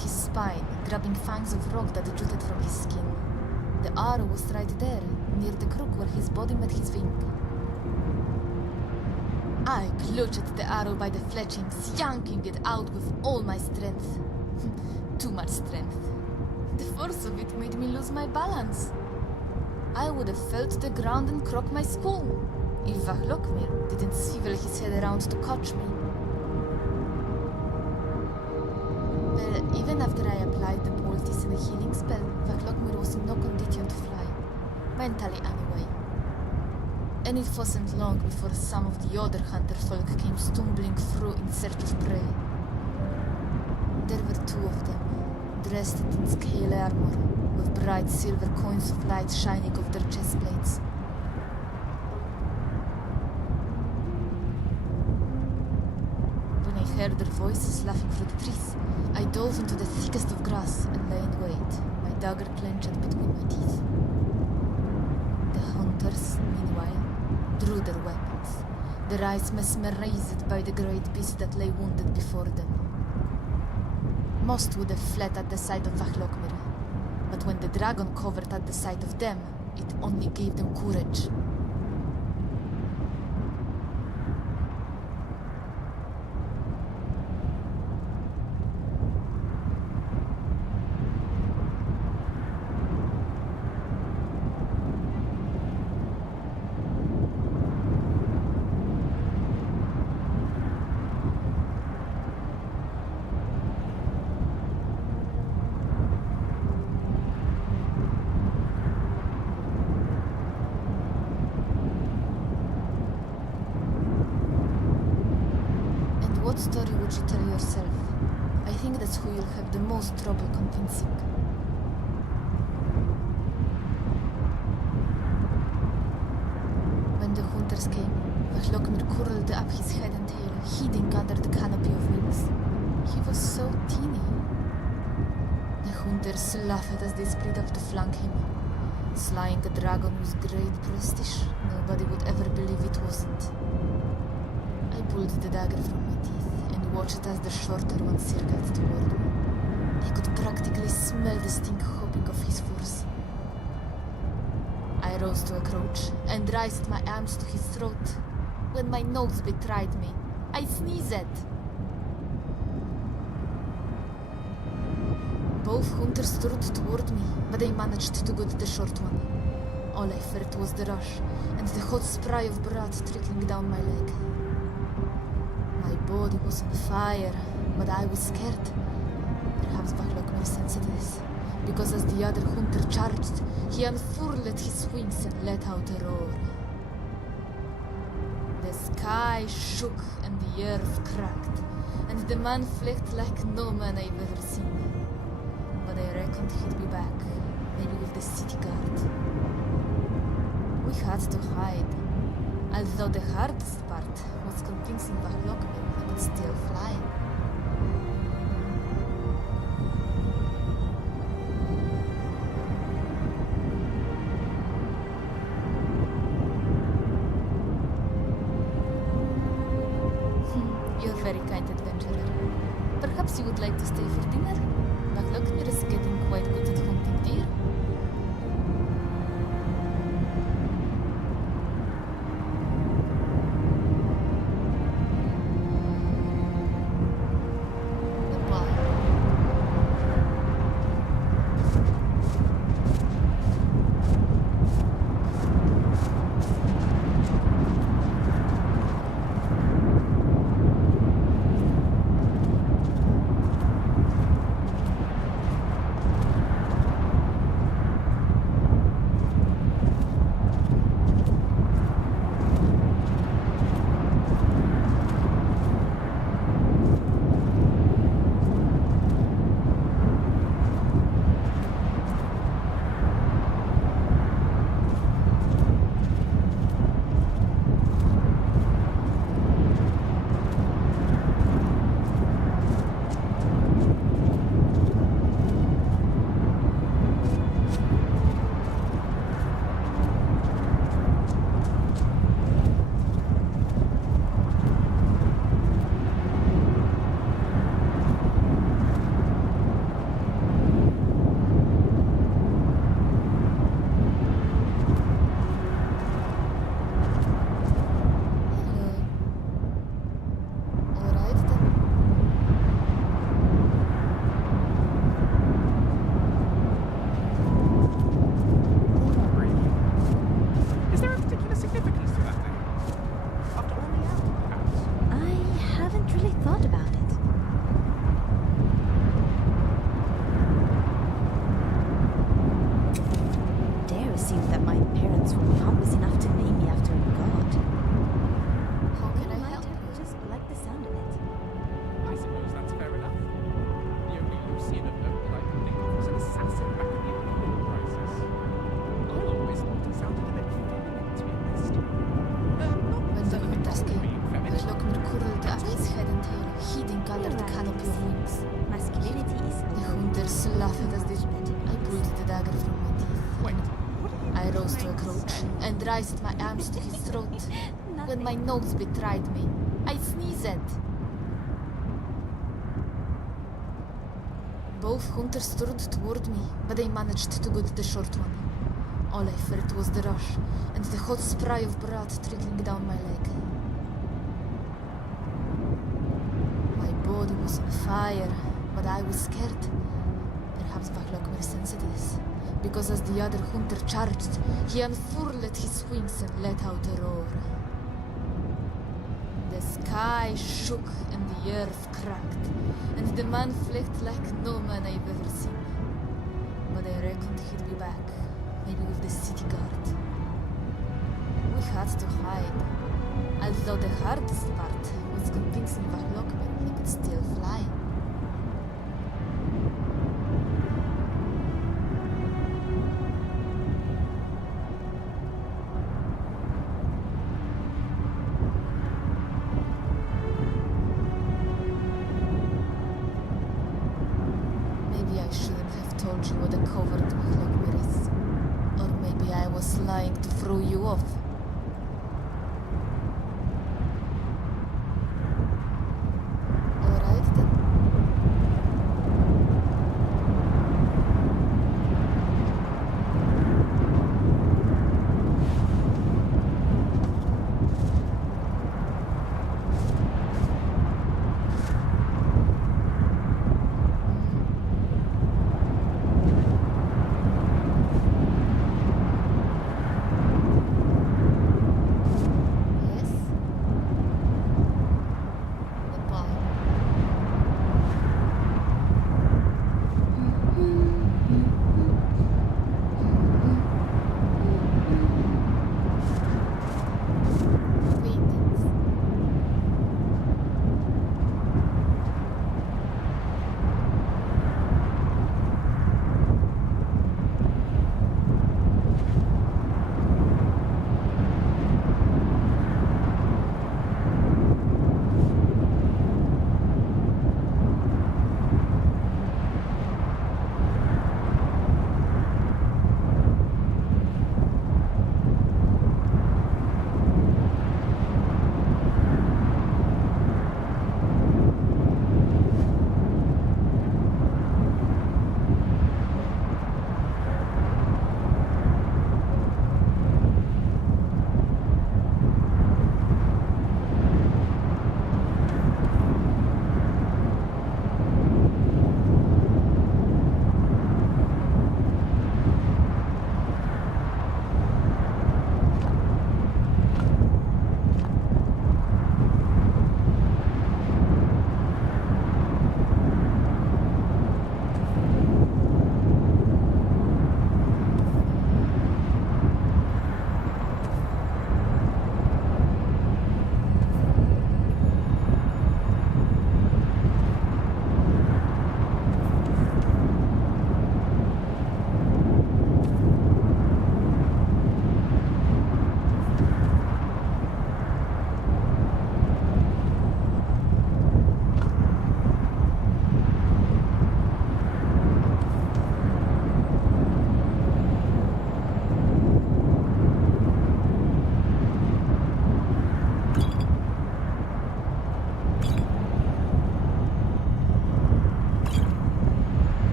His spine, grabbing fangs of rock that jutted from his skin. The arrow was right there, near the crook where his body met his wing. I clutched the arrow by the fletchings, yanking it out with all my strength. Too much strength. The force of it made me lose my balance. I would have fell to the ground and croaked my skull if Bahlokmir didn't swivel his head around to catch me. Even after I applied the poultice and a healing spell, Bahlokmir was in no condition to fly. Mentally, anyway. And it wasn't long before some of the other hunter folk came stumbling through in search of prey. There were two of them, dressed in scale armor, with bright silver coins of light shining off their chest plates. When I heard their voices laughing through the trees, I dove into the thickest of grass and lay in wait, my dagger clenched between my teeth. The hunters, meanwhile, drew their weapons, their eyes mesmerized by the great beast that lay wounded before them. Most would have fled at the sight of Bahlokmir, but when the dragon covered at the sight of them, it only gave them courage. What story would you tell yourself? I think that's who you'll have the most trouble convincing. When the hunters came, Bahlokmir curled up his head and tail, hiding under the canopy of wings. He was so teeny. The hunters laughed as they spread up to flank him. Slaying a dragon with great prestige, nobody would ever believe it wasn't. I pulled the dagger from my teeth and watched as the shorter one circled toward me. I could practically smell the stink hopping of his force. I rose to a crouch and raised my arms to his throat. When my nose betrayed me, I sneezed. Both hunters strode toward me, but I managed to get the short one. All I felt was the rush and the hot spray of blood trickling down my leg. My body was on fire, but I was scared. Perhaps Bahlokmir sensed this, because as the other hunter charged, he unfurled his wings and let out a roar. The sky shook and the earth cracked, and the man fled like no man I've ever seen. But I reckoned he'd be back, maybe with the city guard. We had to hide. Although the hardest part was convincing Vahlokmir he could still fly. You're very kind, adventurer. Perhaps you would like to stay for dinner? Vahlokmir is getting quite good at hunting deer. Raised my arms to his throat. When my nose betrayed me, I sneezed. Both hunters turned toward me, but I managed to get the short one. All I felt was the rush, and the hot spray of blood trickling down my leg. My body was on fire, but I was scared. Perhaps Vahlokmir sensed this, because as the other hunter charged, he unfurled his wings and let out a roar. The sky shook and the earth cracked, and the man fled like no man I've ever seen. But I reckoned he'd be back, maybe with the city guard. We had to hide, although the hardest part was convincing Vahlokmir he could still fly. Lying to throw you off. Alright then.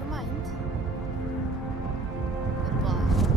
your mind? Goodbye.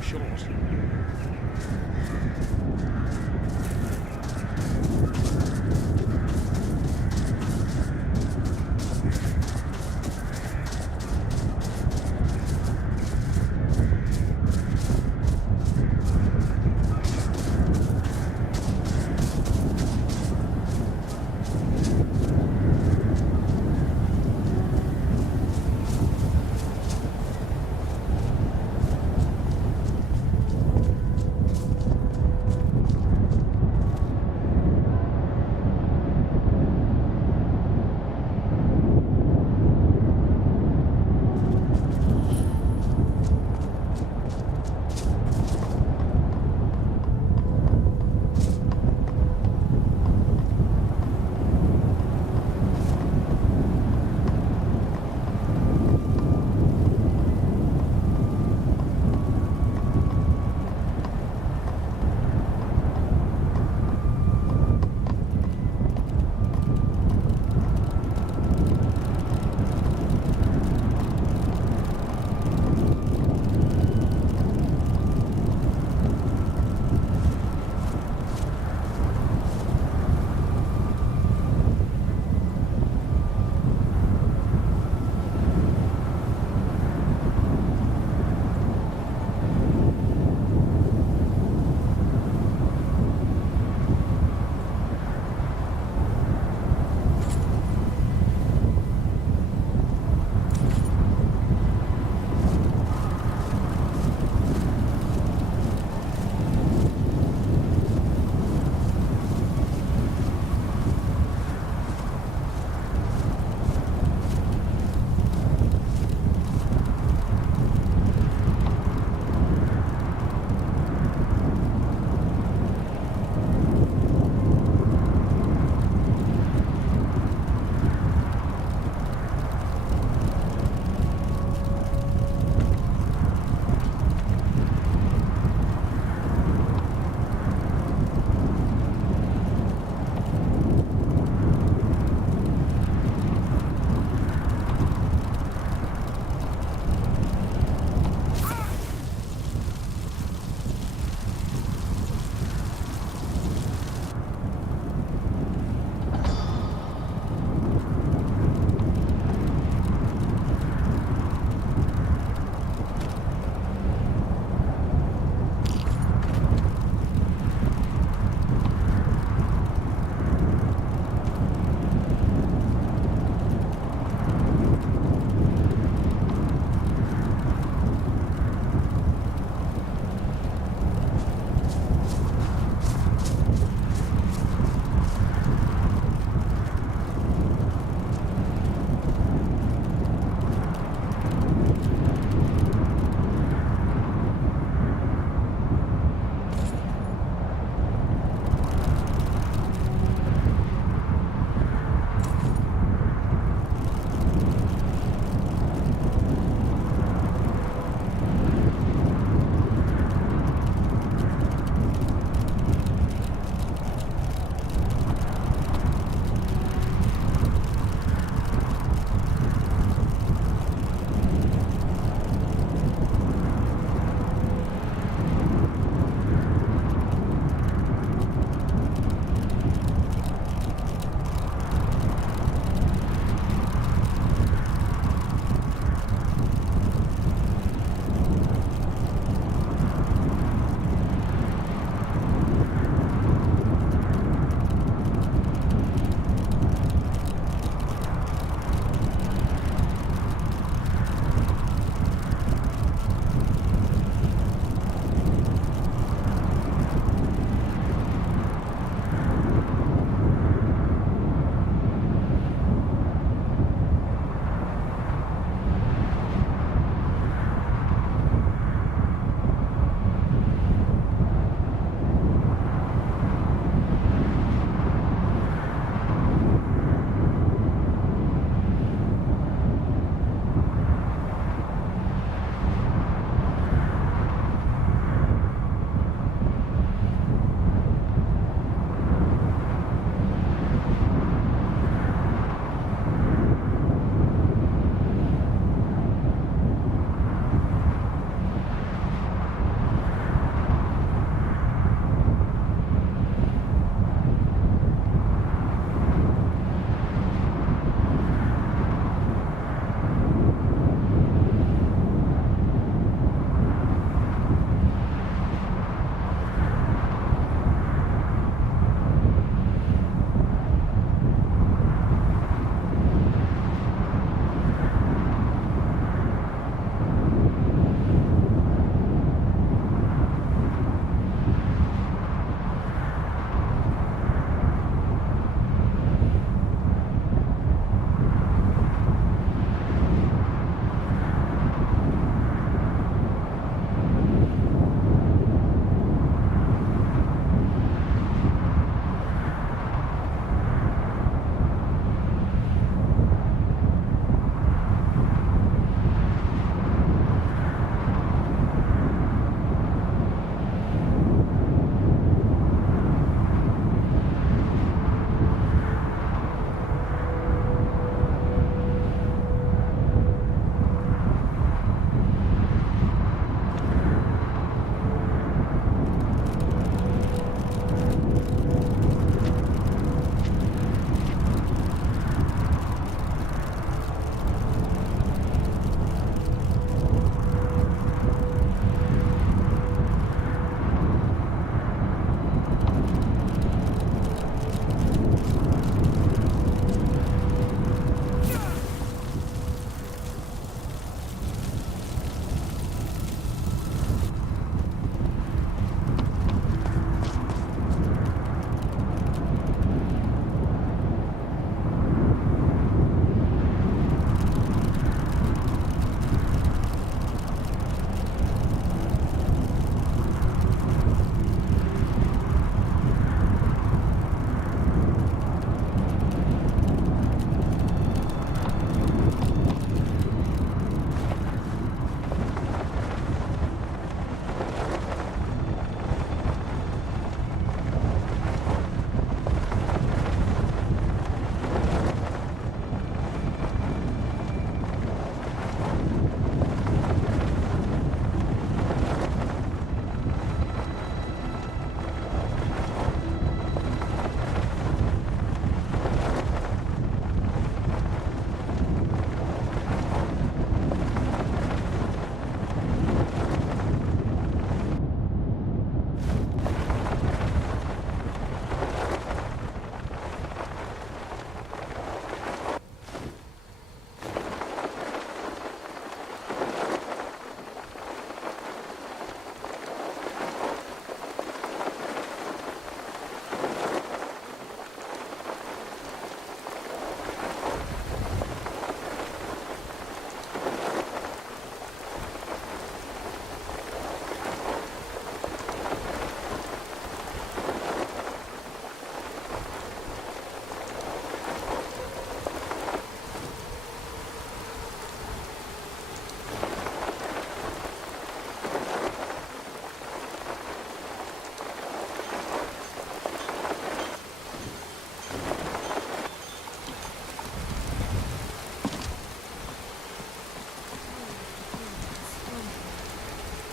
too short.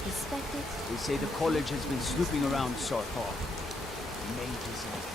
respect it. They say the college has been snooping around Sarkar. Mages and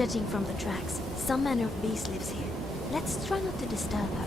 Judging from the tracks, some manner of beast lives here. Let's try not to disturb her.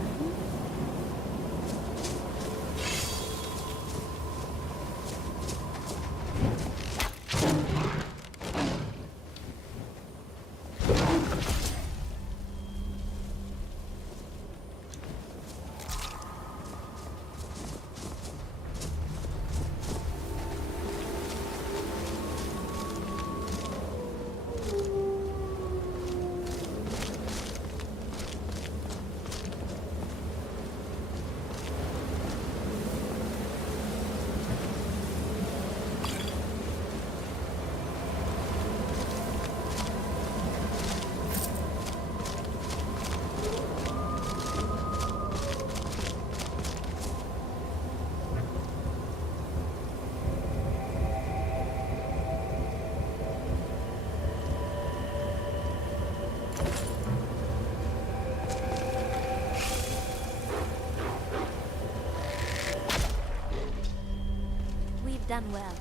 Done well.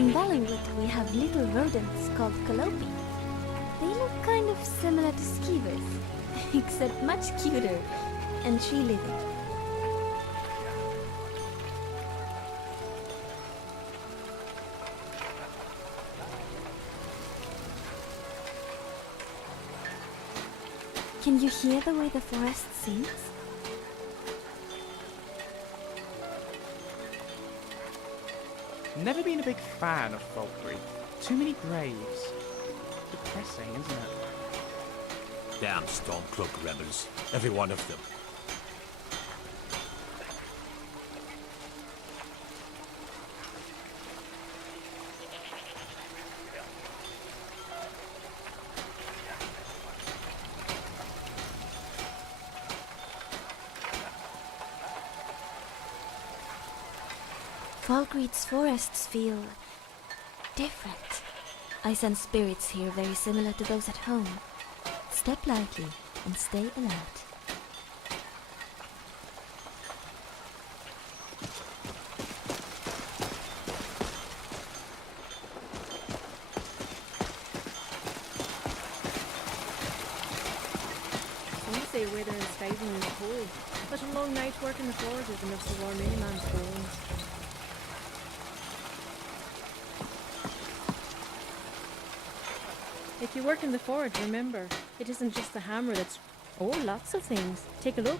In Valenwood, we have little rodents called calopi. They look kind of similar to skeevers, except much cuter and tree-living. Can you hear the way the forest sings? Never been a big fan of Falkreath. Too many graves. Depressing, isn't it? Damn Stormcloak rebels. Every one of them. Falkreath's forests feel different. I sense spirits here very similar to those at home. Step lightly and stay alert. Some say weather in Skyrim is cold, but a long night work in the forge is enough to warm any man's bones. If you work in the forge, remember, it isn't just the hammer that's... Oh, lots of things. Take a look.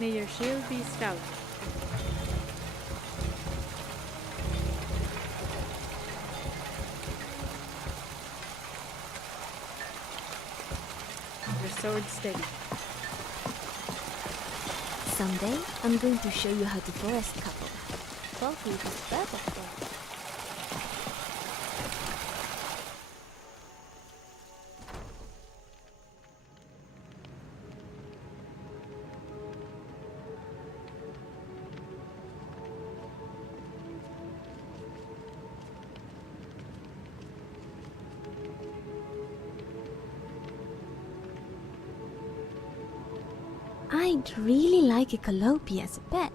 May your shield be stout. Your sword steady. Someday, I'm going to show you how to forest couple. Falkreath is perfect for it. I'd really like a calliope as a pet.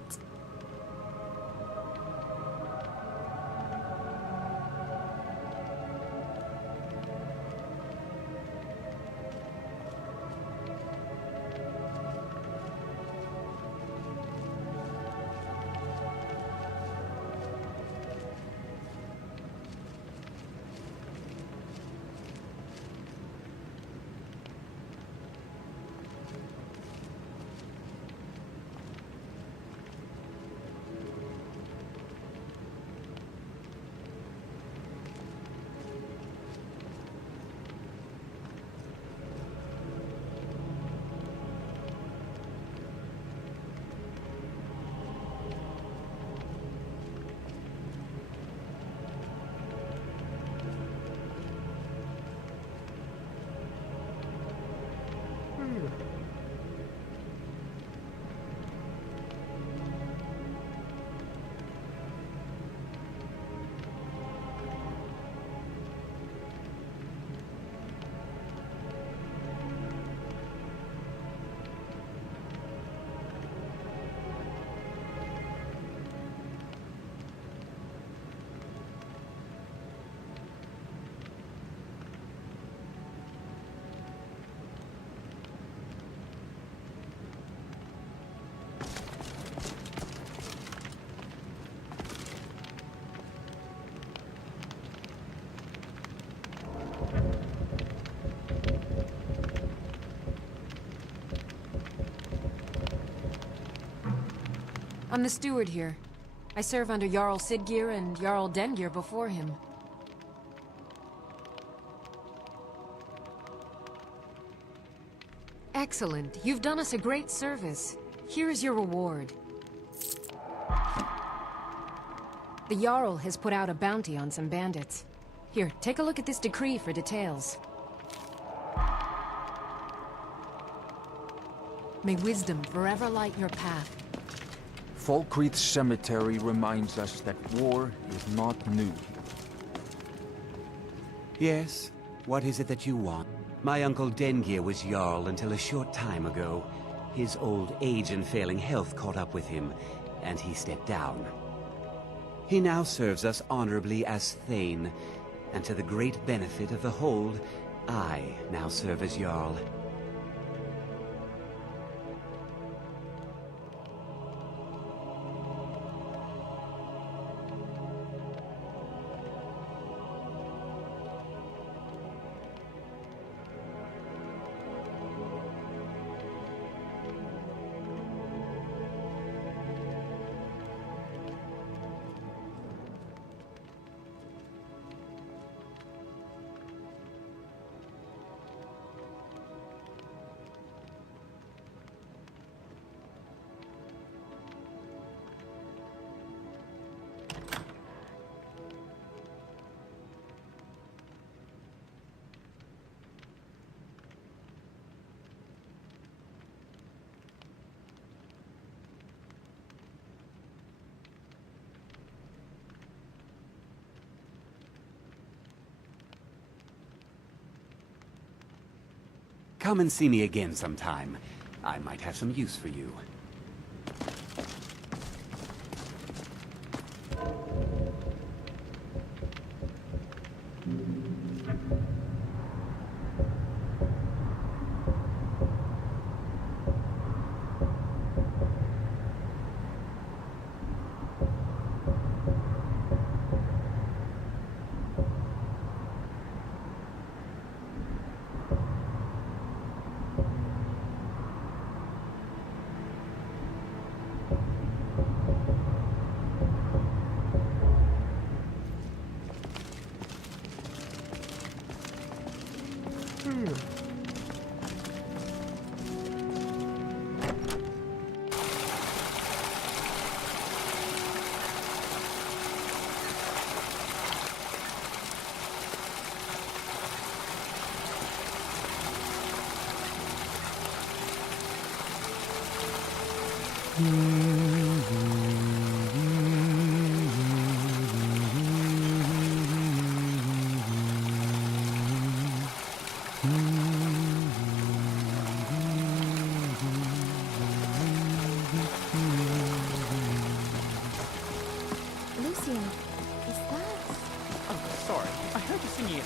I'm the steward here. I serve under Jarl Siggeir and Jarl Dengeir before him. Excellent. You've done us a great service. Here's your reward. The Jarl has put out a bounty on some bandits. Here, take a look at this decree for details. May wisdom forever light your path. Falkreath's cemetery reminds us that war is not new. Yes? What is it that you want? My uncle Dengeir was Jarl until a short time ago. His old age and failing health caught up with him, and he stepped down. He now serves us honorably as Thane, and to the great benefit of the Hold, I now serve as Jarl. Come and see me again sometime. I might have some use for you.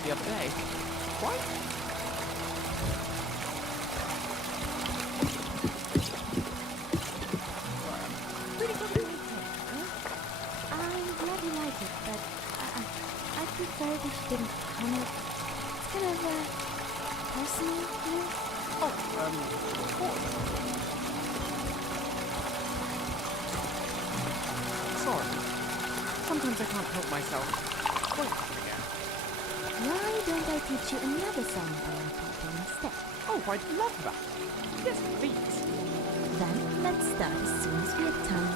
The other day. What? I'm glad you like it, but I prefer if you didn't comment. It's kind of personal, you know? Oh, of course. Sorry. Sometimes I can't help myself. Wait again. Why don't I teach you another song poem people instead? Oh, I'd love that. Yes, please. Then let's start as soon as we have time.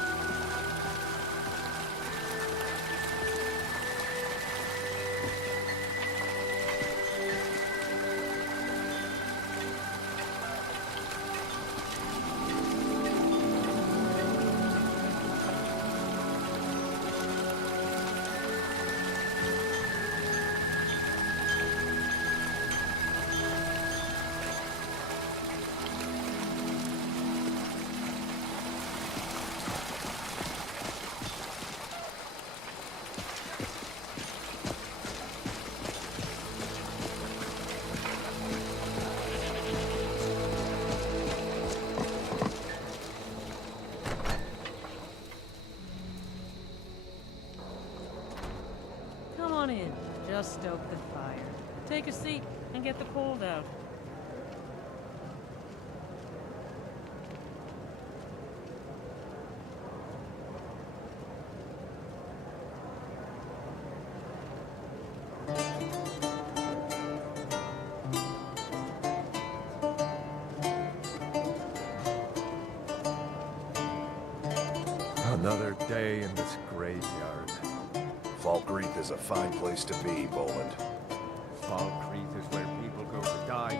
Just stoke the fire. Take a seat and get the cold out. Another day in this graveyard. Falkreath is a fine place to be, Boland. Falkreath is where people go to die.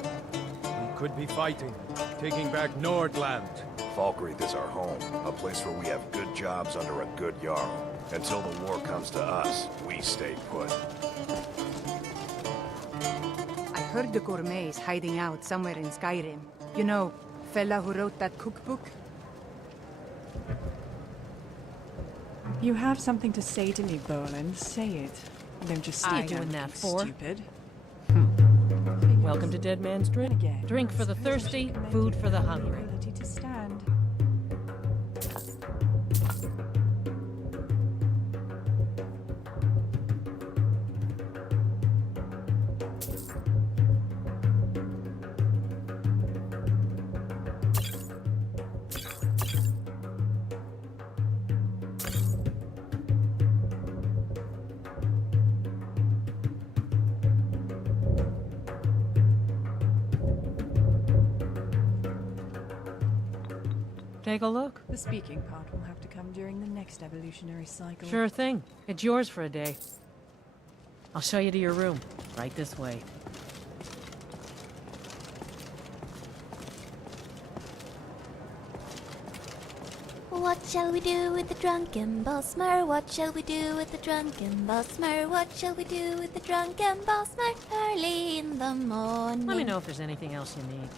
We could be fighting, taking back Nordland. Falkreath is our home, a place where we have good jobs under a good Jarl. Until the war comes to us, we stay put. I heard the gourmet is hiding out somewhere in Skyrim. You know, fella who wrote that cookbook? You have something to say to me, Boland. Say it. Don't just What are you stand doing there that for? stupid. Welcome to Dead Man's Drink. Again. Drink for the thirsty, food for the hungry. Ability to stand. Take a look. The speaking part will have to come during the next evolutionary cycle. Sure thing. It's yours for a day. I'll show you to your room. Right this way. What shall we do with the drunken Bosmer? What shall we do with the drunken Bosmer? What shall we do with the drunken Bosmer? Early in the morning. Let me know if there's anything else you need.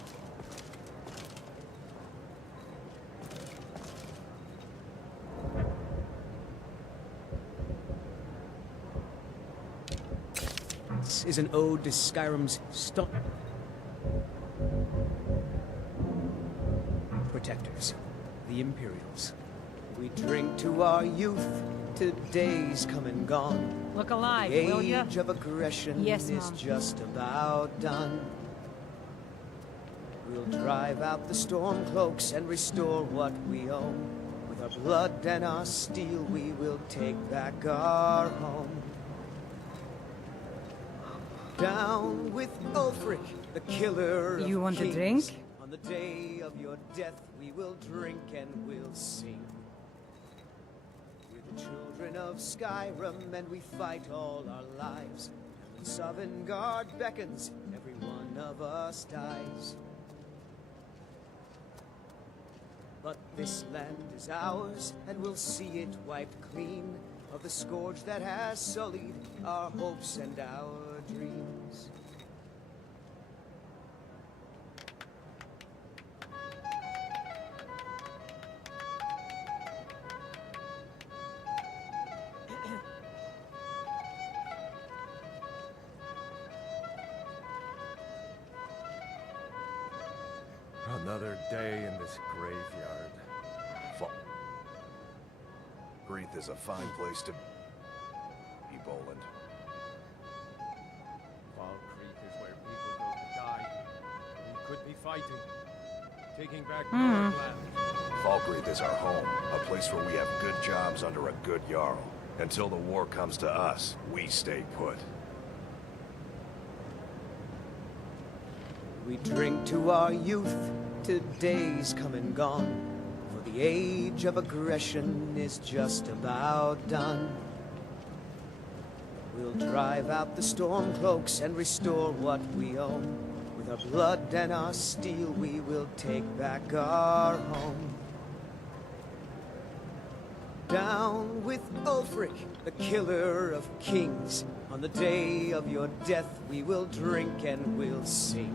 This is an ode to Skyrim's protectors, the Imperials. We drink to our youth, to days come and gone. Look alive, the will ya? age of aggression Yes, is Mom. just about done. We'll drive out the storm cloaks and restore what we own. With our blood and our steel, we will take back our home. Down with Ulfric, the killer of You want a kings. drink? On the day of your death, we will drink and we'll sing. We're the children of Skyrim, and we fight all our lives. And when Sovngarde beckons, every one of us dies. But this land is ours, and we'll see it wiped clean of the scourge that has sullied our hopes and our dreams. Another day in this graveyard. Falkreath is a fine place to be, Boland. Falkreath is where people go to die. We could be fighting, taking back Nordland. Falkreath is our home, a place where we have good jobs under a good Jarl. Until the war comes to us, we stay put. We drink to our youth, to days come and gone. For the age of aggression is just about done. We'll drive out the storm cloaks and restore what we own. With our blood and our steel, we will take back our home. Down with Ulfric, the killer of kings. On the day of your death, we will drink and we'll sing.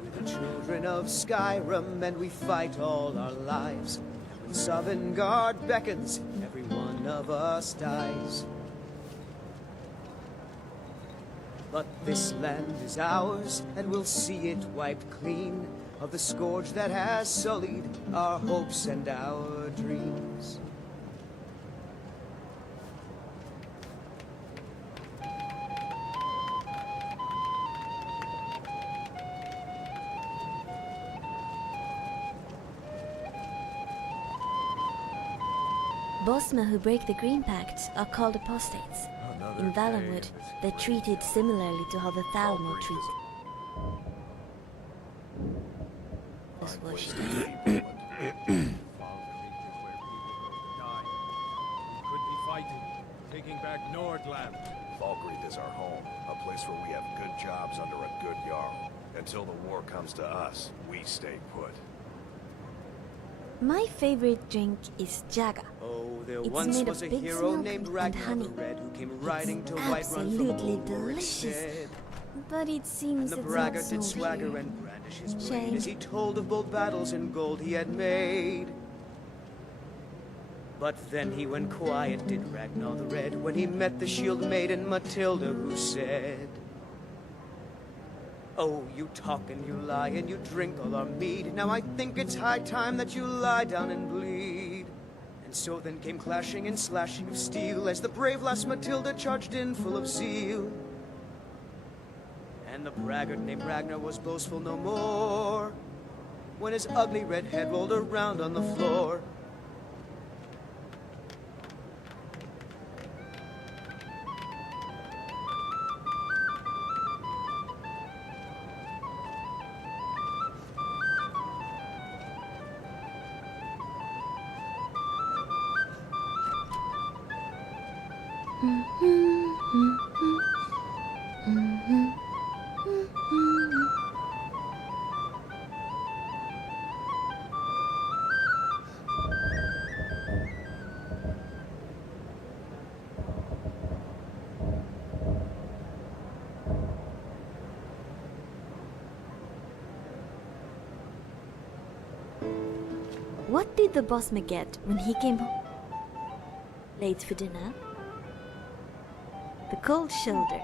We're the children of Skyrim, and we fight all our lives. And when Sovngarde beckons, every one of us dies. But this land is ours, and we'll see it wiped clean of the scourge that has sullied our hopes and our dreams. Bosmer who break the Green Pact are called apostates. In Valenwood, they're treated similarly to how the Thalmor treat. This was Until the war comes to us, we stay put. My favorite drink is Jaga. Oh, there It's once made was of a pig's hero milk named and Ragnar the honey. Red who came riding to It's Whiterun from absolutely Old War delicious. instead. But it And seems the it's braggart not did sold swagger here. and brandish his blade Shame. as he told of bold battles and gold he had made. But then he went quiet, did Ragnar the Red, when he met the shield maiden Matilda, who said, "Oh, you talk and you lie and you drink all our mead. Now I think it's high time that you lie down and bleed." And so then came clashing and slashing of steel as the brave lass Matilda charged in full of zeal. And the braggart named Ragnar was boastful no more when his ugly red head rolled around on the floor. What did the bossman get when he came home? Late for dinner? The cold shoulder.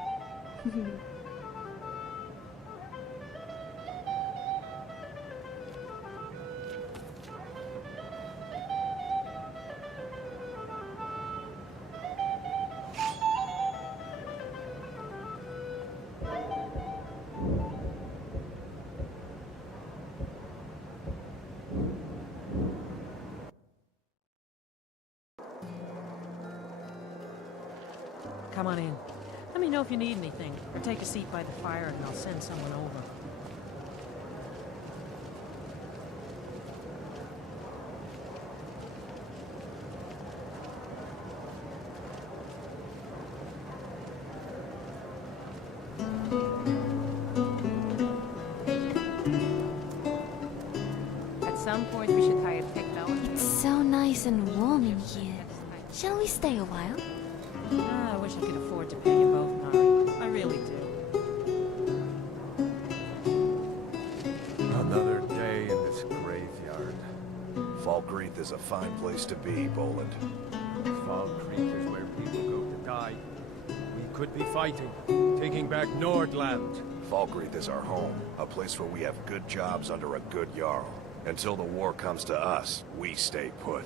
Come on in. Let me know if you need anything, or take a seat by the fire and I'll send someone over. At some point we should hire technology. It's so nice and warm in here. Shall we stay a while? I wish I could afford to pay you both, Mari. I really do. Another day in this graveyard. Falkreath is a fine place to be, Boland. Falkreath is where people go to die. We could be fighting, taking back Nordland. Falkreath is our home, a place where we have good jobs under a good Jarl. Until the war comes to us, we stay put.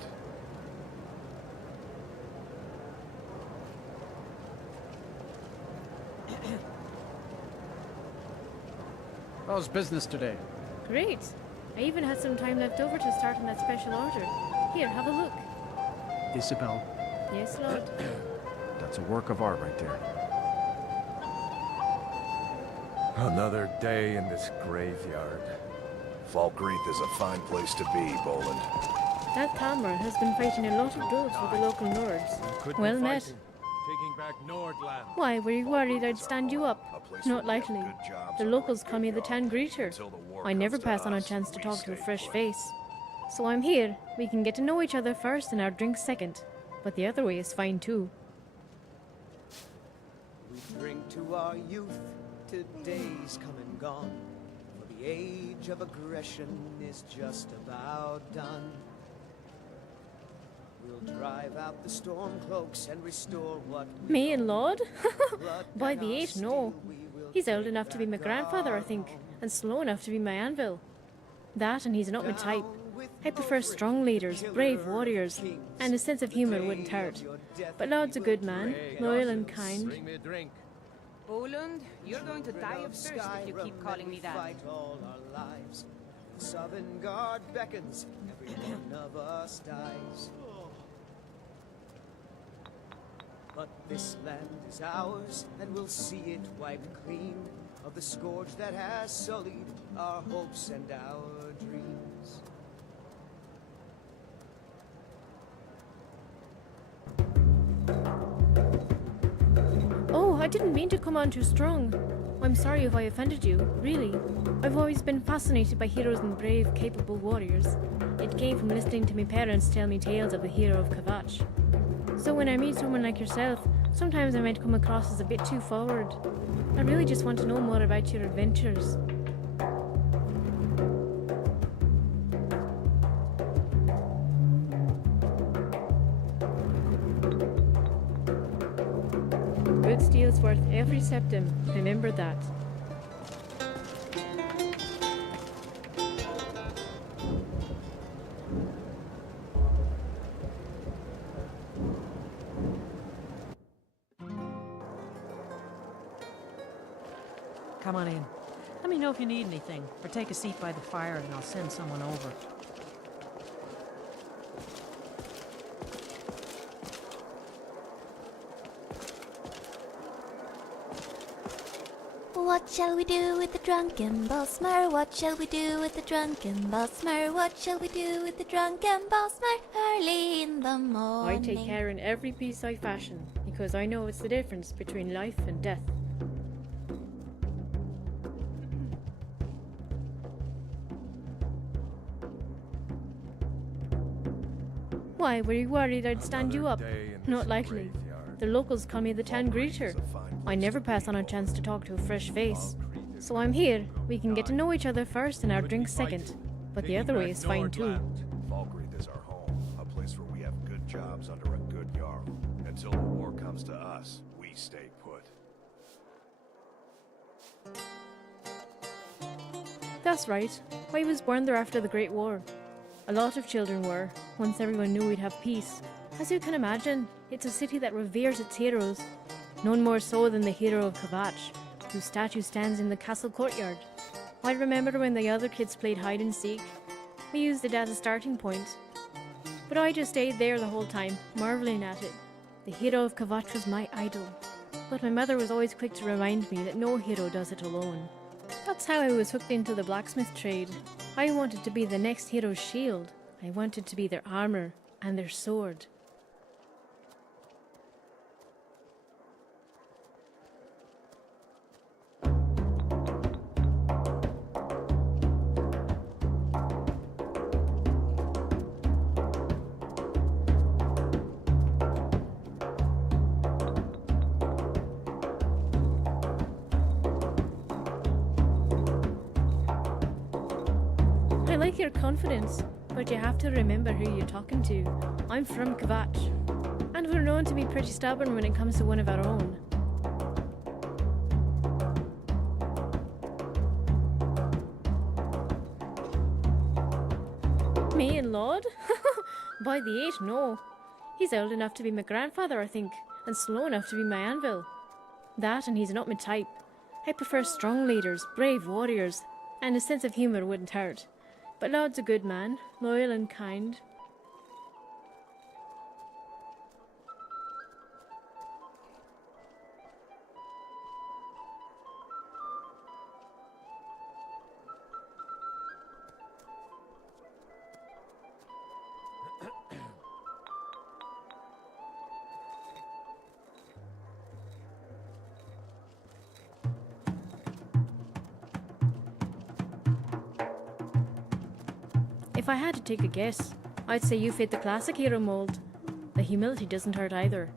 How's business today? Great. I even had some time left over to start on that special order. Here, have a look. Isabel, Yes, Lord. That's a work of art right there. Another day in this graveyard. Falkreath is a fine place to be, Boland. That Thalmor has been fighting a lot of duels with the local Nords. Could be Well met. fighting, taking back Nordland. Why, were you worried I'd stand you up? Not likely. The locals call me the Tan Greeter. I never pass on a chance to talk to a fresh face. So I'm here. We can get to know each other first and our drinks second. But the other way is fine too. We drink to our youth, to days come and gone. For the age of aggression is just about done. We'll drive out the storm cloaks and restore what Me and Lord? By the 8, no. He's old enough to be my grandfather, I think, and slow enough to be my anvil. That and he's not my type. I prefer strong leaders, brave warriors, and a sense of humor wouldn't hurt. But Lord's a good man, loyal and kind. Bring me a drink. Olund, you're going to die of thirst if you keep calling me that. Fight all our lives. The Sovngarde beckons, every one of us dies. But this land is ours, and we'll see it wiped clean of the scourge that has sullied our hopes and our dreams. Oh, I didn't mean to come on too strong. I'm sorry if I offended you, really. I've always been fascinated by heroes and brave, capable warriors. It came from listening to my parents tell me tales of the hero of Kvatch. So when I meet someone like yourself, sometimes I might come across as a bit too forward. I really just want to know more about your adventures. Good steel's worth every septim. Remember that. Come on in. Let me know if you need anything, or take a seat by the fire and I'll send someone over. What shall we do with the drunken Bosmer? What shall we do with the drunken Bosmer? What shall we do with the drunken Bosmer? Early in the morning. I take care in every piece I fashion, because I know it's the difference between life and death. Why, were you worried I'd stand you up? Not likely. The locals call me the town greeter. I never pass on a chance to talk to a fresh face. So I'm here. We can get to know each other first and our drinks second. But the other way is fine too. Falkreath is our home, a place where we have good jobs under a good Jarl. Until the war comes to us, we stay put. That's right. I was born there after the Great War. A lot of children were, once everyone knew we'd have peace. As you can imagine, it's a city that reveres its heroes. None more so than the hero of Kvatch, whose statue stands in the castle courtyard. I remember when the other kids played hide and seek. We used it as a starting point. But I just stayed there the whole time, marveling at it. The hero of Kvatch was my idol. But my mother was always quick to remind me that no hero does it alone. That's how I was hooked into the blacksmith trade. I wanted to be the next hero's shield. I wanted to be their armor and their sword. I like your confidence, but you have to remember who you're talking to. I'm from Kvatch, and we're known to be pretty stubborn when it comes to one of our own. Me and Lord? By the age, no. He's old enough to be my grandfather, I think, and slow enough to be my anvil. That, and he's not my type. I prefer strong leaders, brave warriors, and a sense of humour wouldn't hurt. But Lord's a good man, loyal and kind. If I had to take a guess, I'd say you fit the classic hero mold. The humility doesn't hurt either.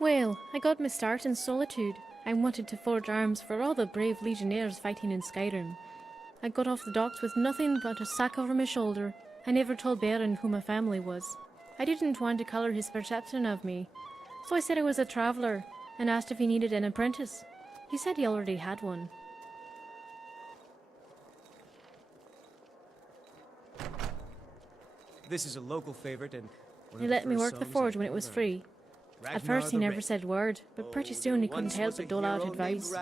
Well, I got my start in solitude. I wanted to forge arms for all the brave legionnaires fighting in Skyrim. I got off the docks with nothing but a sack over my shoulder. I never told Baron who my family was. I didn't want to colour his perception of me, so I said I was a traveller and asked if he needed an apprentice. He said he already had one. This is a local favourite, and He let me work the forge when it was free. At first he never said a word, but pretty soon he couldn't help but dole out advice.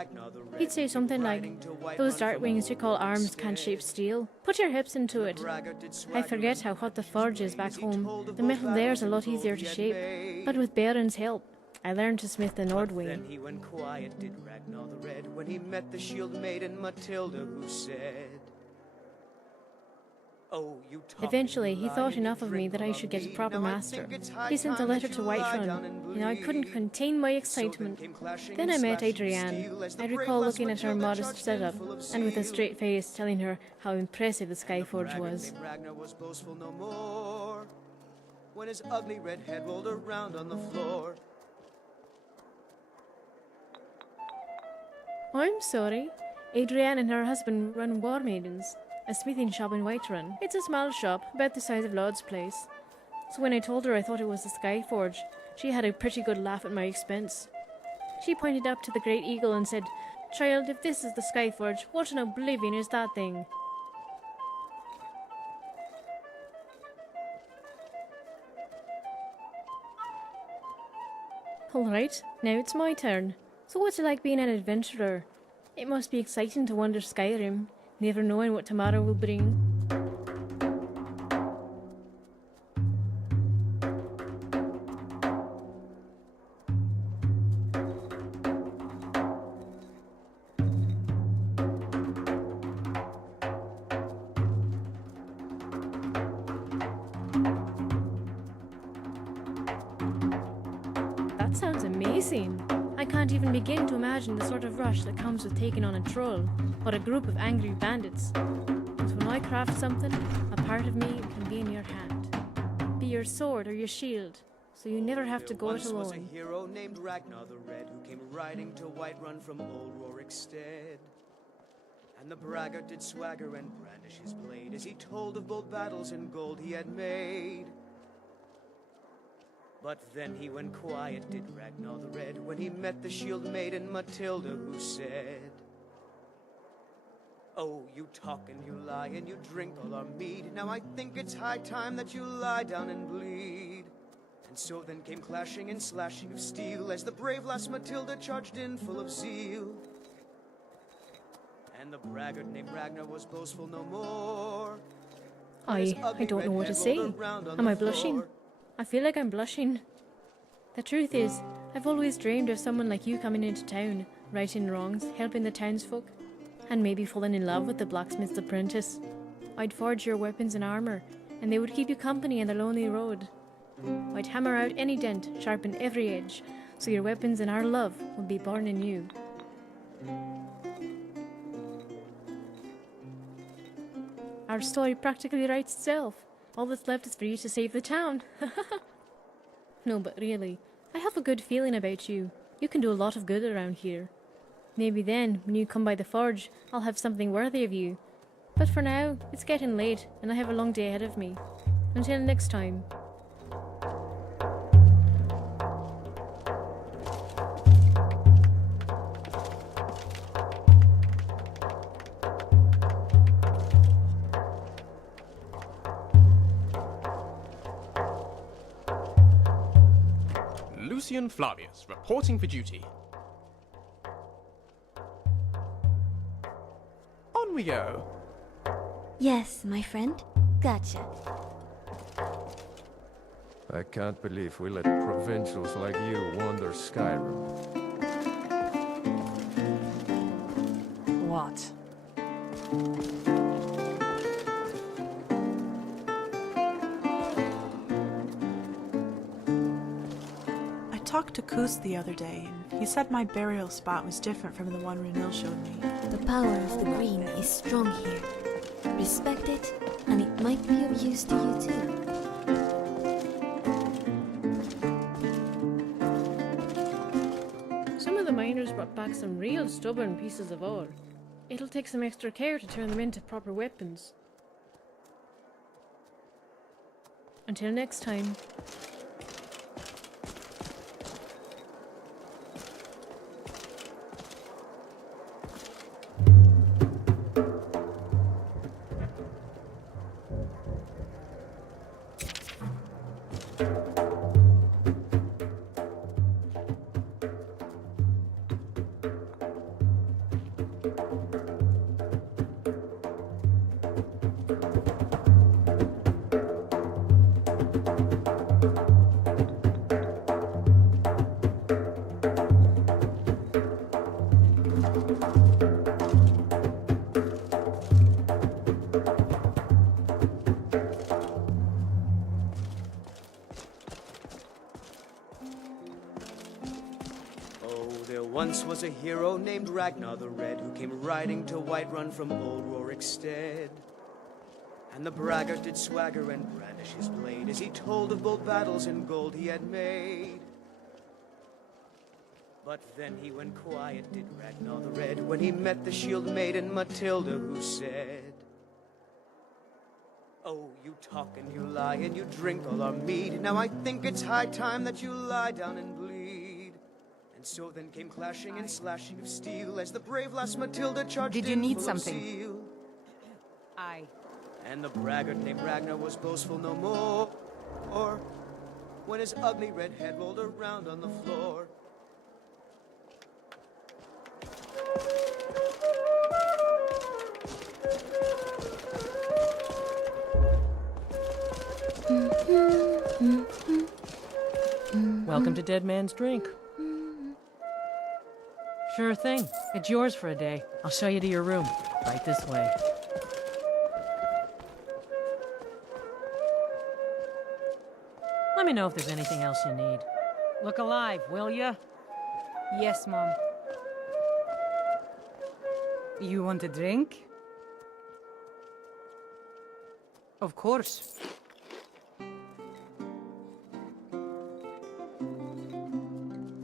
He'd say something like, "Those dart wings you call arms can't shape steel. Put your hips into it." I forget how hot the forge is back home. The metal there's a lot easier to shape, but with Baron's help, I learned to smith the Nordwing. Then he went quiet, did Ragnar the Red, when he met the shield maiden Matilda, who said, "Oh, you talk Eventually, he thought enough of me that I should get a proper master. He sent a letter to Whiterun, and I couldn't contain my excitement. Then I met Adrienne. I recall looking at her modest setup, and with a straight face telling her how impressive the Skyforge was. Ragnar was boastful no more, when his ugly red head rolled around on the floor. I'm sorry. Adrienne and her husband run War Maidens, a smithing shop in Whiterun. It's a small shop, about the size of Laud's place. So when I told her I thought it was the Skyforge, she had a pretty good laugh at my expense. She pointed up to the great eagle and said, "Child, if this is the Skyforge, what in oblivion is that thing?" Alright, now it's my turn. So what's it like being an adventurer? It must be exciting to wander Skyrim, never knowing what tomorrow will bring. That sounds amazing. I can't even begin to imagine the sort of rush that comes with taking on a troll, or a group of angry bandits. But when I craft something, a part of me can be in your hand. Be your sword or your shield, so you never have to go it alone. Once was a hero named Ragnar the Red, who came riding to Whiterun from old Rorikstead. And the braggart did swagger and brandish his blade, as he told of bold battles and gold he had made. But then he went quiet, did Ragnar the Red, when he met the shield maiden Matilda, who said, "Oh, you talk and you lie and you drink all our mead. Now I think it's high time that you lie down and bleed." And so then came clashing and slashing of steel, as the brave lass Matilda charged in full of zeal. And the braggart named Ragnar was boastful no more. I don't know what to say. Am I blushing? I feel like I'm blushing. The truth is, I've always dreamed of someone like you coming into town, righting wrongs, helping the townsfolk, and maybe falling in love with the blacksmith's apprentice. I'd forge your weapons and armor, and they would keep you company on the lonely road. I'd hammer out any dent, sharpen every edge, so your weapons and our love would be born in you. Our story practically writes itself. All that's left is for you to save the town. No, but really, I have a good feeling about you. You can do a lot of good around here. Maybe then, when you come by the forge, I'll have something worthy of you. But for now, it's getting late, and I have a long day ahead of me. Until next time. Lucian Flavius, reporting for duty. On we go. Yes, my friend. Gotcha. I can't believe we let provincials like you wander Skyrim. What? I talked to Koos the other day, and he said my burial spot was different from the one Renil showed me. The power of the green is strong here. Respect it, and it might be of use to you too. Some of the miners brought back some real stubborn pieces of ore. It'll take some extra care to turn them into proper weapons. Until next time. once was a hero named Ragnar the Red, who came riding to Whiterun from old Rorikstead. And the braggart did swagger and brandish his blade as he told of bold battles and gold he had made. But then he went quiet, did Ragnar the Red, when he met the shield maiden Matilda, who said, "Oh, you talk and you lie and you drink all our mead. Now I think it's high time that you lie down and bleed." And so then came clashing and slashing of steel as the brave lass Matilda charged in. Did you need full of something? zeal. Aye. And the braggart named Ragnar was boastful no more, when his ugly red head rolled around on the floor. Welcome to Dead Man's Drink. Sure thing. It's yours for a day. I'll show you to your room. Right this way. Let me know if there's anything else you need. Look alive, will ya? Yes, Mom. You want a drink? Of course.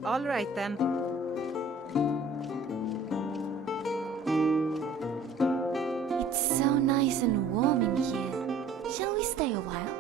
All right, then. It's so nice and warm in here. Shall we stay a while?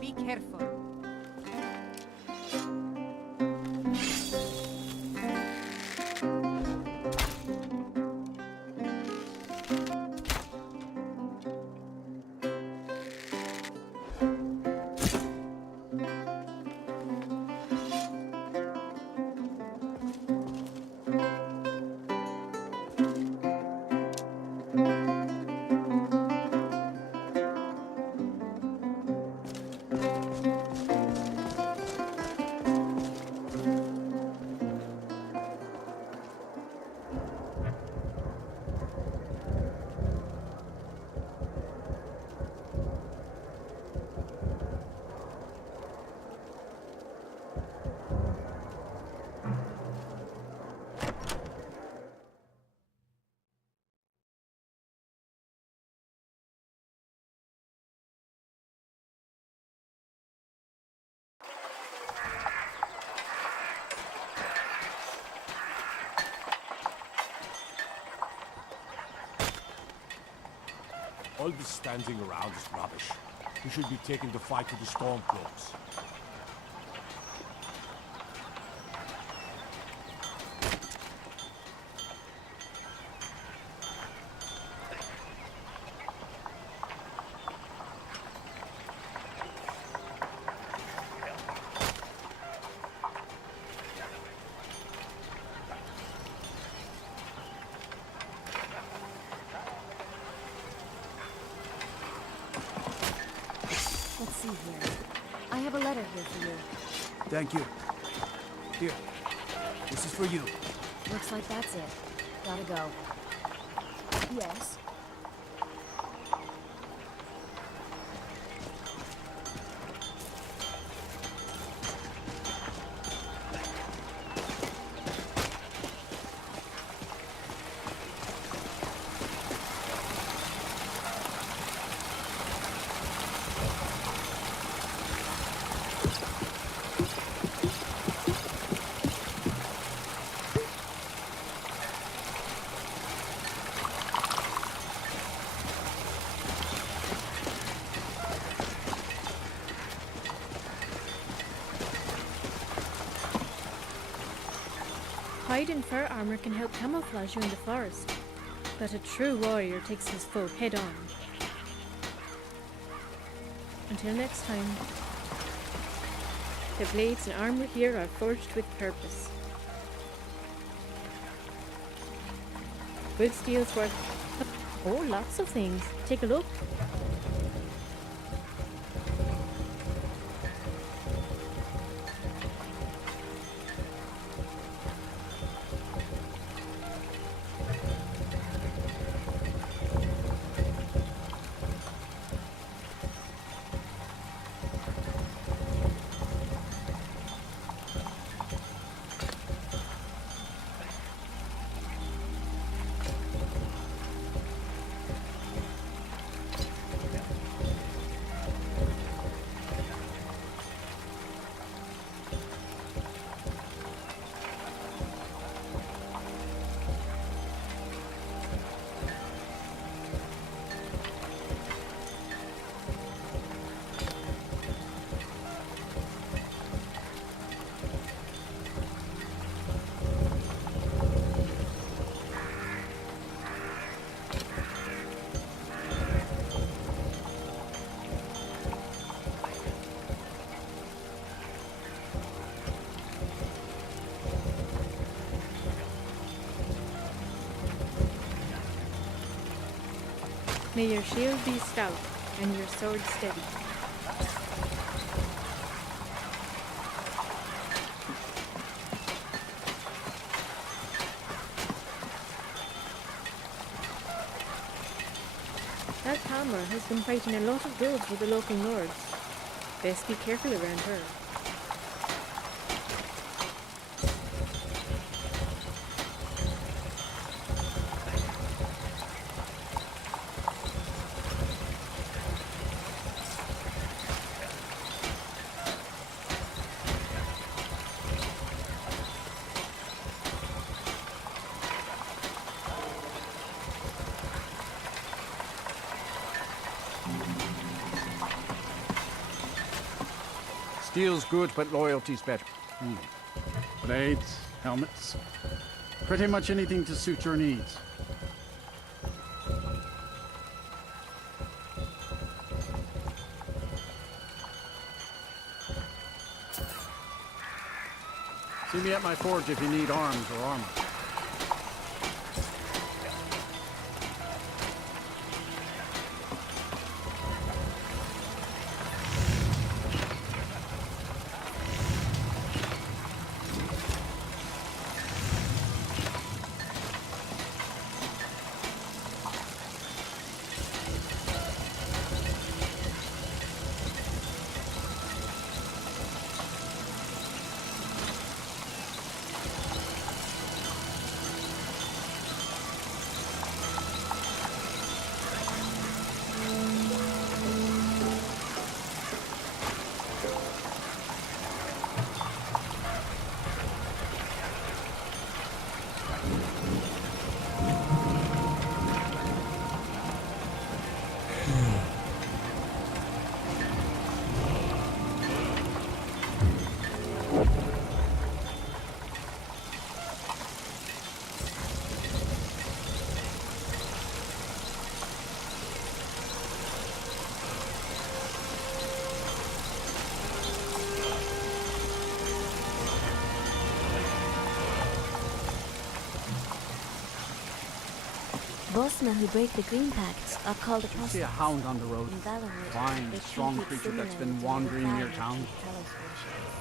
Be careful. All this standing around is rubbish. We should be taking the fight to the Stormcloaks. Let's see here. I have a letter here for you. Thank you. Here. This is for you. Looks like that's it. Gotta go. Yes? hide in fur armor can help camouflage you in the forest, but a true warrior takes his foe head on. Until next time, the blades and armor here are forged with purpose. Good steel's worth... Oh, lots of things. Take a look. May your shield be stout and your sword steady. That Palmer has been fighting a lot of wolves with the local lords. Best be careful around her. Steel's good, but loyalty's better. Blades, helmets, pretty much anything to suit your needs. See me at my forge if you need arms or armor. Bossmen who break the Green Pacts are called You see a apostles. hound on the road. In Valorwood, Fine, they're strong treated creature that's similarly been to wandering the near Valor town. treat Talos worshippers.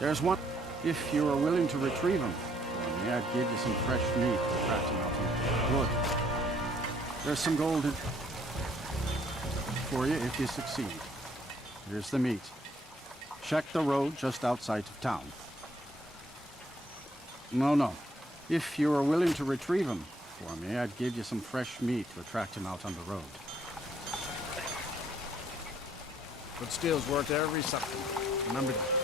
There's one. If you are willing to retrieve him for me, I'd give you some fresh meat for crafting out some wood. There's some gold in for you if you succeed. Here's the meat. Check the road just outside of town. No. If you are willing to retrieve him for me, I'd give you some fresh meat to attract him out on the road. But steel's worth every something. Remember that.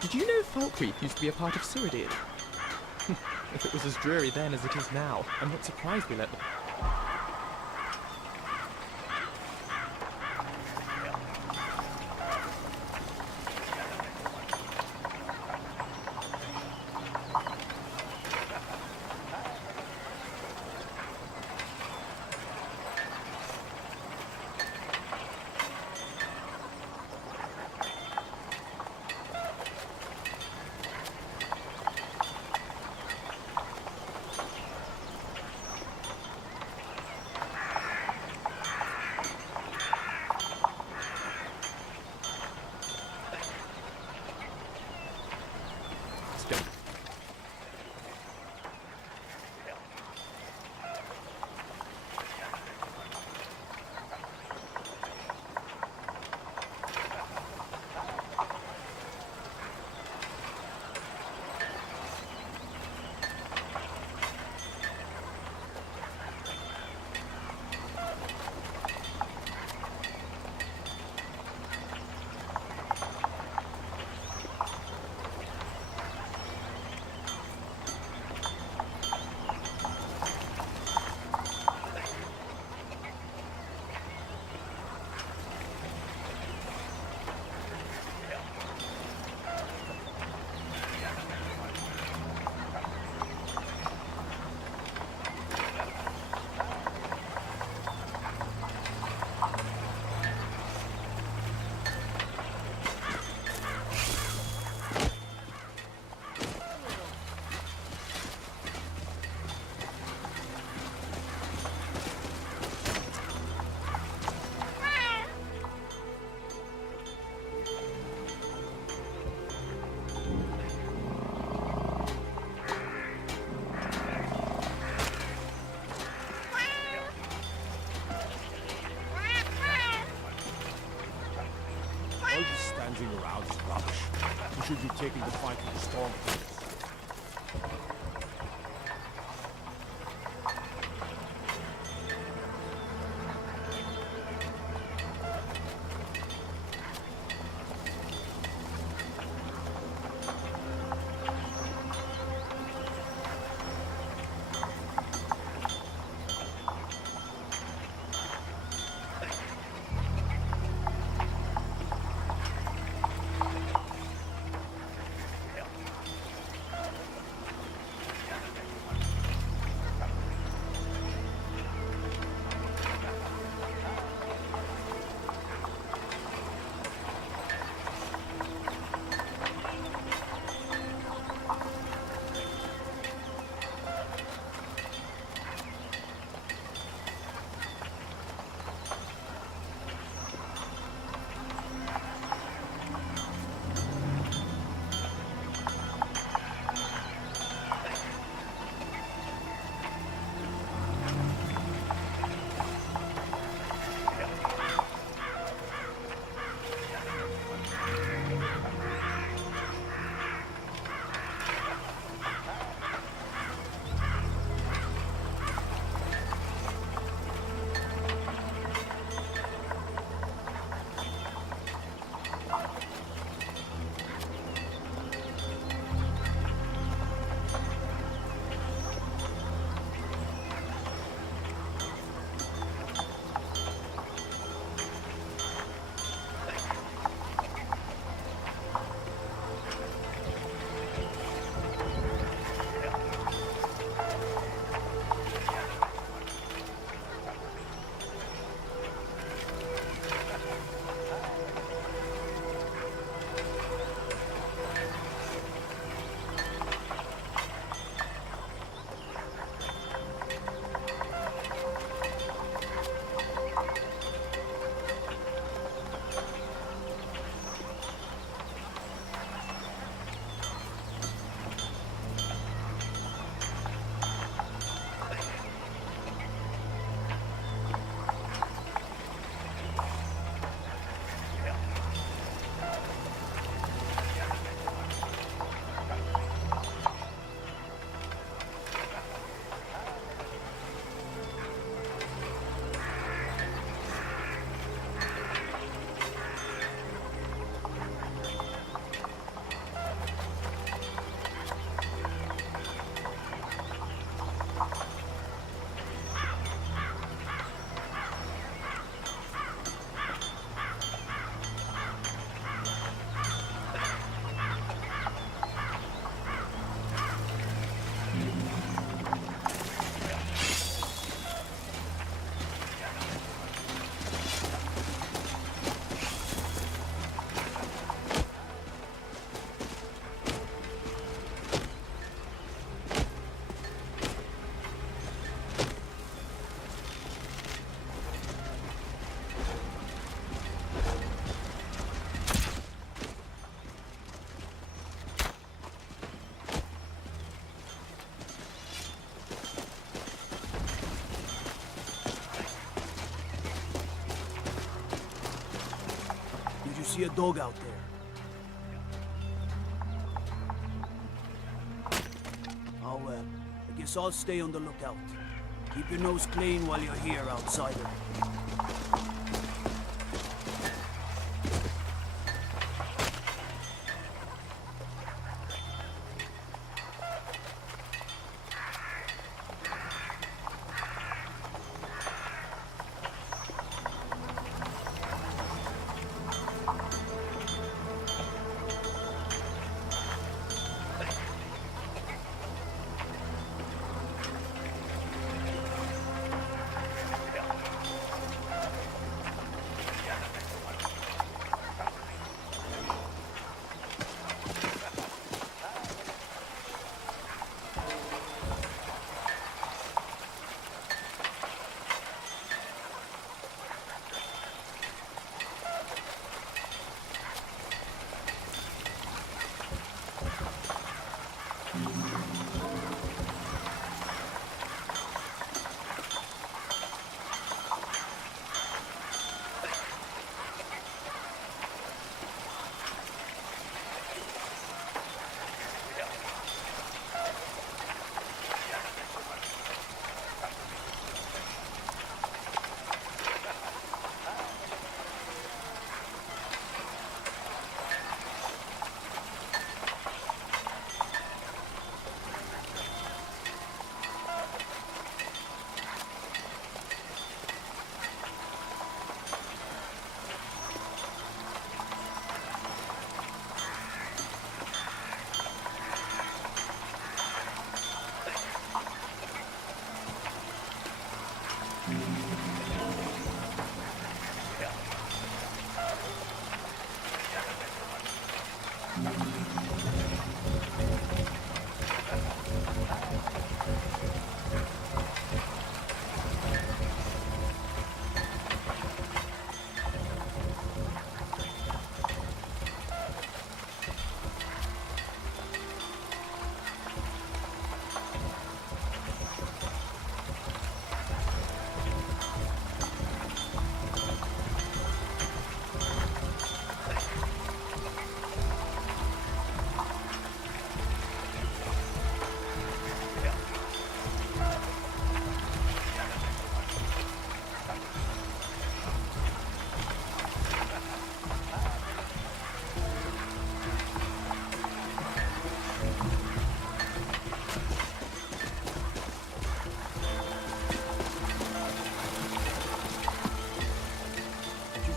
Did you know Falkreath used to be a part of Cyrodiil? If it was as dreary then as it is now, I'm not surprised we let them... Around is rubbish. We should be taking the fight to the storm. see a dog out there. Oh well, I guess I'll stay on the lookout. Keep your nose clean while you're here, outsider.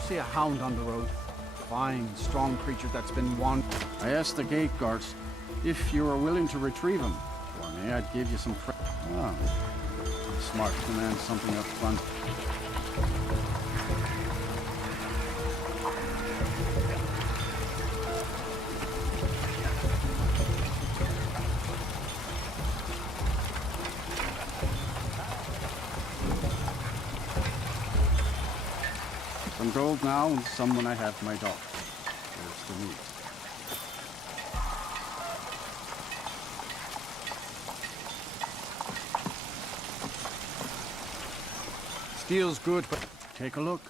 See a hound on the road. Fine, strong creature that's been wandering. I asked the gate guards if you were willing to retrieve him. For me, I'd give you some Ah, smart command something up front. Some gold now, and some when I have my dog. There's the meat. Steel's good, but take a look.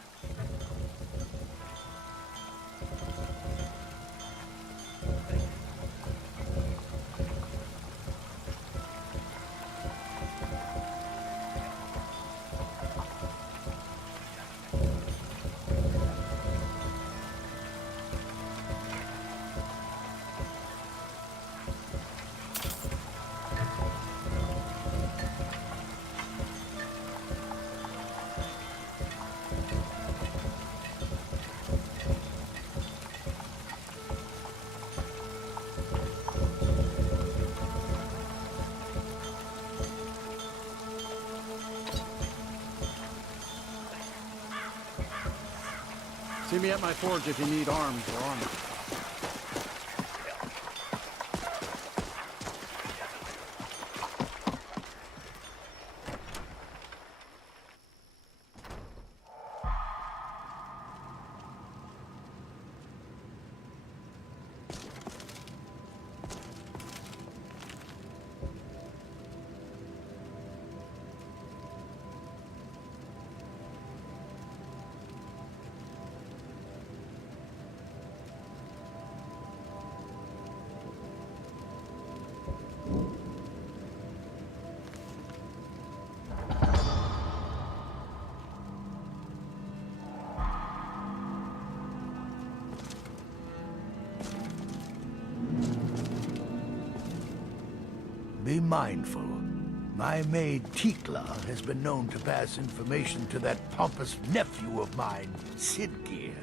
See me at my forge if you need arms or armor. Be mindful. My maid Tikla has been known to pass information to that pompous nephew of mine, Sidgeir.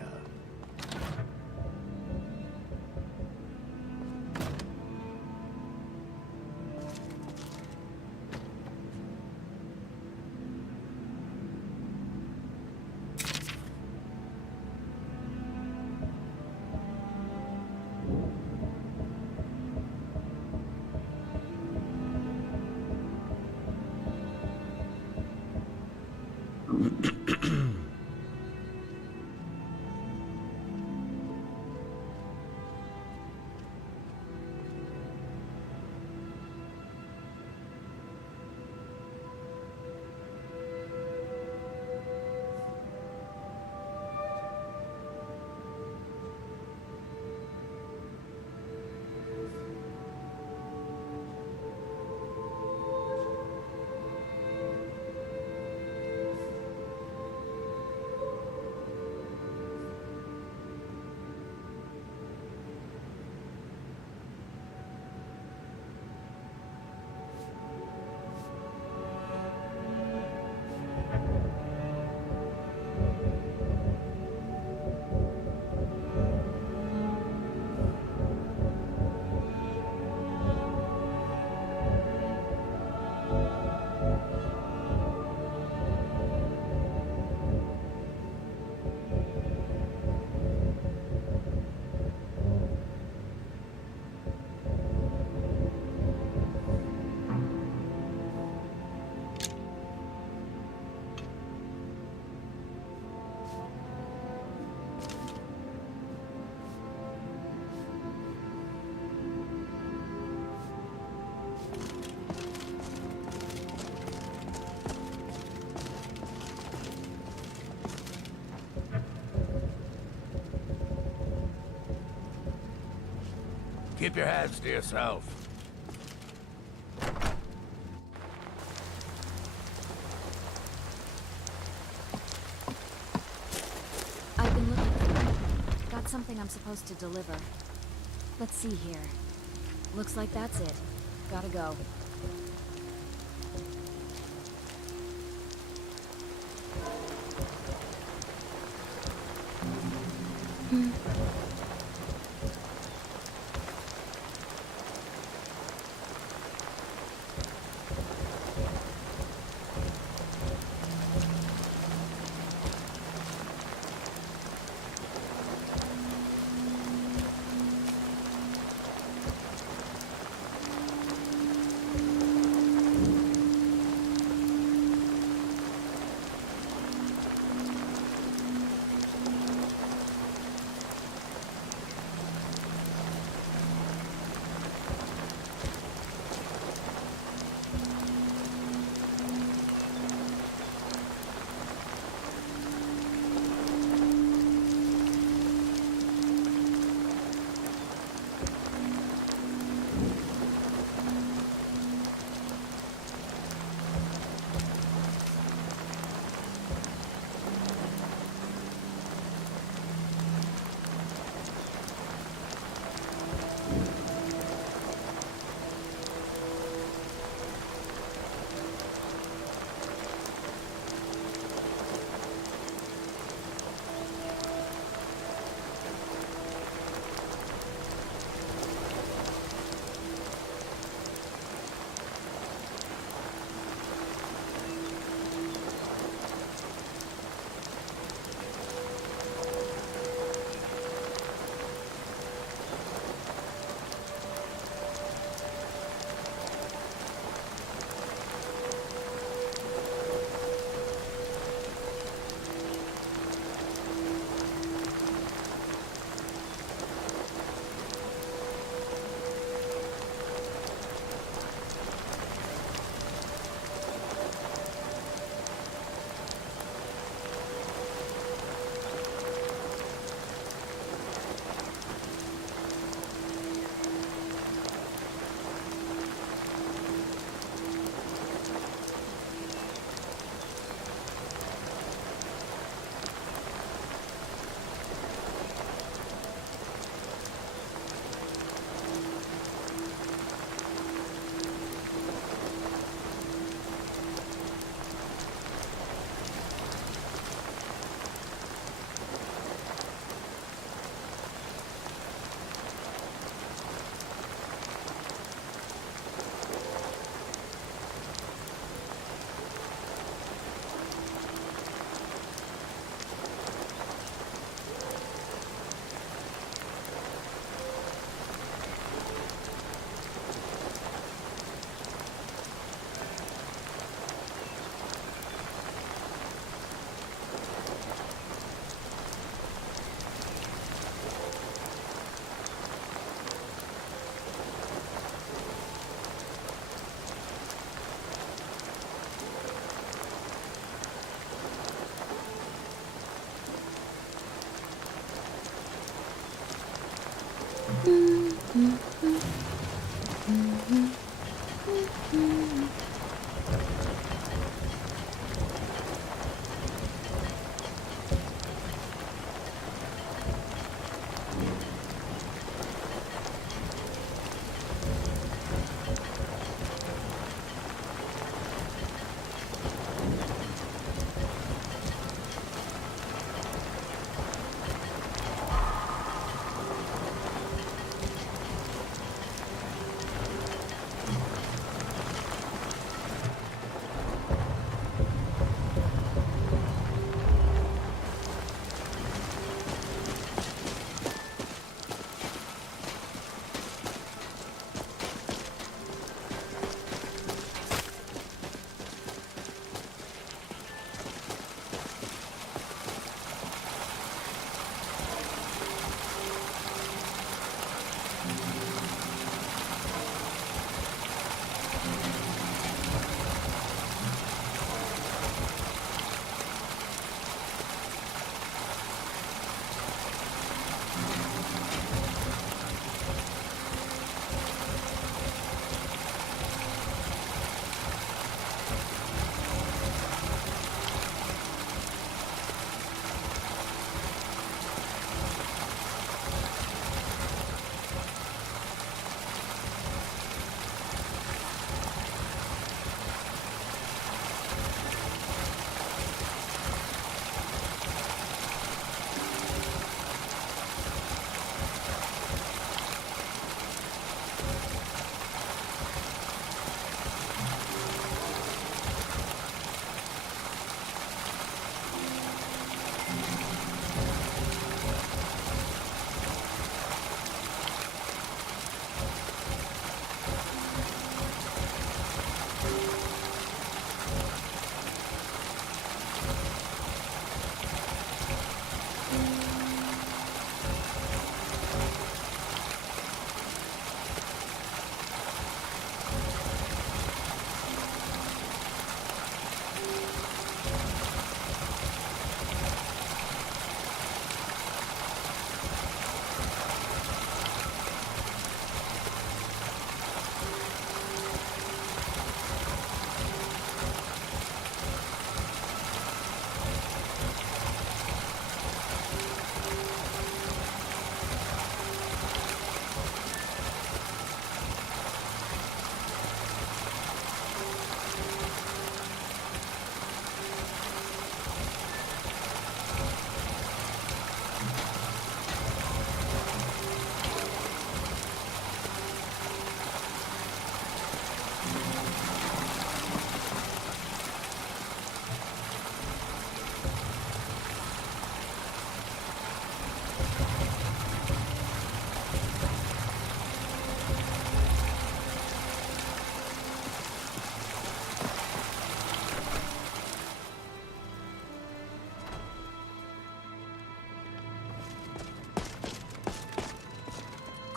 Keep your hands to yourself. I've been looking for you. Got something I'm supposed to deliver. Let's see here. Looks like that's it. Gotta go.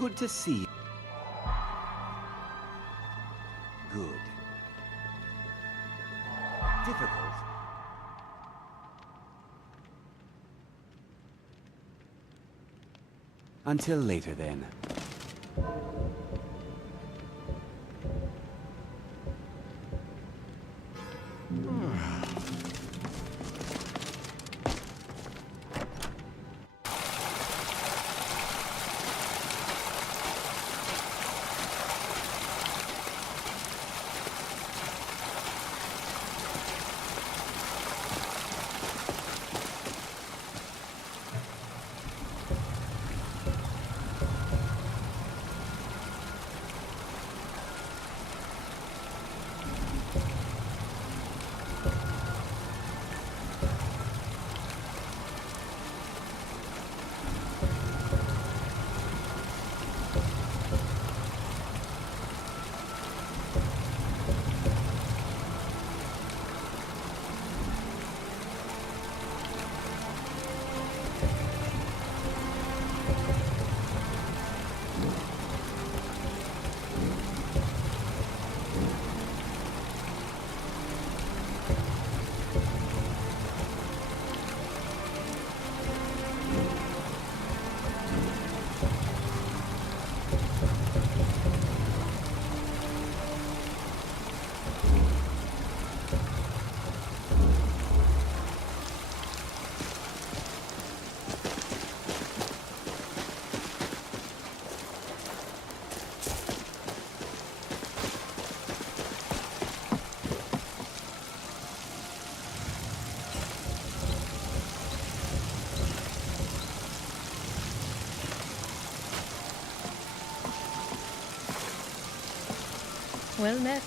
Good to see you. Good. Difficult. Until later, then. Well met.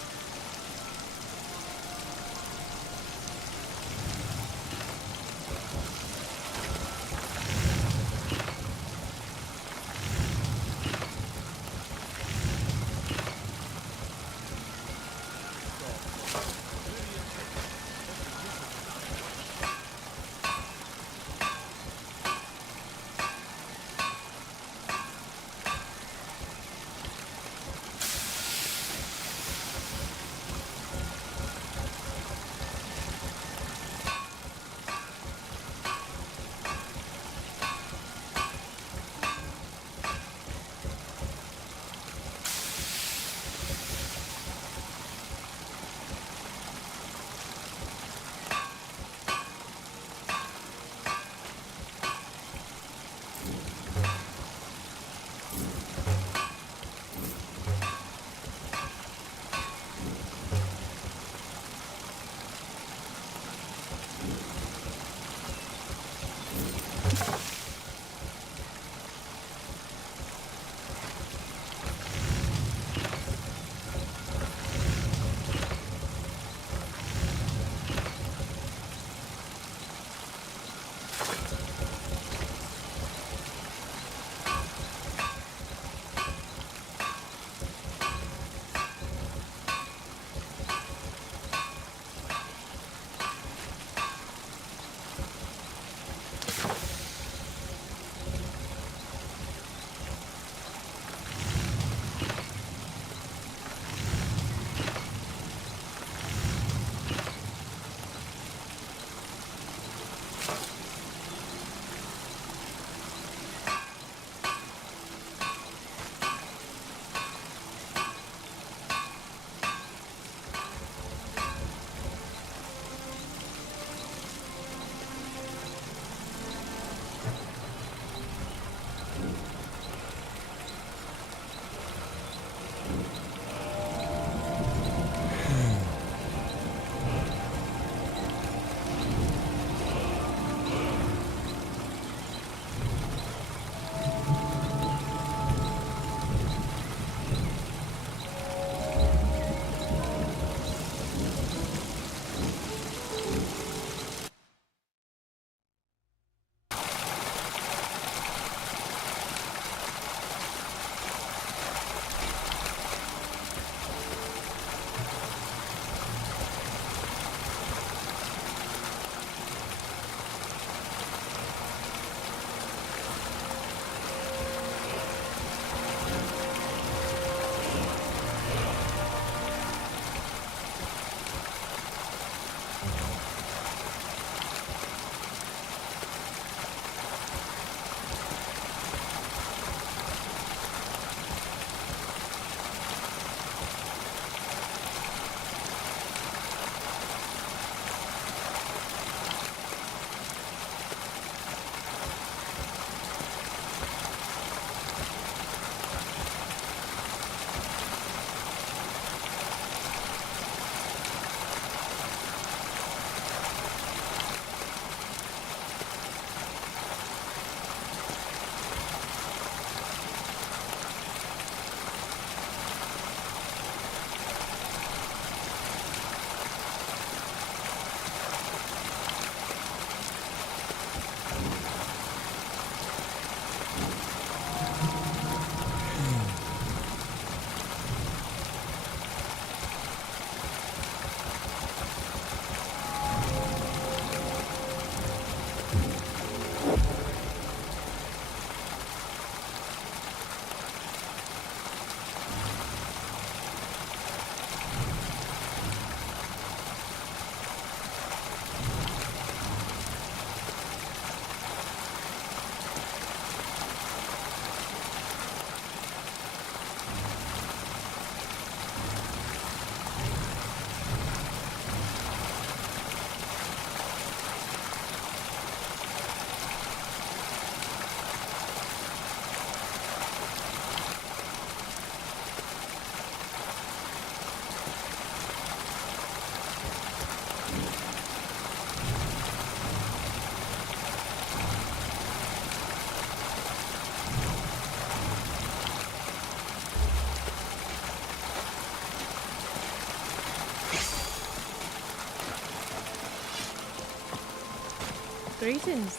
Greetings.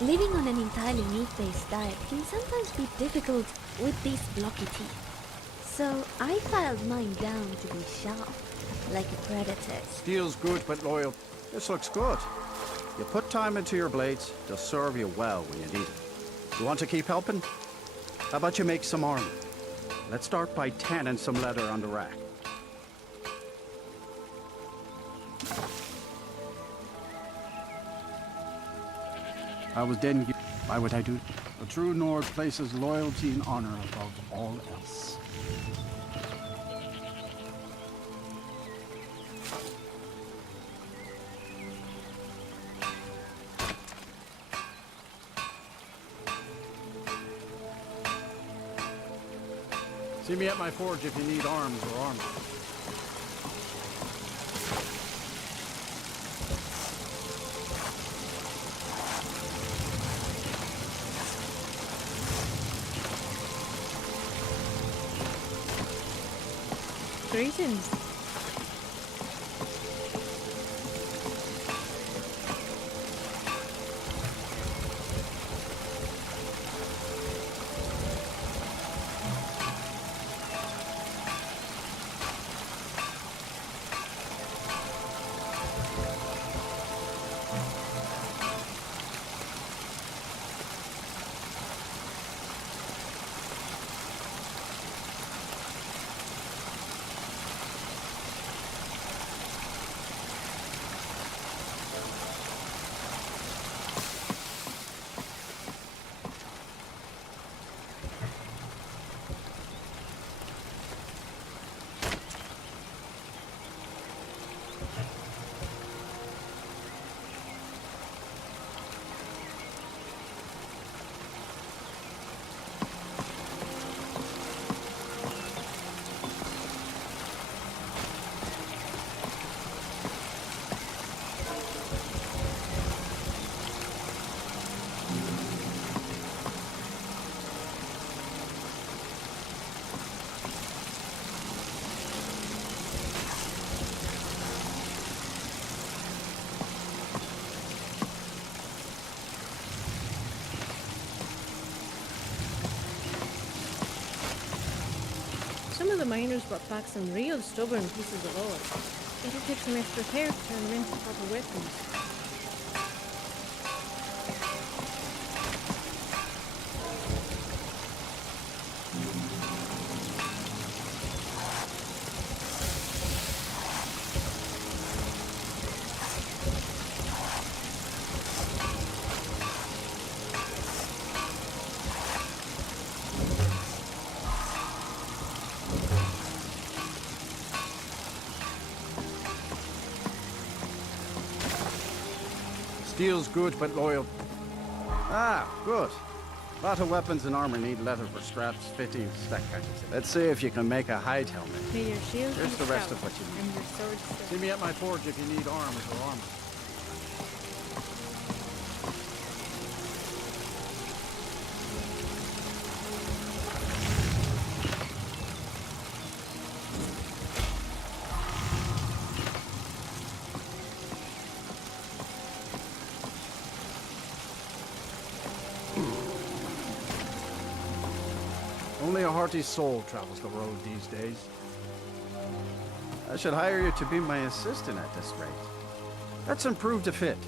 Living on an entirely meat-based diet can sometimes be difficult with these blocky teeth. So I filed mine down to be sharp, like a predator. Steel's good but loyal. This looks good. You put time into your blades, they'll serve you well when you need it. You want to keep helping? How about you make some armor? Let's start by tanning some leather on the rack. I was then. Why would I do it? A true Nord places loyalty and honor above all else. See me at my forge if you need arms or armor. Greetings. Some of the miners brought back some real stubborn pieces of ore. It'll take some extra care to turn them into proper weapons. Steel's good but loyal. Ah, good. A lot of weapons and armor need leather for straps, fittings, that kind of thing. Let's see if you can make a hide helmet. May your shield Here's be the rest stout of what you need. and your sword still. See me at my forge if you need arms or armor. Only a hearty soul travels the road these days. I should hire you to be my assistant at this rate. Let's improve the fit.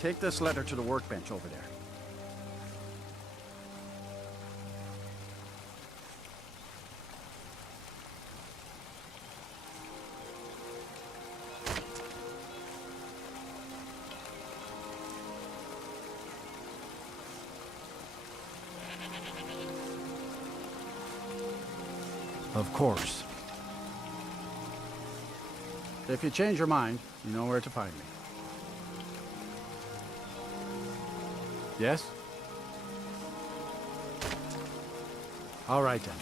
Take this letter to the workbench over there. Of course. If you change your mind, you know where to find me. Yes? All right then.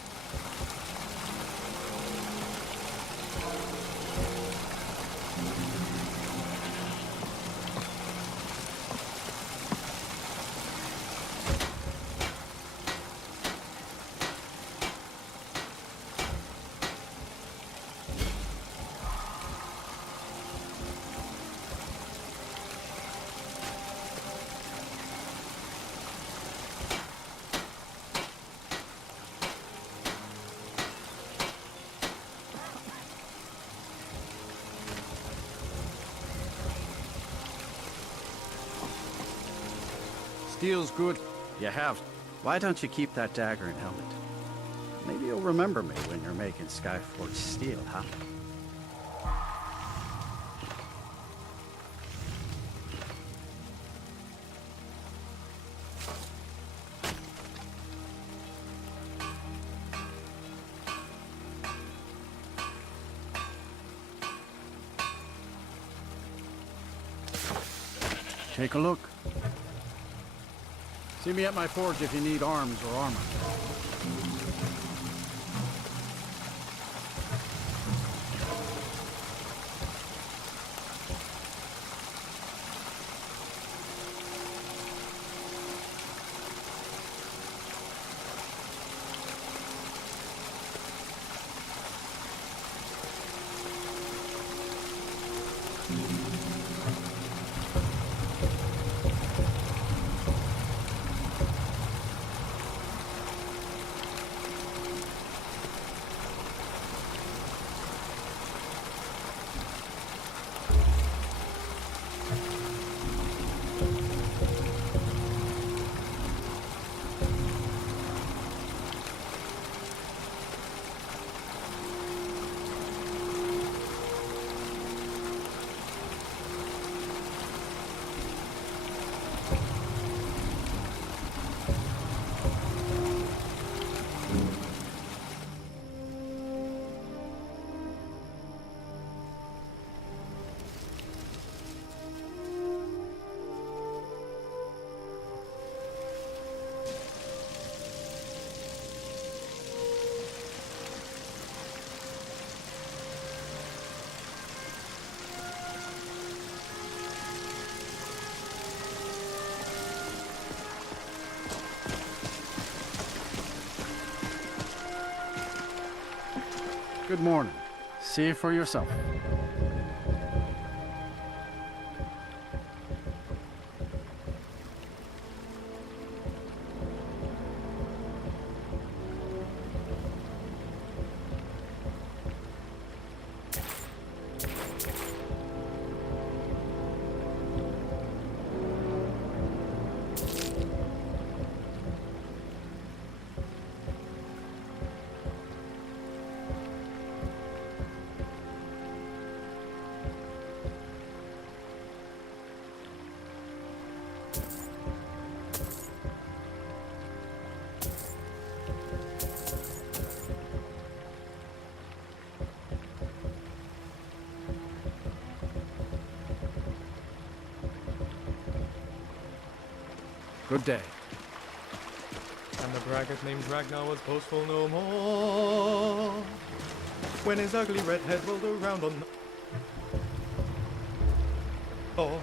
Steel's good. You have. Why don't you keep that dagger and helmet? Maybe you'll remember me when you're making Skyforge steel, huh? Take a look. See me at my forge if you need arms or armor. Good morning. See it for yourself. Good day. And the braggart named Ragnar was boastful no more. When his ugly red head rolled around on the... Oh.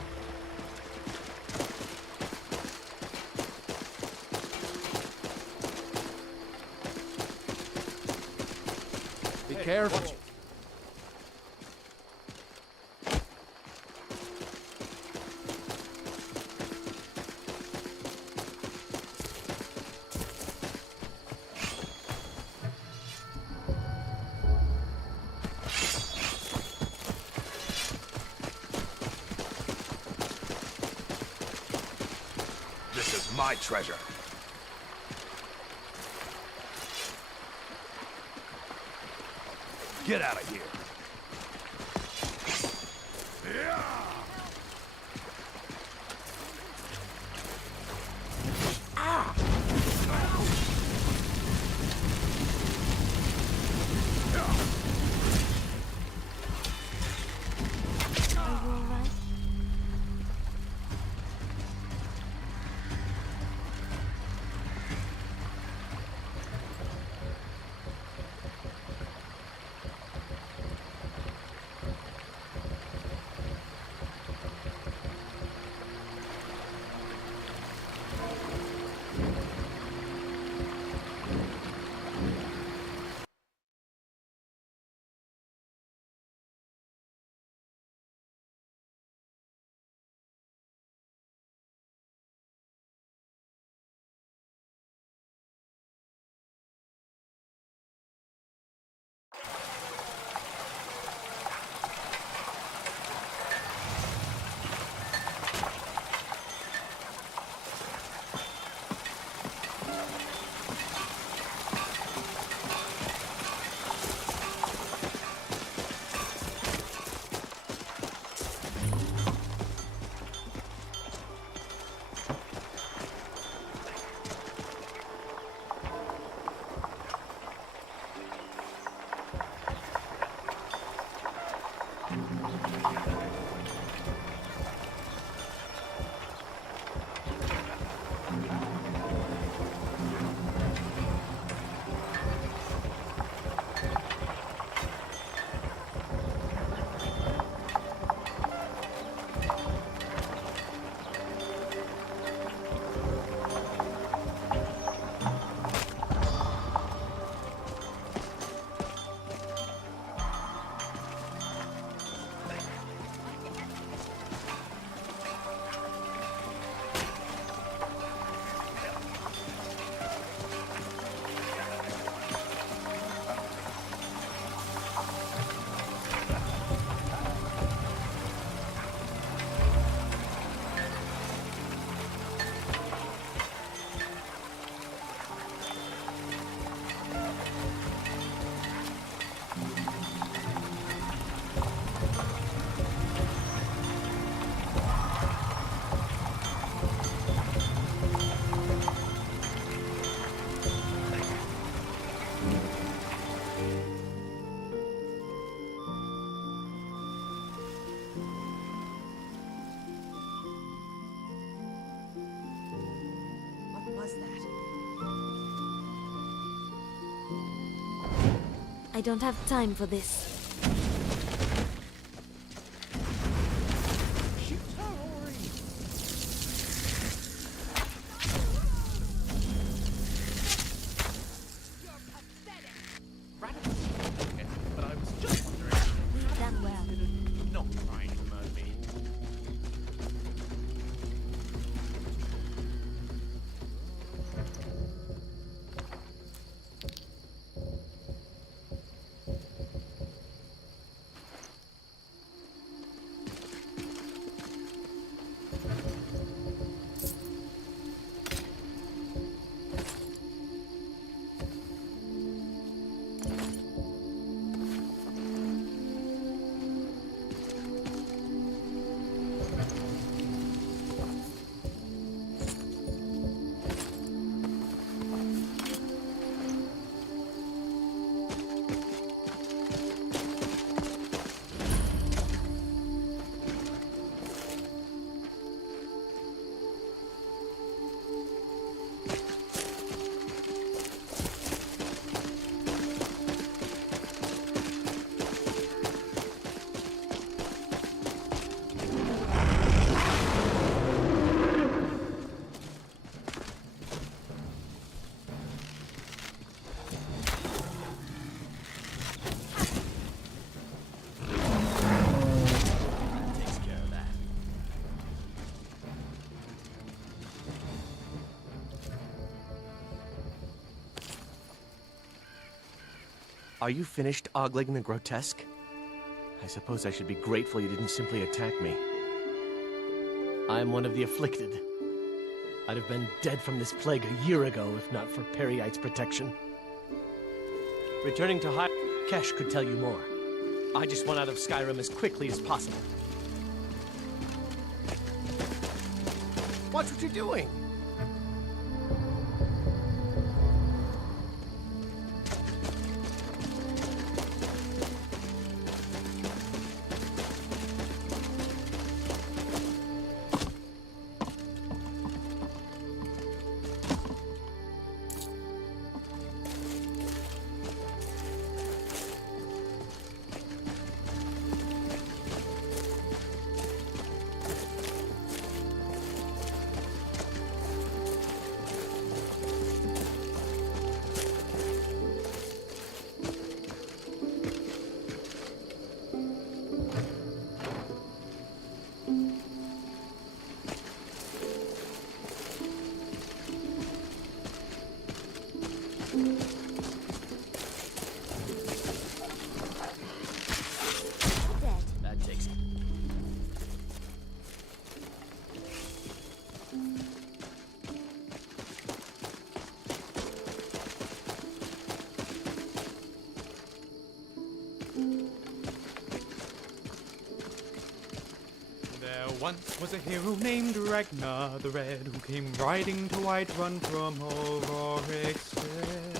Be careful. This is my treasure. Get out of here. I don't have time for this. But I was just wondering. We've done well. Not trying to murder me. Are you finished ogling the grotesque? I suppose I should be grateful you didn't simply attack me. I am one of the afflicted. I'd have been dead from this plague a year ago if not for Periite's protection. Returning to High Kesh could tell you more. I just want out of Skyrim as quickly as possible. Watch what you're doing! That takes it. There once was a hero named Ragnar the Red, who came riding to Whiterun from Auroric's stead.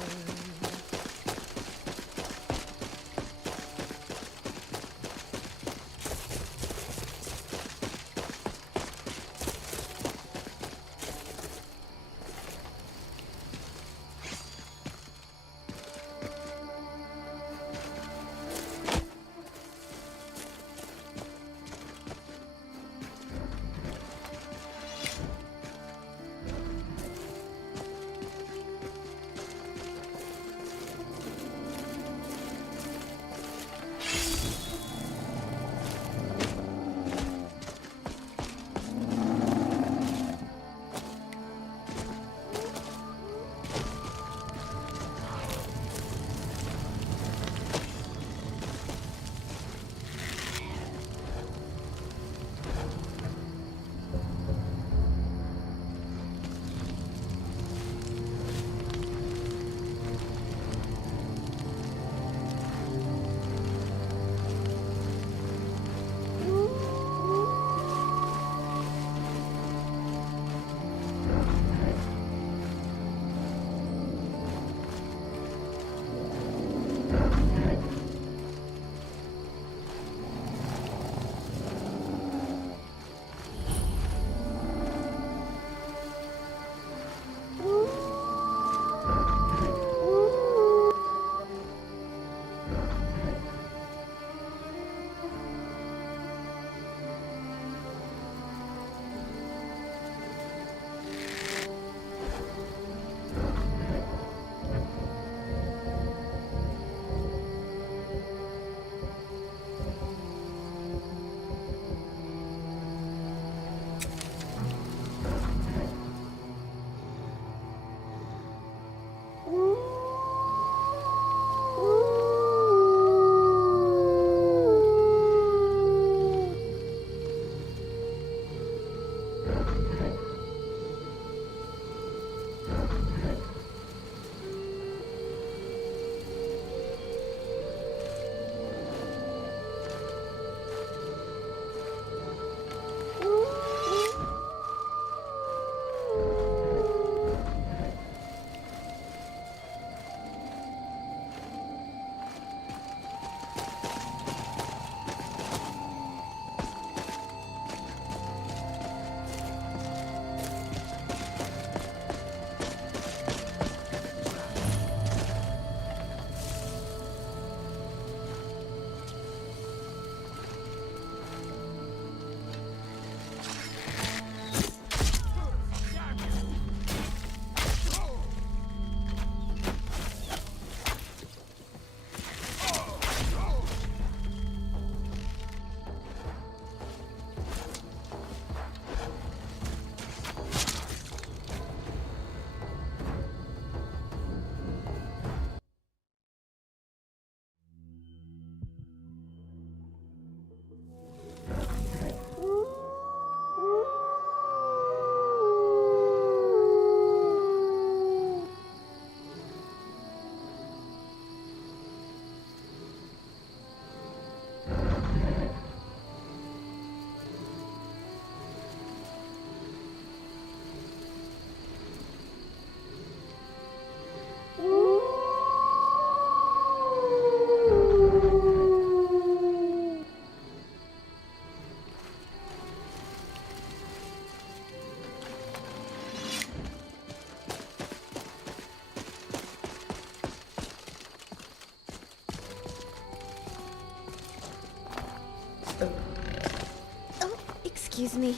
Excuse me.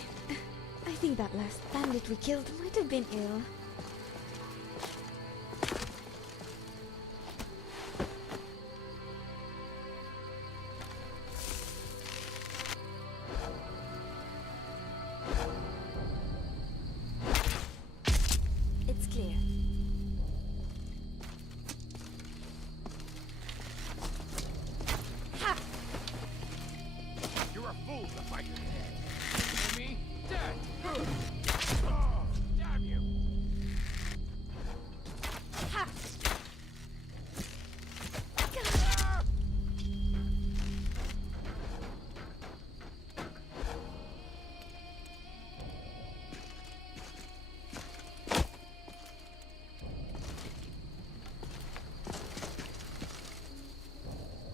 I think that last bandit we killed might have been ill. It's clear. Ha! You're a fool to fight your head. Me? Dead! Oh, damn you! Ha!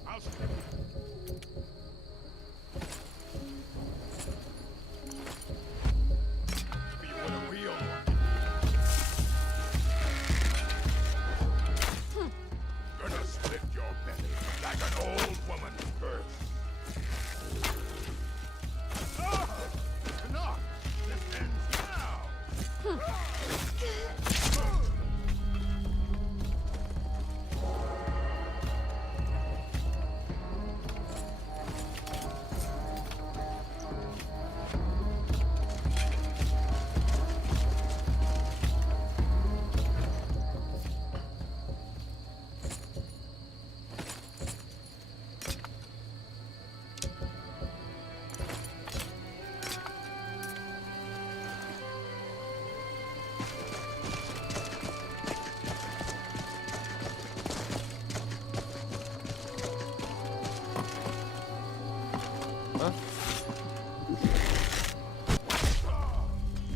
I'll be what a real gonna split your belly like an old woman's purse. Enough! This ends now!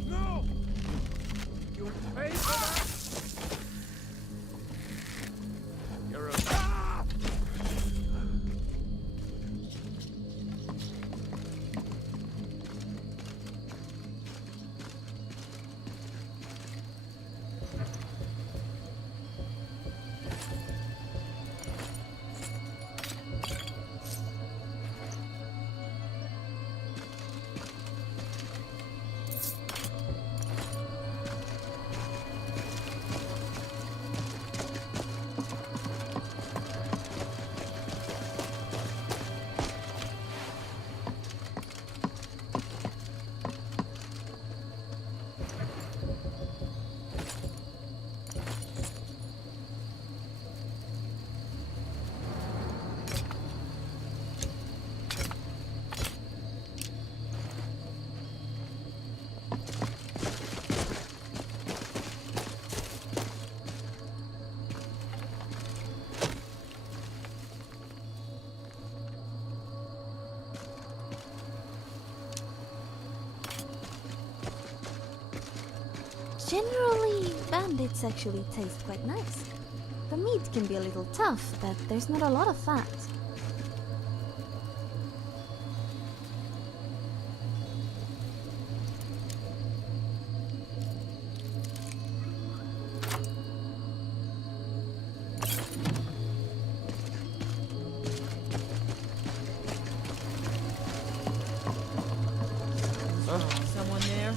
No! You'll pay for that! You're a... Generally, bandits actually taste quite nice. The meat can be a little tough, but there's not a lot of fat. Someone there?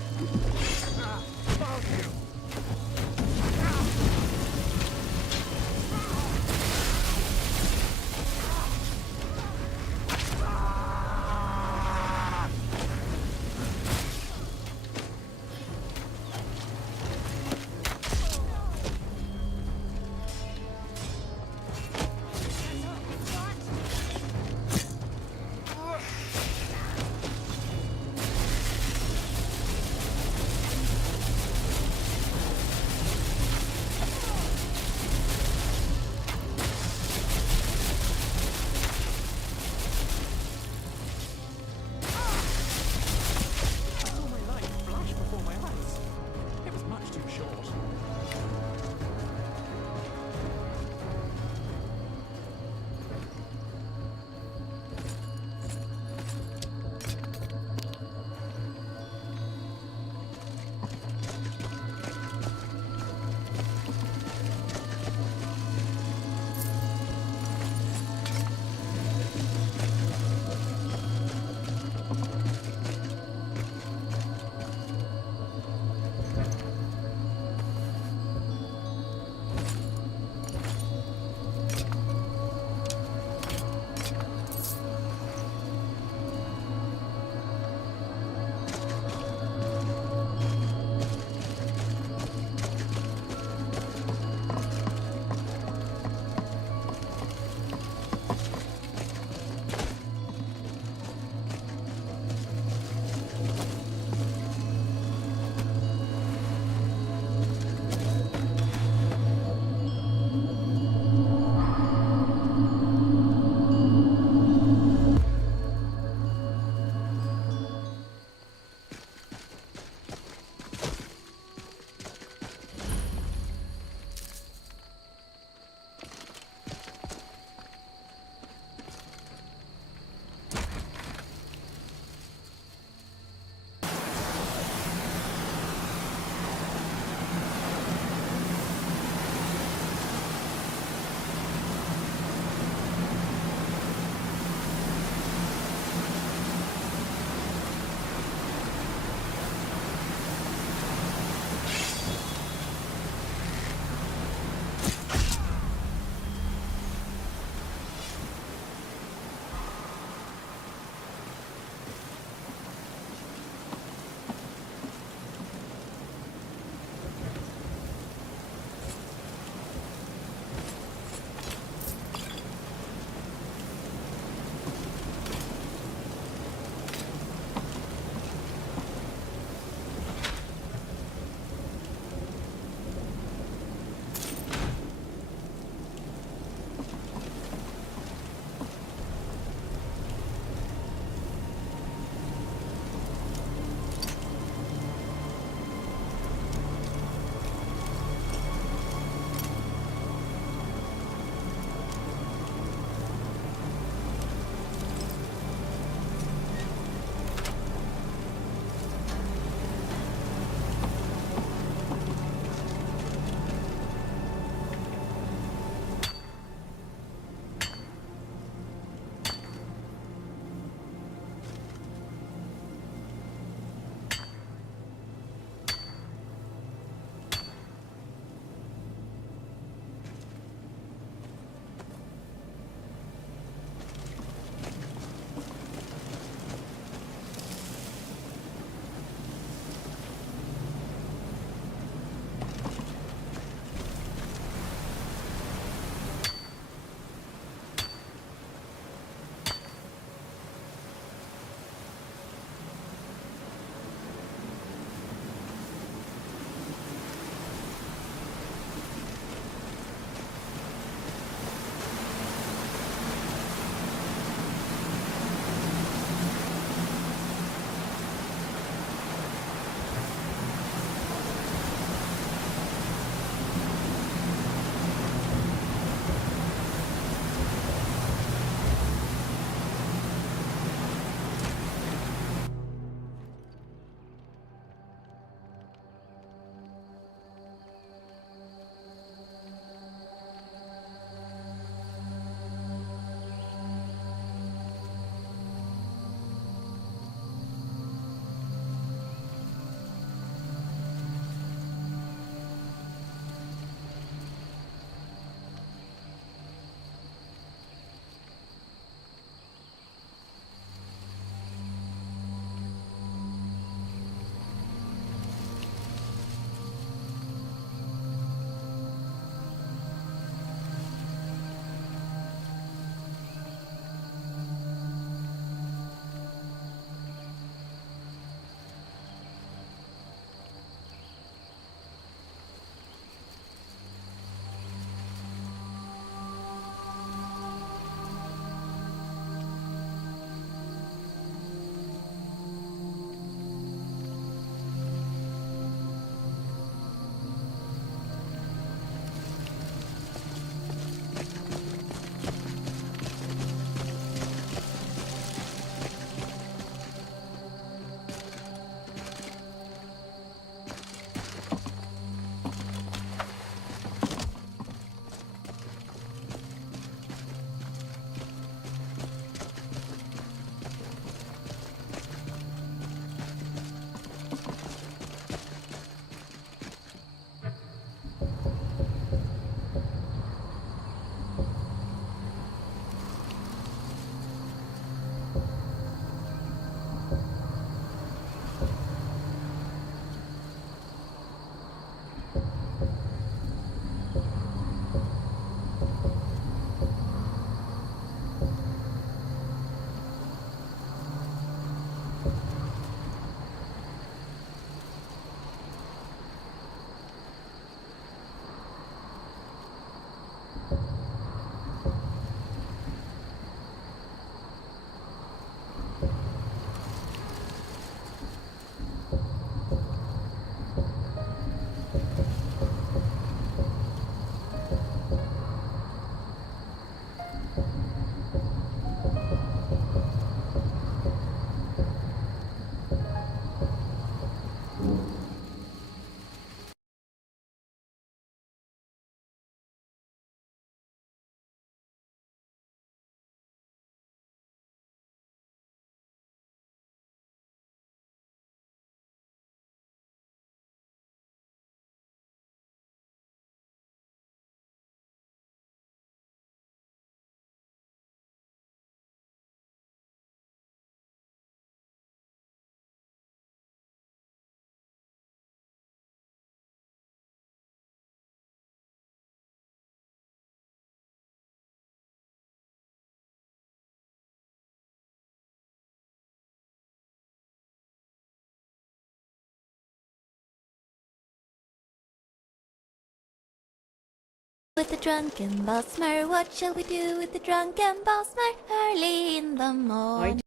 With the drunken bossmer, what shall we do with the drunken bossmer early in the morning?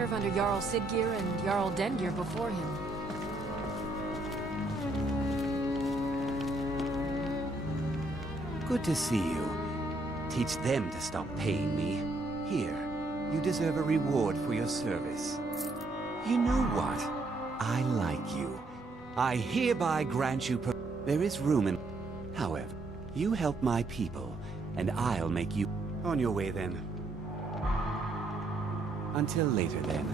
Served under Jarl Siggeir and Jarl Dengeir before him. Good to see you. Teach them to stop paying me. Here, you deserve a reward for your service. You know what? I like you. I hereby grant you there is room in... However, you help my people, and I'll make you... On your way, then. Until later, then.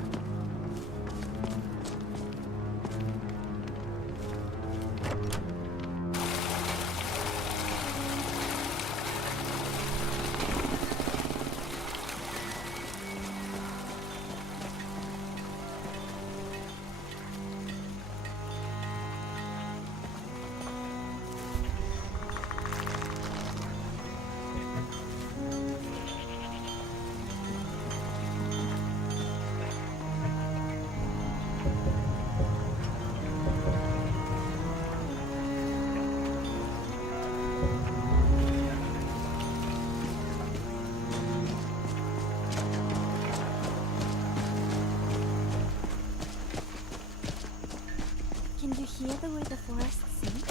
Can you hear the way the forest sings?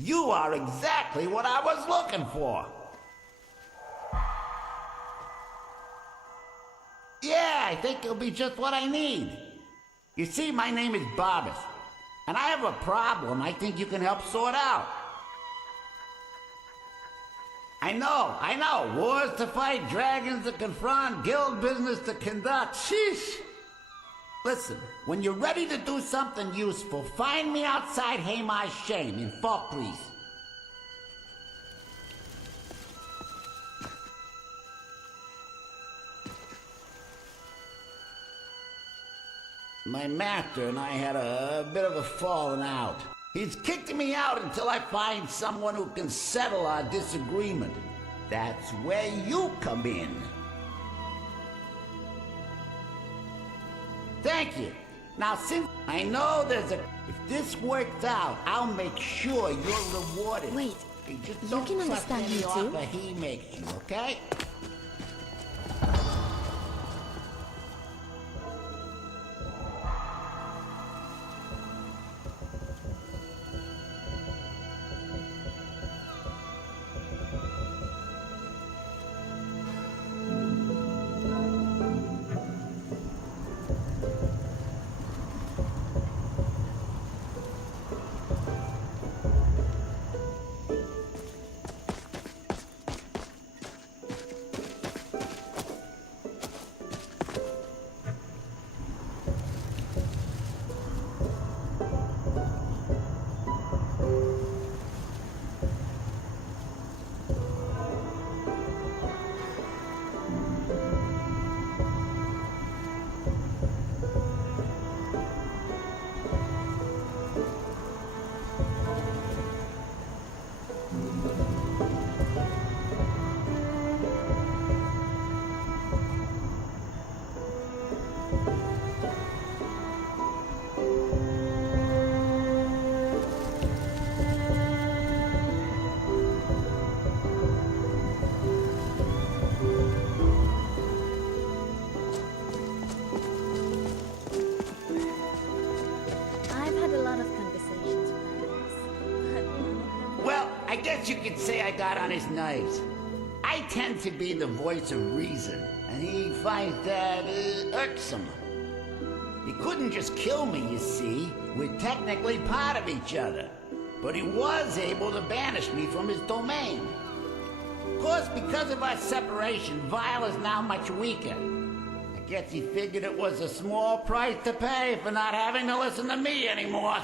You are exactly what I was looking for. Yeah, I think it'll be just what I need. You see, my name is Barbas, and I have a problem I think you can help sort out. I know. Wars to fight, dragons to confront, guild business to conduct. Sheesh. Listen, when you're ready to do something useful, find me outside Haymar's Shame in Falkreath. My master and I had a bit of a falling out. He's kicked me out until I find someone who can settle our disagreement. That's where you come in. Thank you. Now, since I know there's a... If this works out, I'll make sure you're rewarded. Wait, just you don't can trust understand any me too? offer he makes you, okay? I guess you could say I got on his nerves. I tend to be the voice of reason, and he finds that irksome. He couldn't just kill me, you see. We're technically part of each other. But he was able to banish me from his domain. Of course, because of our separation, Vile is now much weaker. I guess he figured it was a small price to pay for not having to listen to me anymore.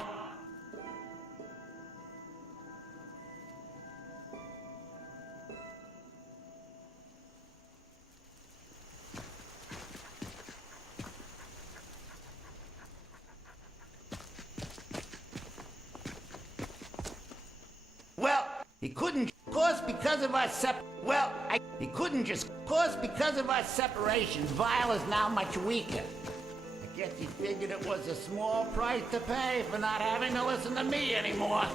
He couldn't, of course, because of our he couldn't just, of course, because of our separation, Vile is now much weaker. I guess he figured it was a small price to pay for not having to listen to me anymore.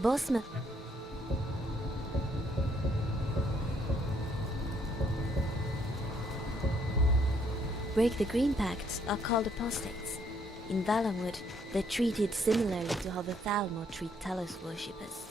Bossman. Break the Green Pact are called apostates. In Valenwood, they're treated similarly to how the Thalmor treat Talos worshippers.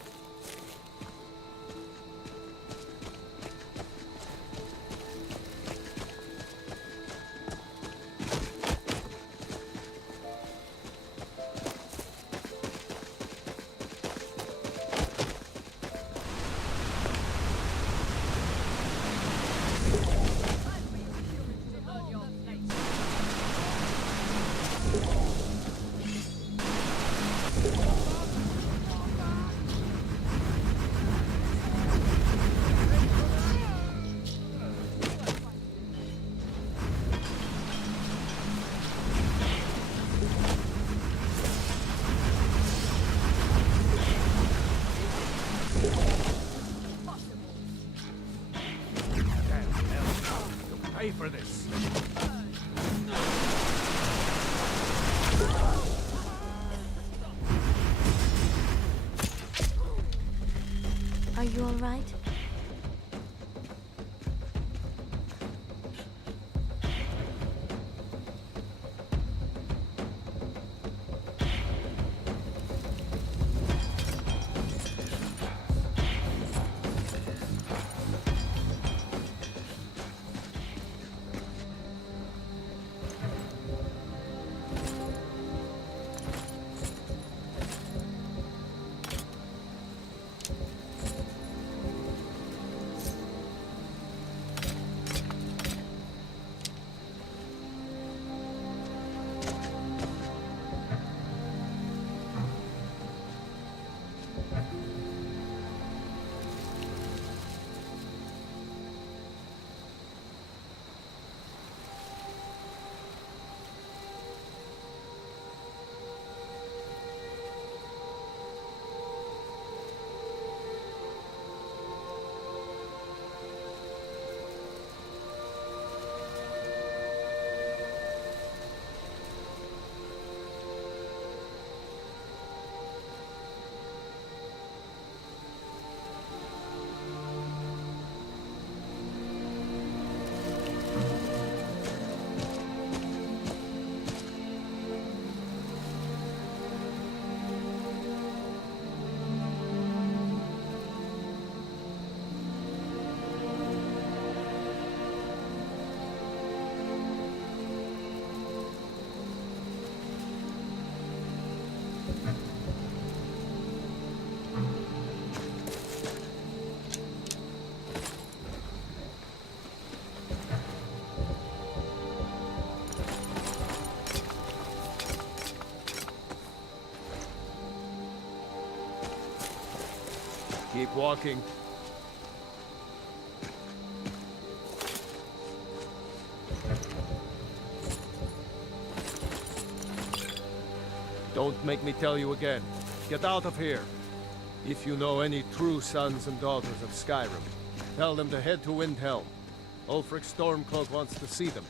Pay for this. Are you all right? Keep walking. Don't make me tell you again. Get out of here. If you know any true sons and daughters of Skyrim, Tell them to head to Windhelm. Ulfric Stormcloak wants to see them.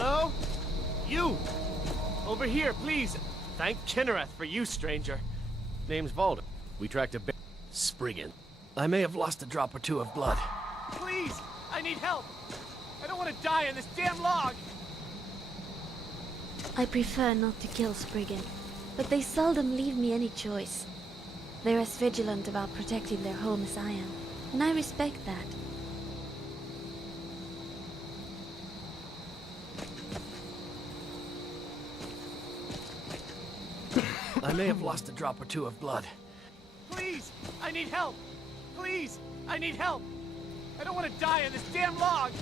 Hello? You! Over here, please! Thank Kinnereth for you, stranger. Name's Valder. We tracked a Spriggan. I may have lost a drop or two of blood. Please! I need help! I don't want to die in this damn log! I prefer not to kill Spriggan, but they seldom leave me any choice. They're as vigilant about protecting their home as I am, and I respect that. I may have lost a drop or two of blood. Please! I need help! Please! I need help! I don't want to die in this damn log!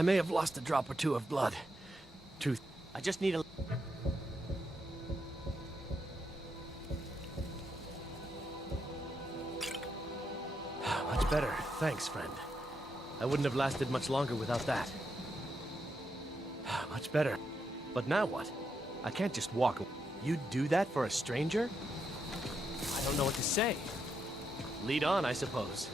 I may have lost a drop or two of blood. Truth, I just need a... Much better. Thanks, friend. I wouldn't have lasted much longer without that. Much better. But now what? I can't just walk away. You'd do that for a stranger? I don't know what to say. Lead on, I suppose.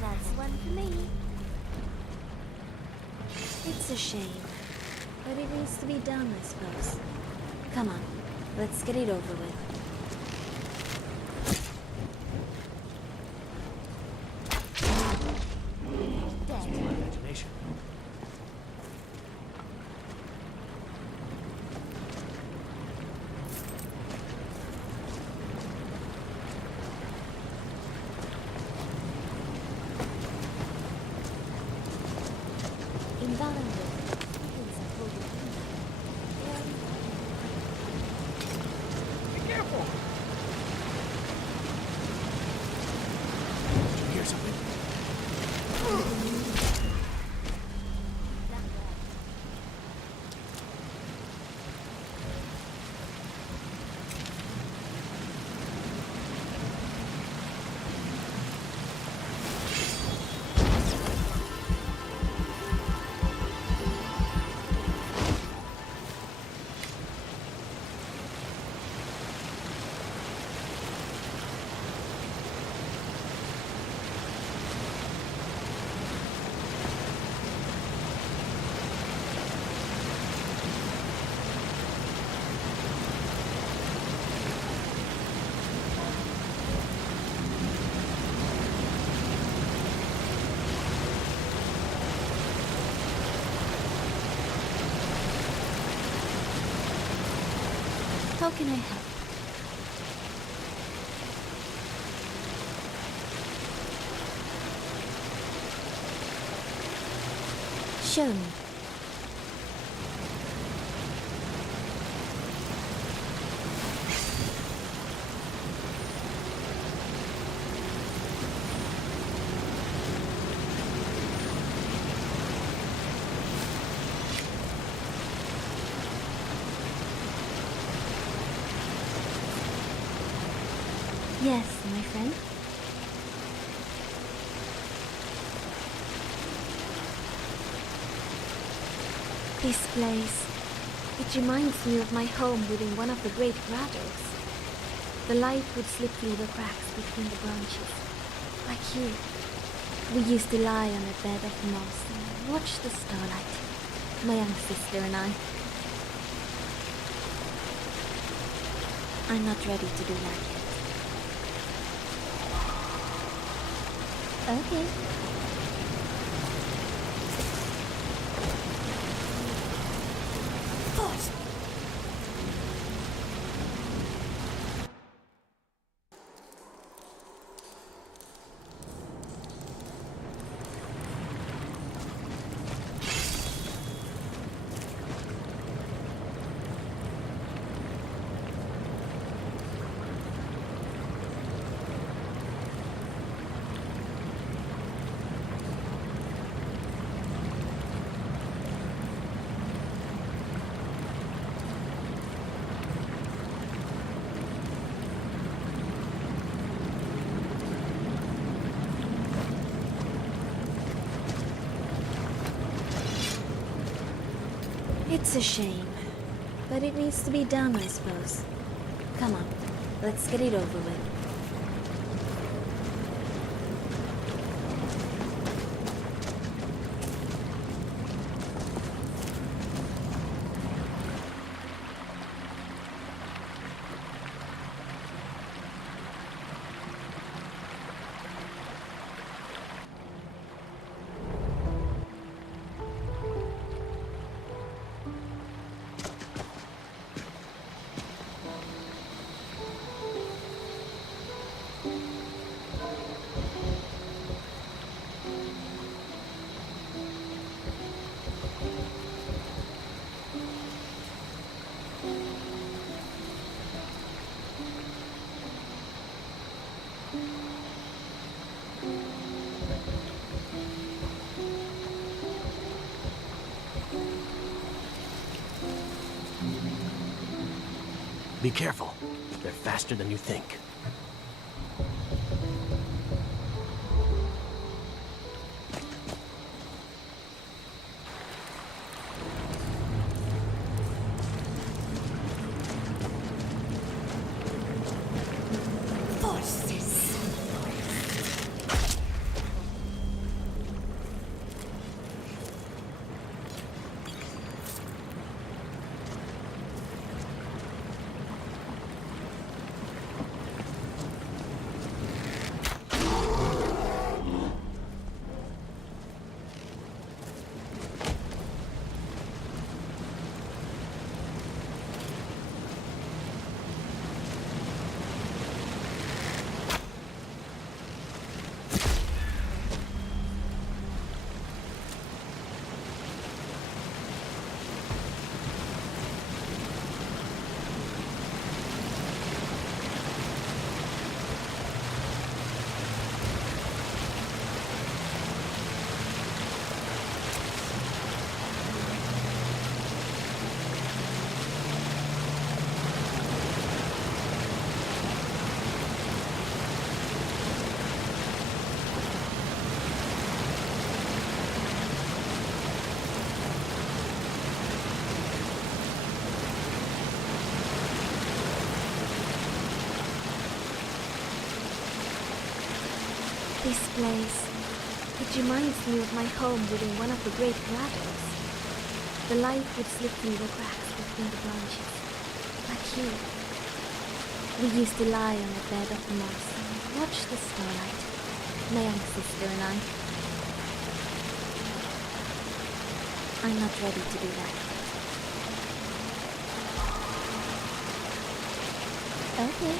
That's one for me. It's a shame, but it needs to be done, I suppose. Come on, let's get it over with. Dead. Imagination. Be careful! Did you hear something? How can I help? Show me. Yes, my friend. This place, it reminds me of my home within one of the great grottos. The light would slip through the cracks between the branches, like here. We used to lie on a bed of moss and watch the starlight, my young sister and I. I'm not ready to do that yet. Okay. It's a shame, but it needs to be done, I suppose. Come on, let's get it over with. Be careful. They're faster than you think. This place, it reminds me of my home within one of the great grottos. The light would slip through the cracks between the branches, like here. We used to lie on a bed of moss and watch the starlight, my young sister and I. I'm not ready to do that yet. Okay.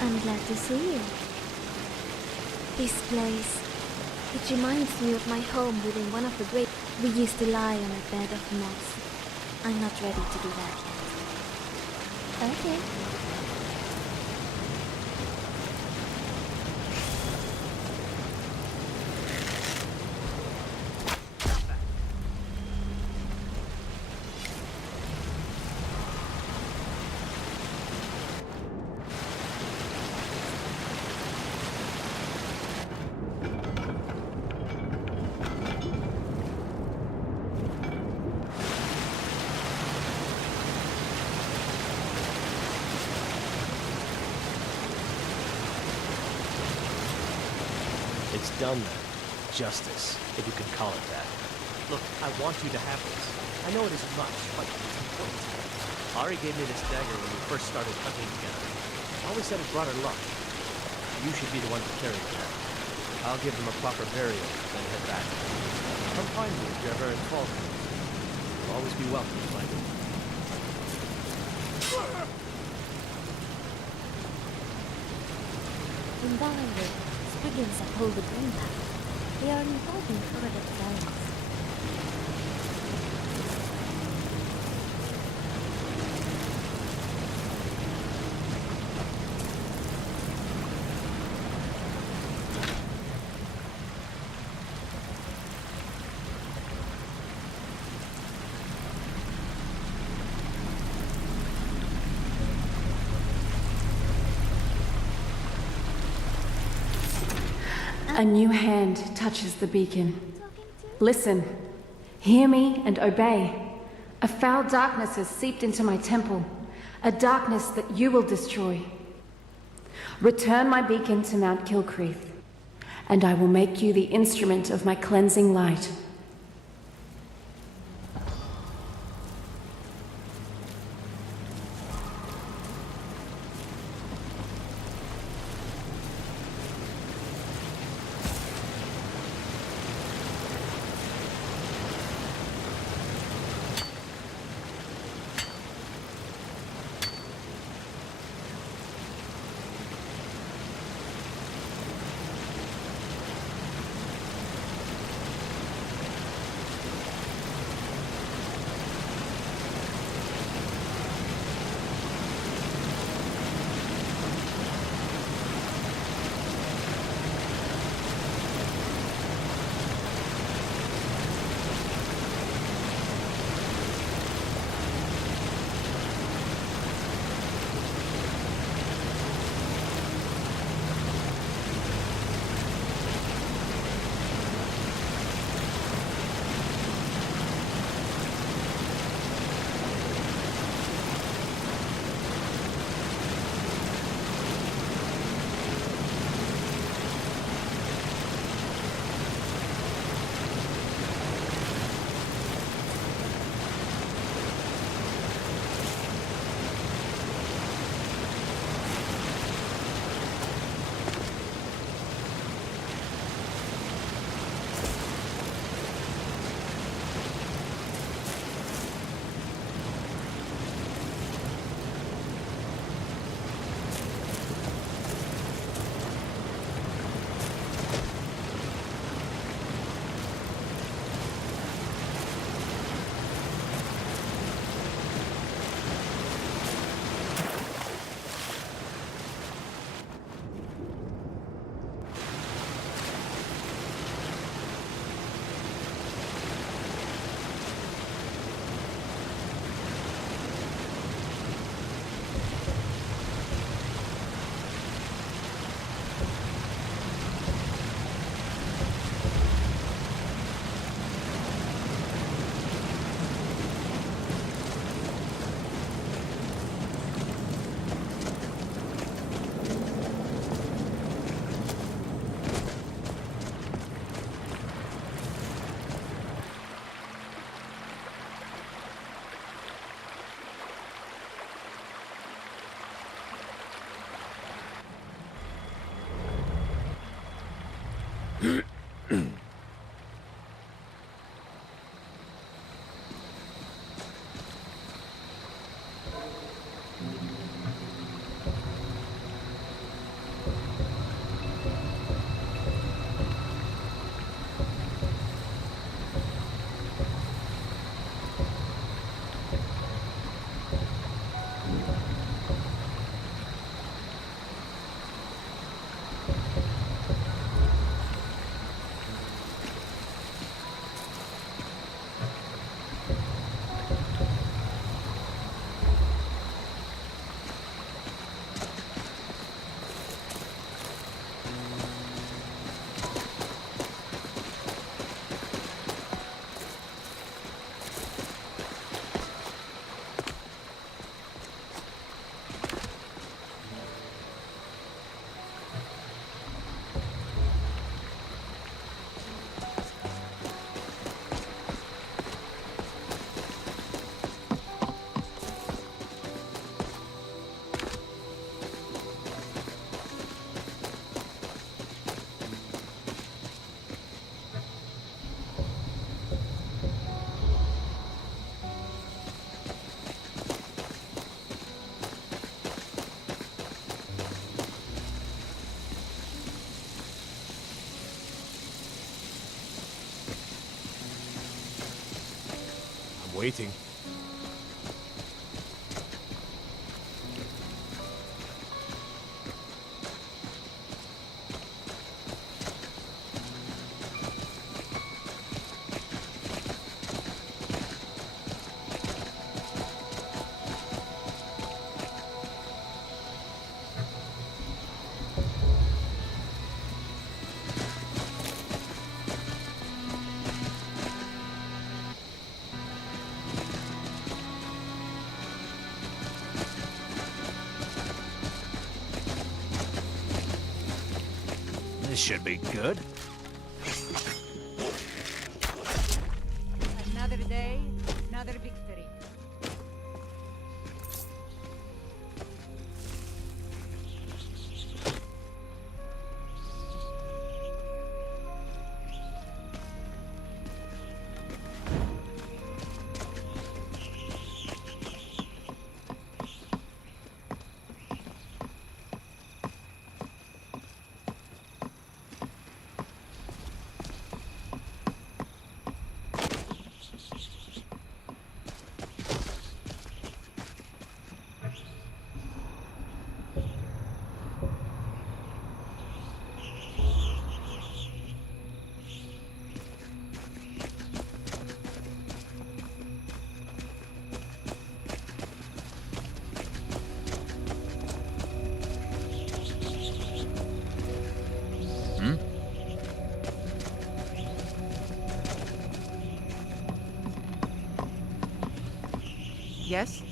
I'm glad to see you. This place, it reminds me of my home within one of the great... We used to lie on a bed of moss. I'm not ready to do that yet. Okay. It's done then. Justice, if you could call it that. Look, I want you to have this. I know it isn't much, but it's important. Ari gave me this dagger when we first started hunting together. Always said it brought her luck. You should be the one to carry it now. I'll give them a proper burial, then head back. Come find me if you're ever in Falcon. You'll always be welcome to find me. In Valorant, squiggles uphold the green path. They are involved in further developments. A new hand touches the beacon. Listen, hear me and obey. A foul darkness has seeped into my temple, a darkness that you will destroy. Return my beacon to Mount Kilcreath, and I will make you the instrument of my cleansing light. waiting. This should be good. Another day, another victory. Yes?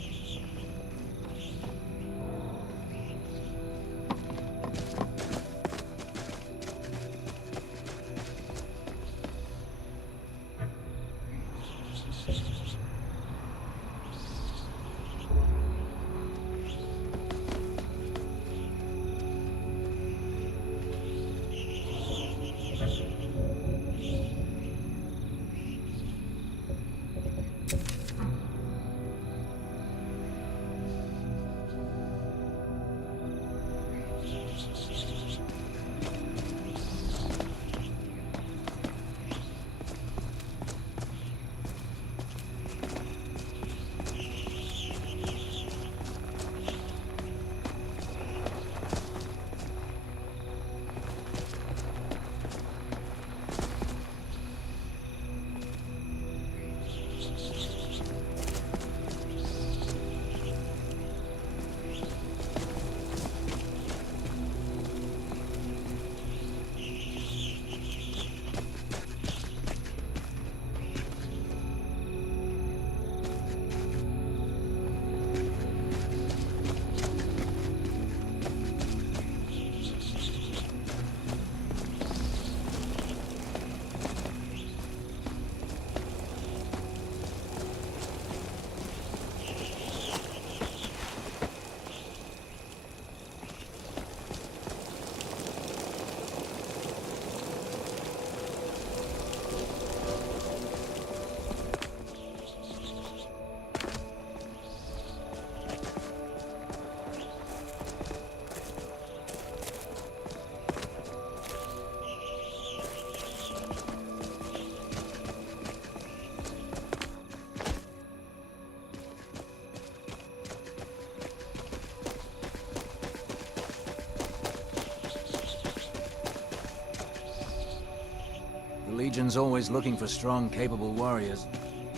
The Legion's always looking for strong, capable warriors.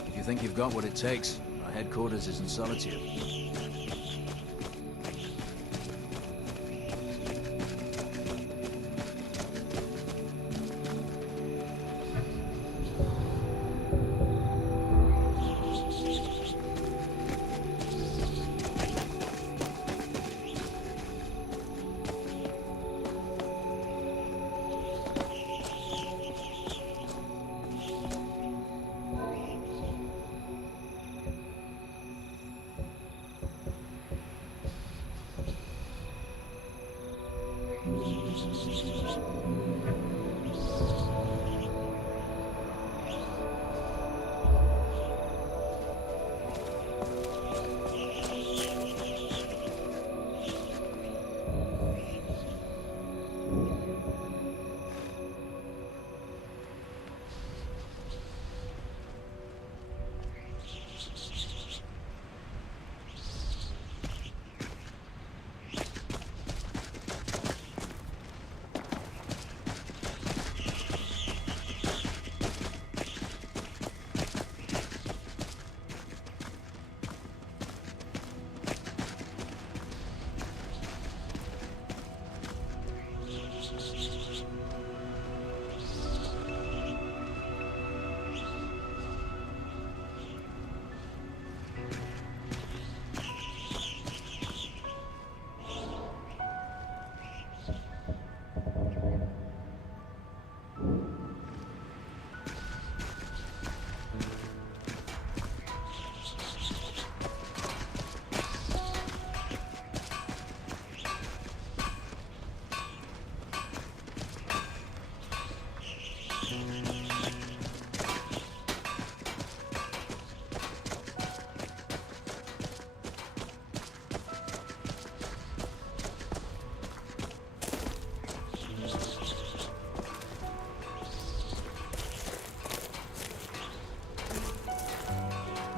If you think you've got what it takes, our headquarters is in Solitude.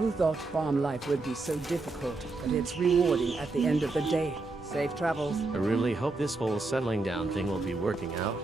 Who thought farm life would be so difficult, but it's rewarding at the end of the day. Safe travels. I really hope this whole settling down thing will be working out.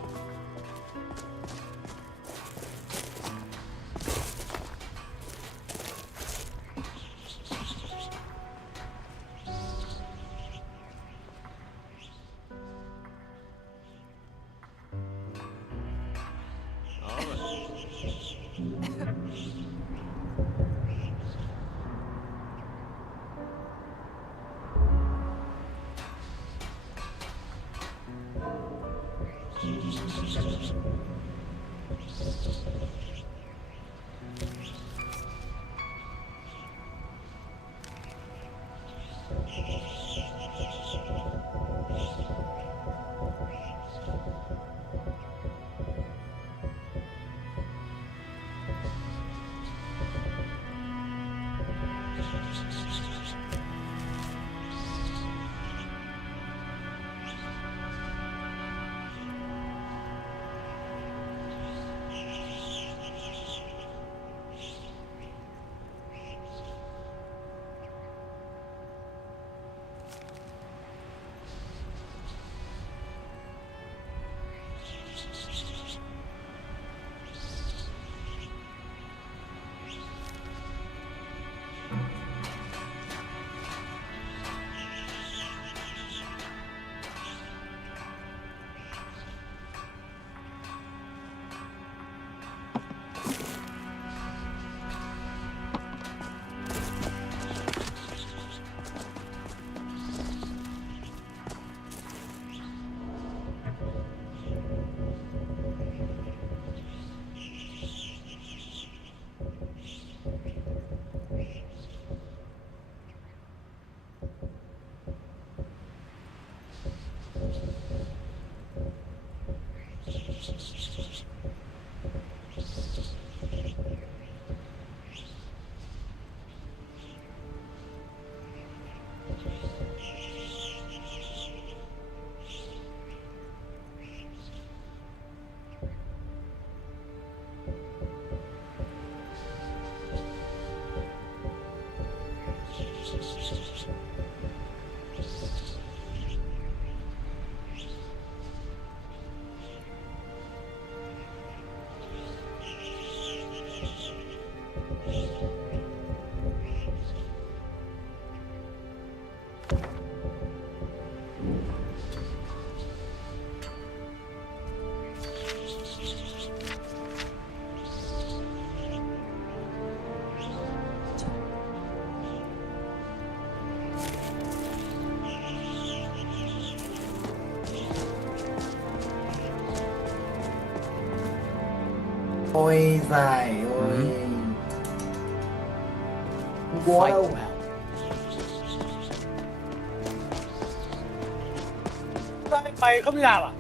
Ôi giời ơi. Quá đâu. Mày không đi làm à?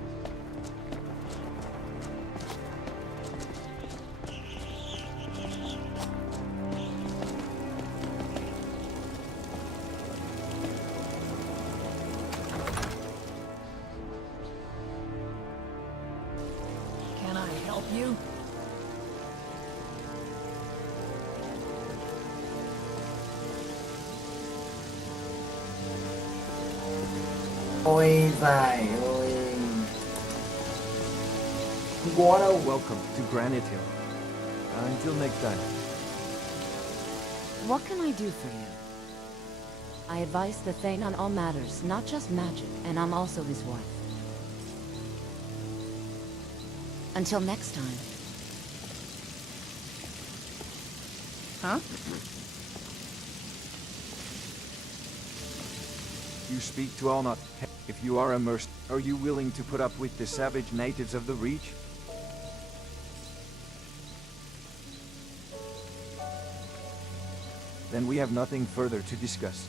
Can I help you? Ôi giời ơi. Quá đâu. Welcome to Granite Hill. Until next time. What can I do for you? I advise the Thane on all matters, not just magic, and I'm also his wife. Until next time. Huh? You speak to all not. If you are immersed, are you willing to put up with the savage natives of the Reach? Then we have nothing further to discuss.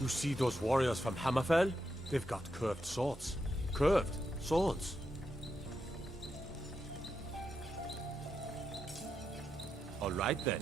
You see those warriors from Hammerfell? They've got curved swords. Curved swords. All right then.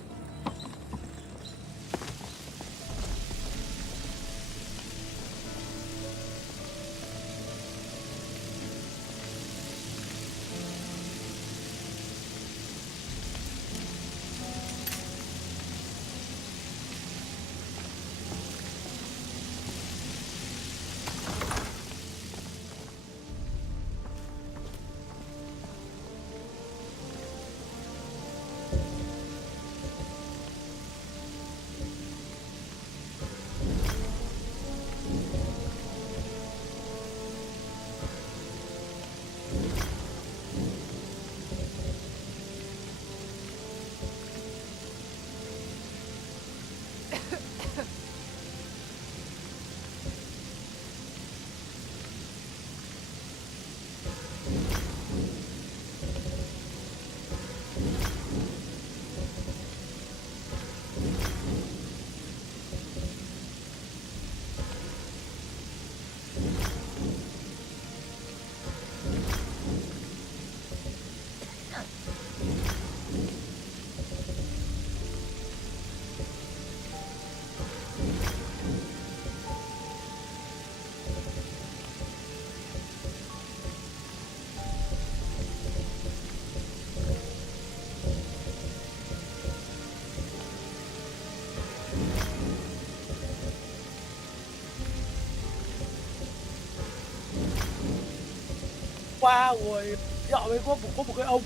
qua rồi dạo ấy có một cái ông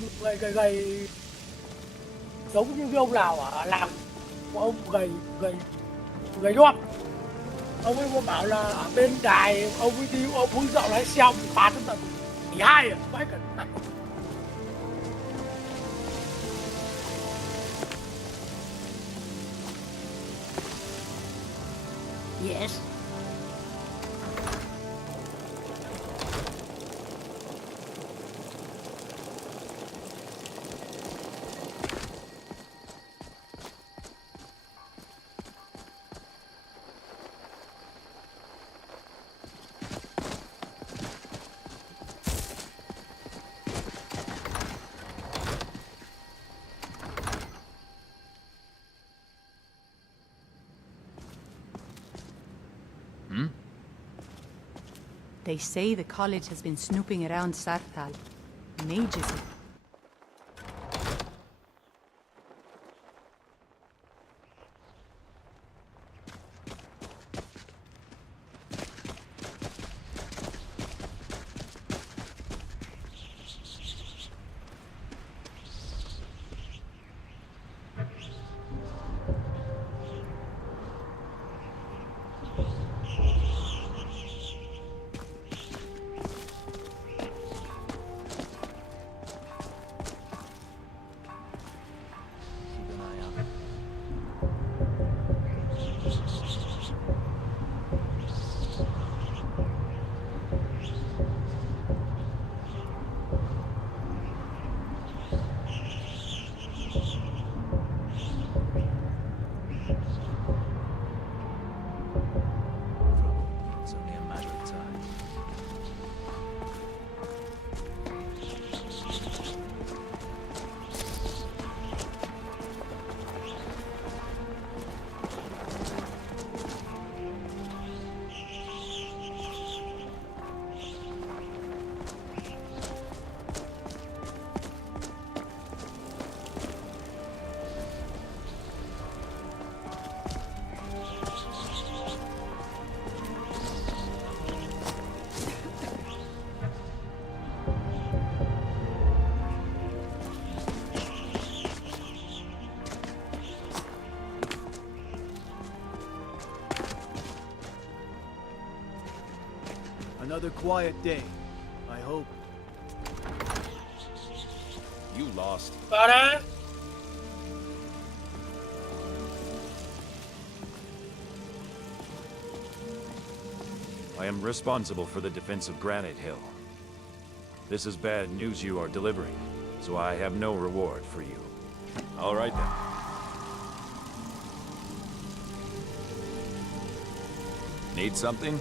gầy giống như cái ông nào ở làng của ông gầy đót. Ông ấy có bảo là ở bên đài ông ấy đi ông hướng dẫn lái xe phạt đến tận 12 à, phải cần. Yes. They say the college has been snooping around Sarthal. Mages. Another quiet day, I hope. You lost. Para. I am responsible for the defense of Granite Hill. This is bad news you are delivering, so I have no reward for you. All right then. Need something?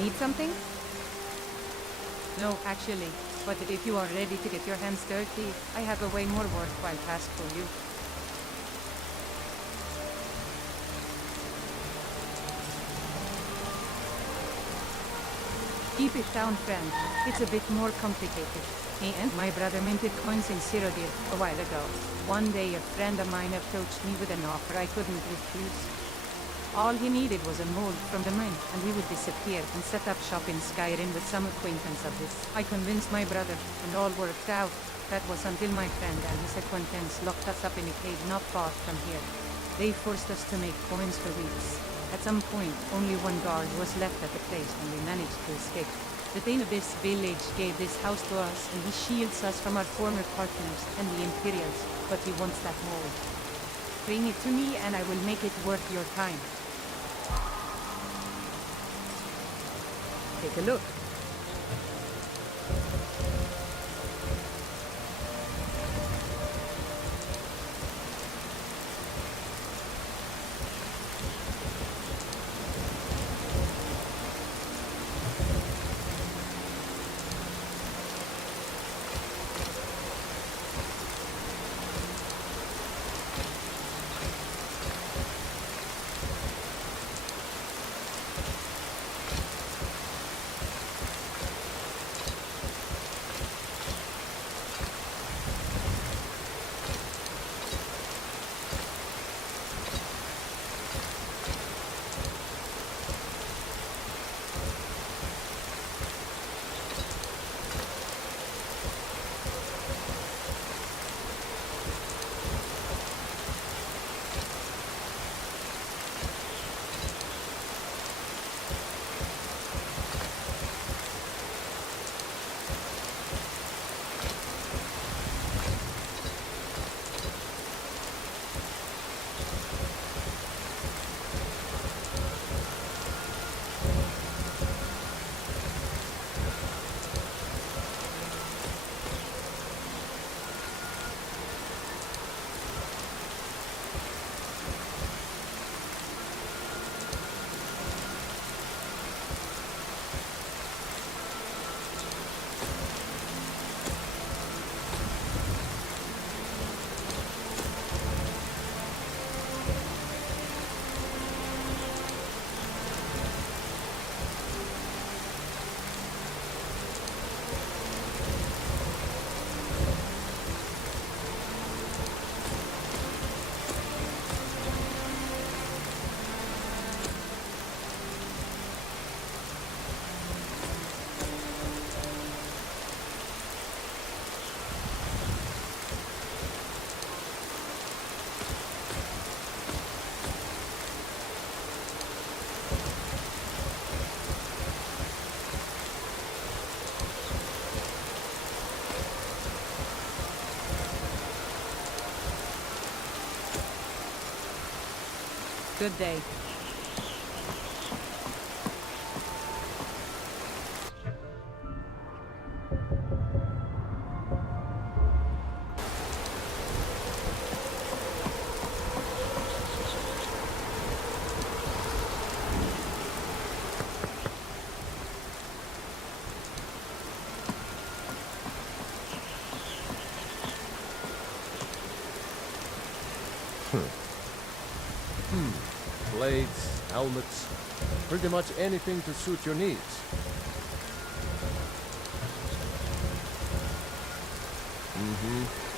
Need something? No, actually. But if you are ready to get your hands dirty, I have a way more worthwhile task for you. Keep it down, friend. It's a bit more complicated. Me and my brother minted coins in Cyrodiil a while ago. One day a friend of mine approached me with an offer I couldn't refuse. All he needed was a mold from the mine, and we would disappear and set up shop in Skyrim with some acquaintance of his. I convinced my brother, and all worked out. That was until my friend and his acquaintance locked us up in a cave not far from here. They forced us to make coins for weeks. At some point, only one guard was left at the place when we managed to escape. The Thane of this village gave this house to us, and he shields us from our former partners and the Imperials, but he wants that mold. Bring it to me, and I will make it worth your time. Take a look. Good day. Blades, helmets, pretty much anything to suit your needs. Mm-hmm.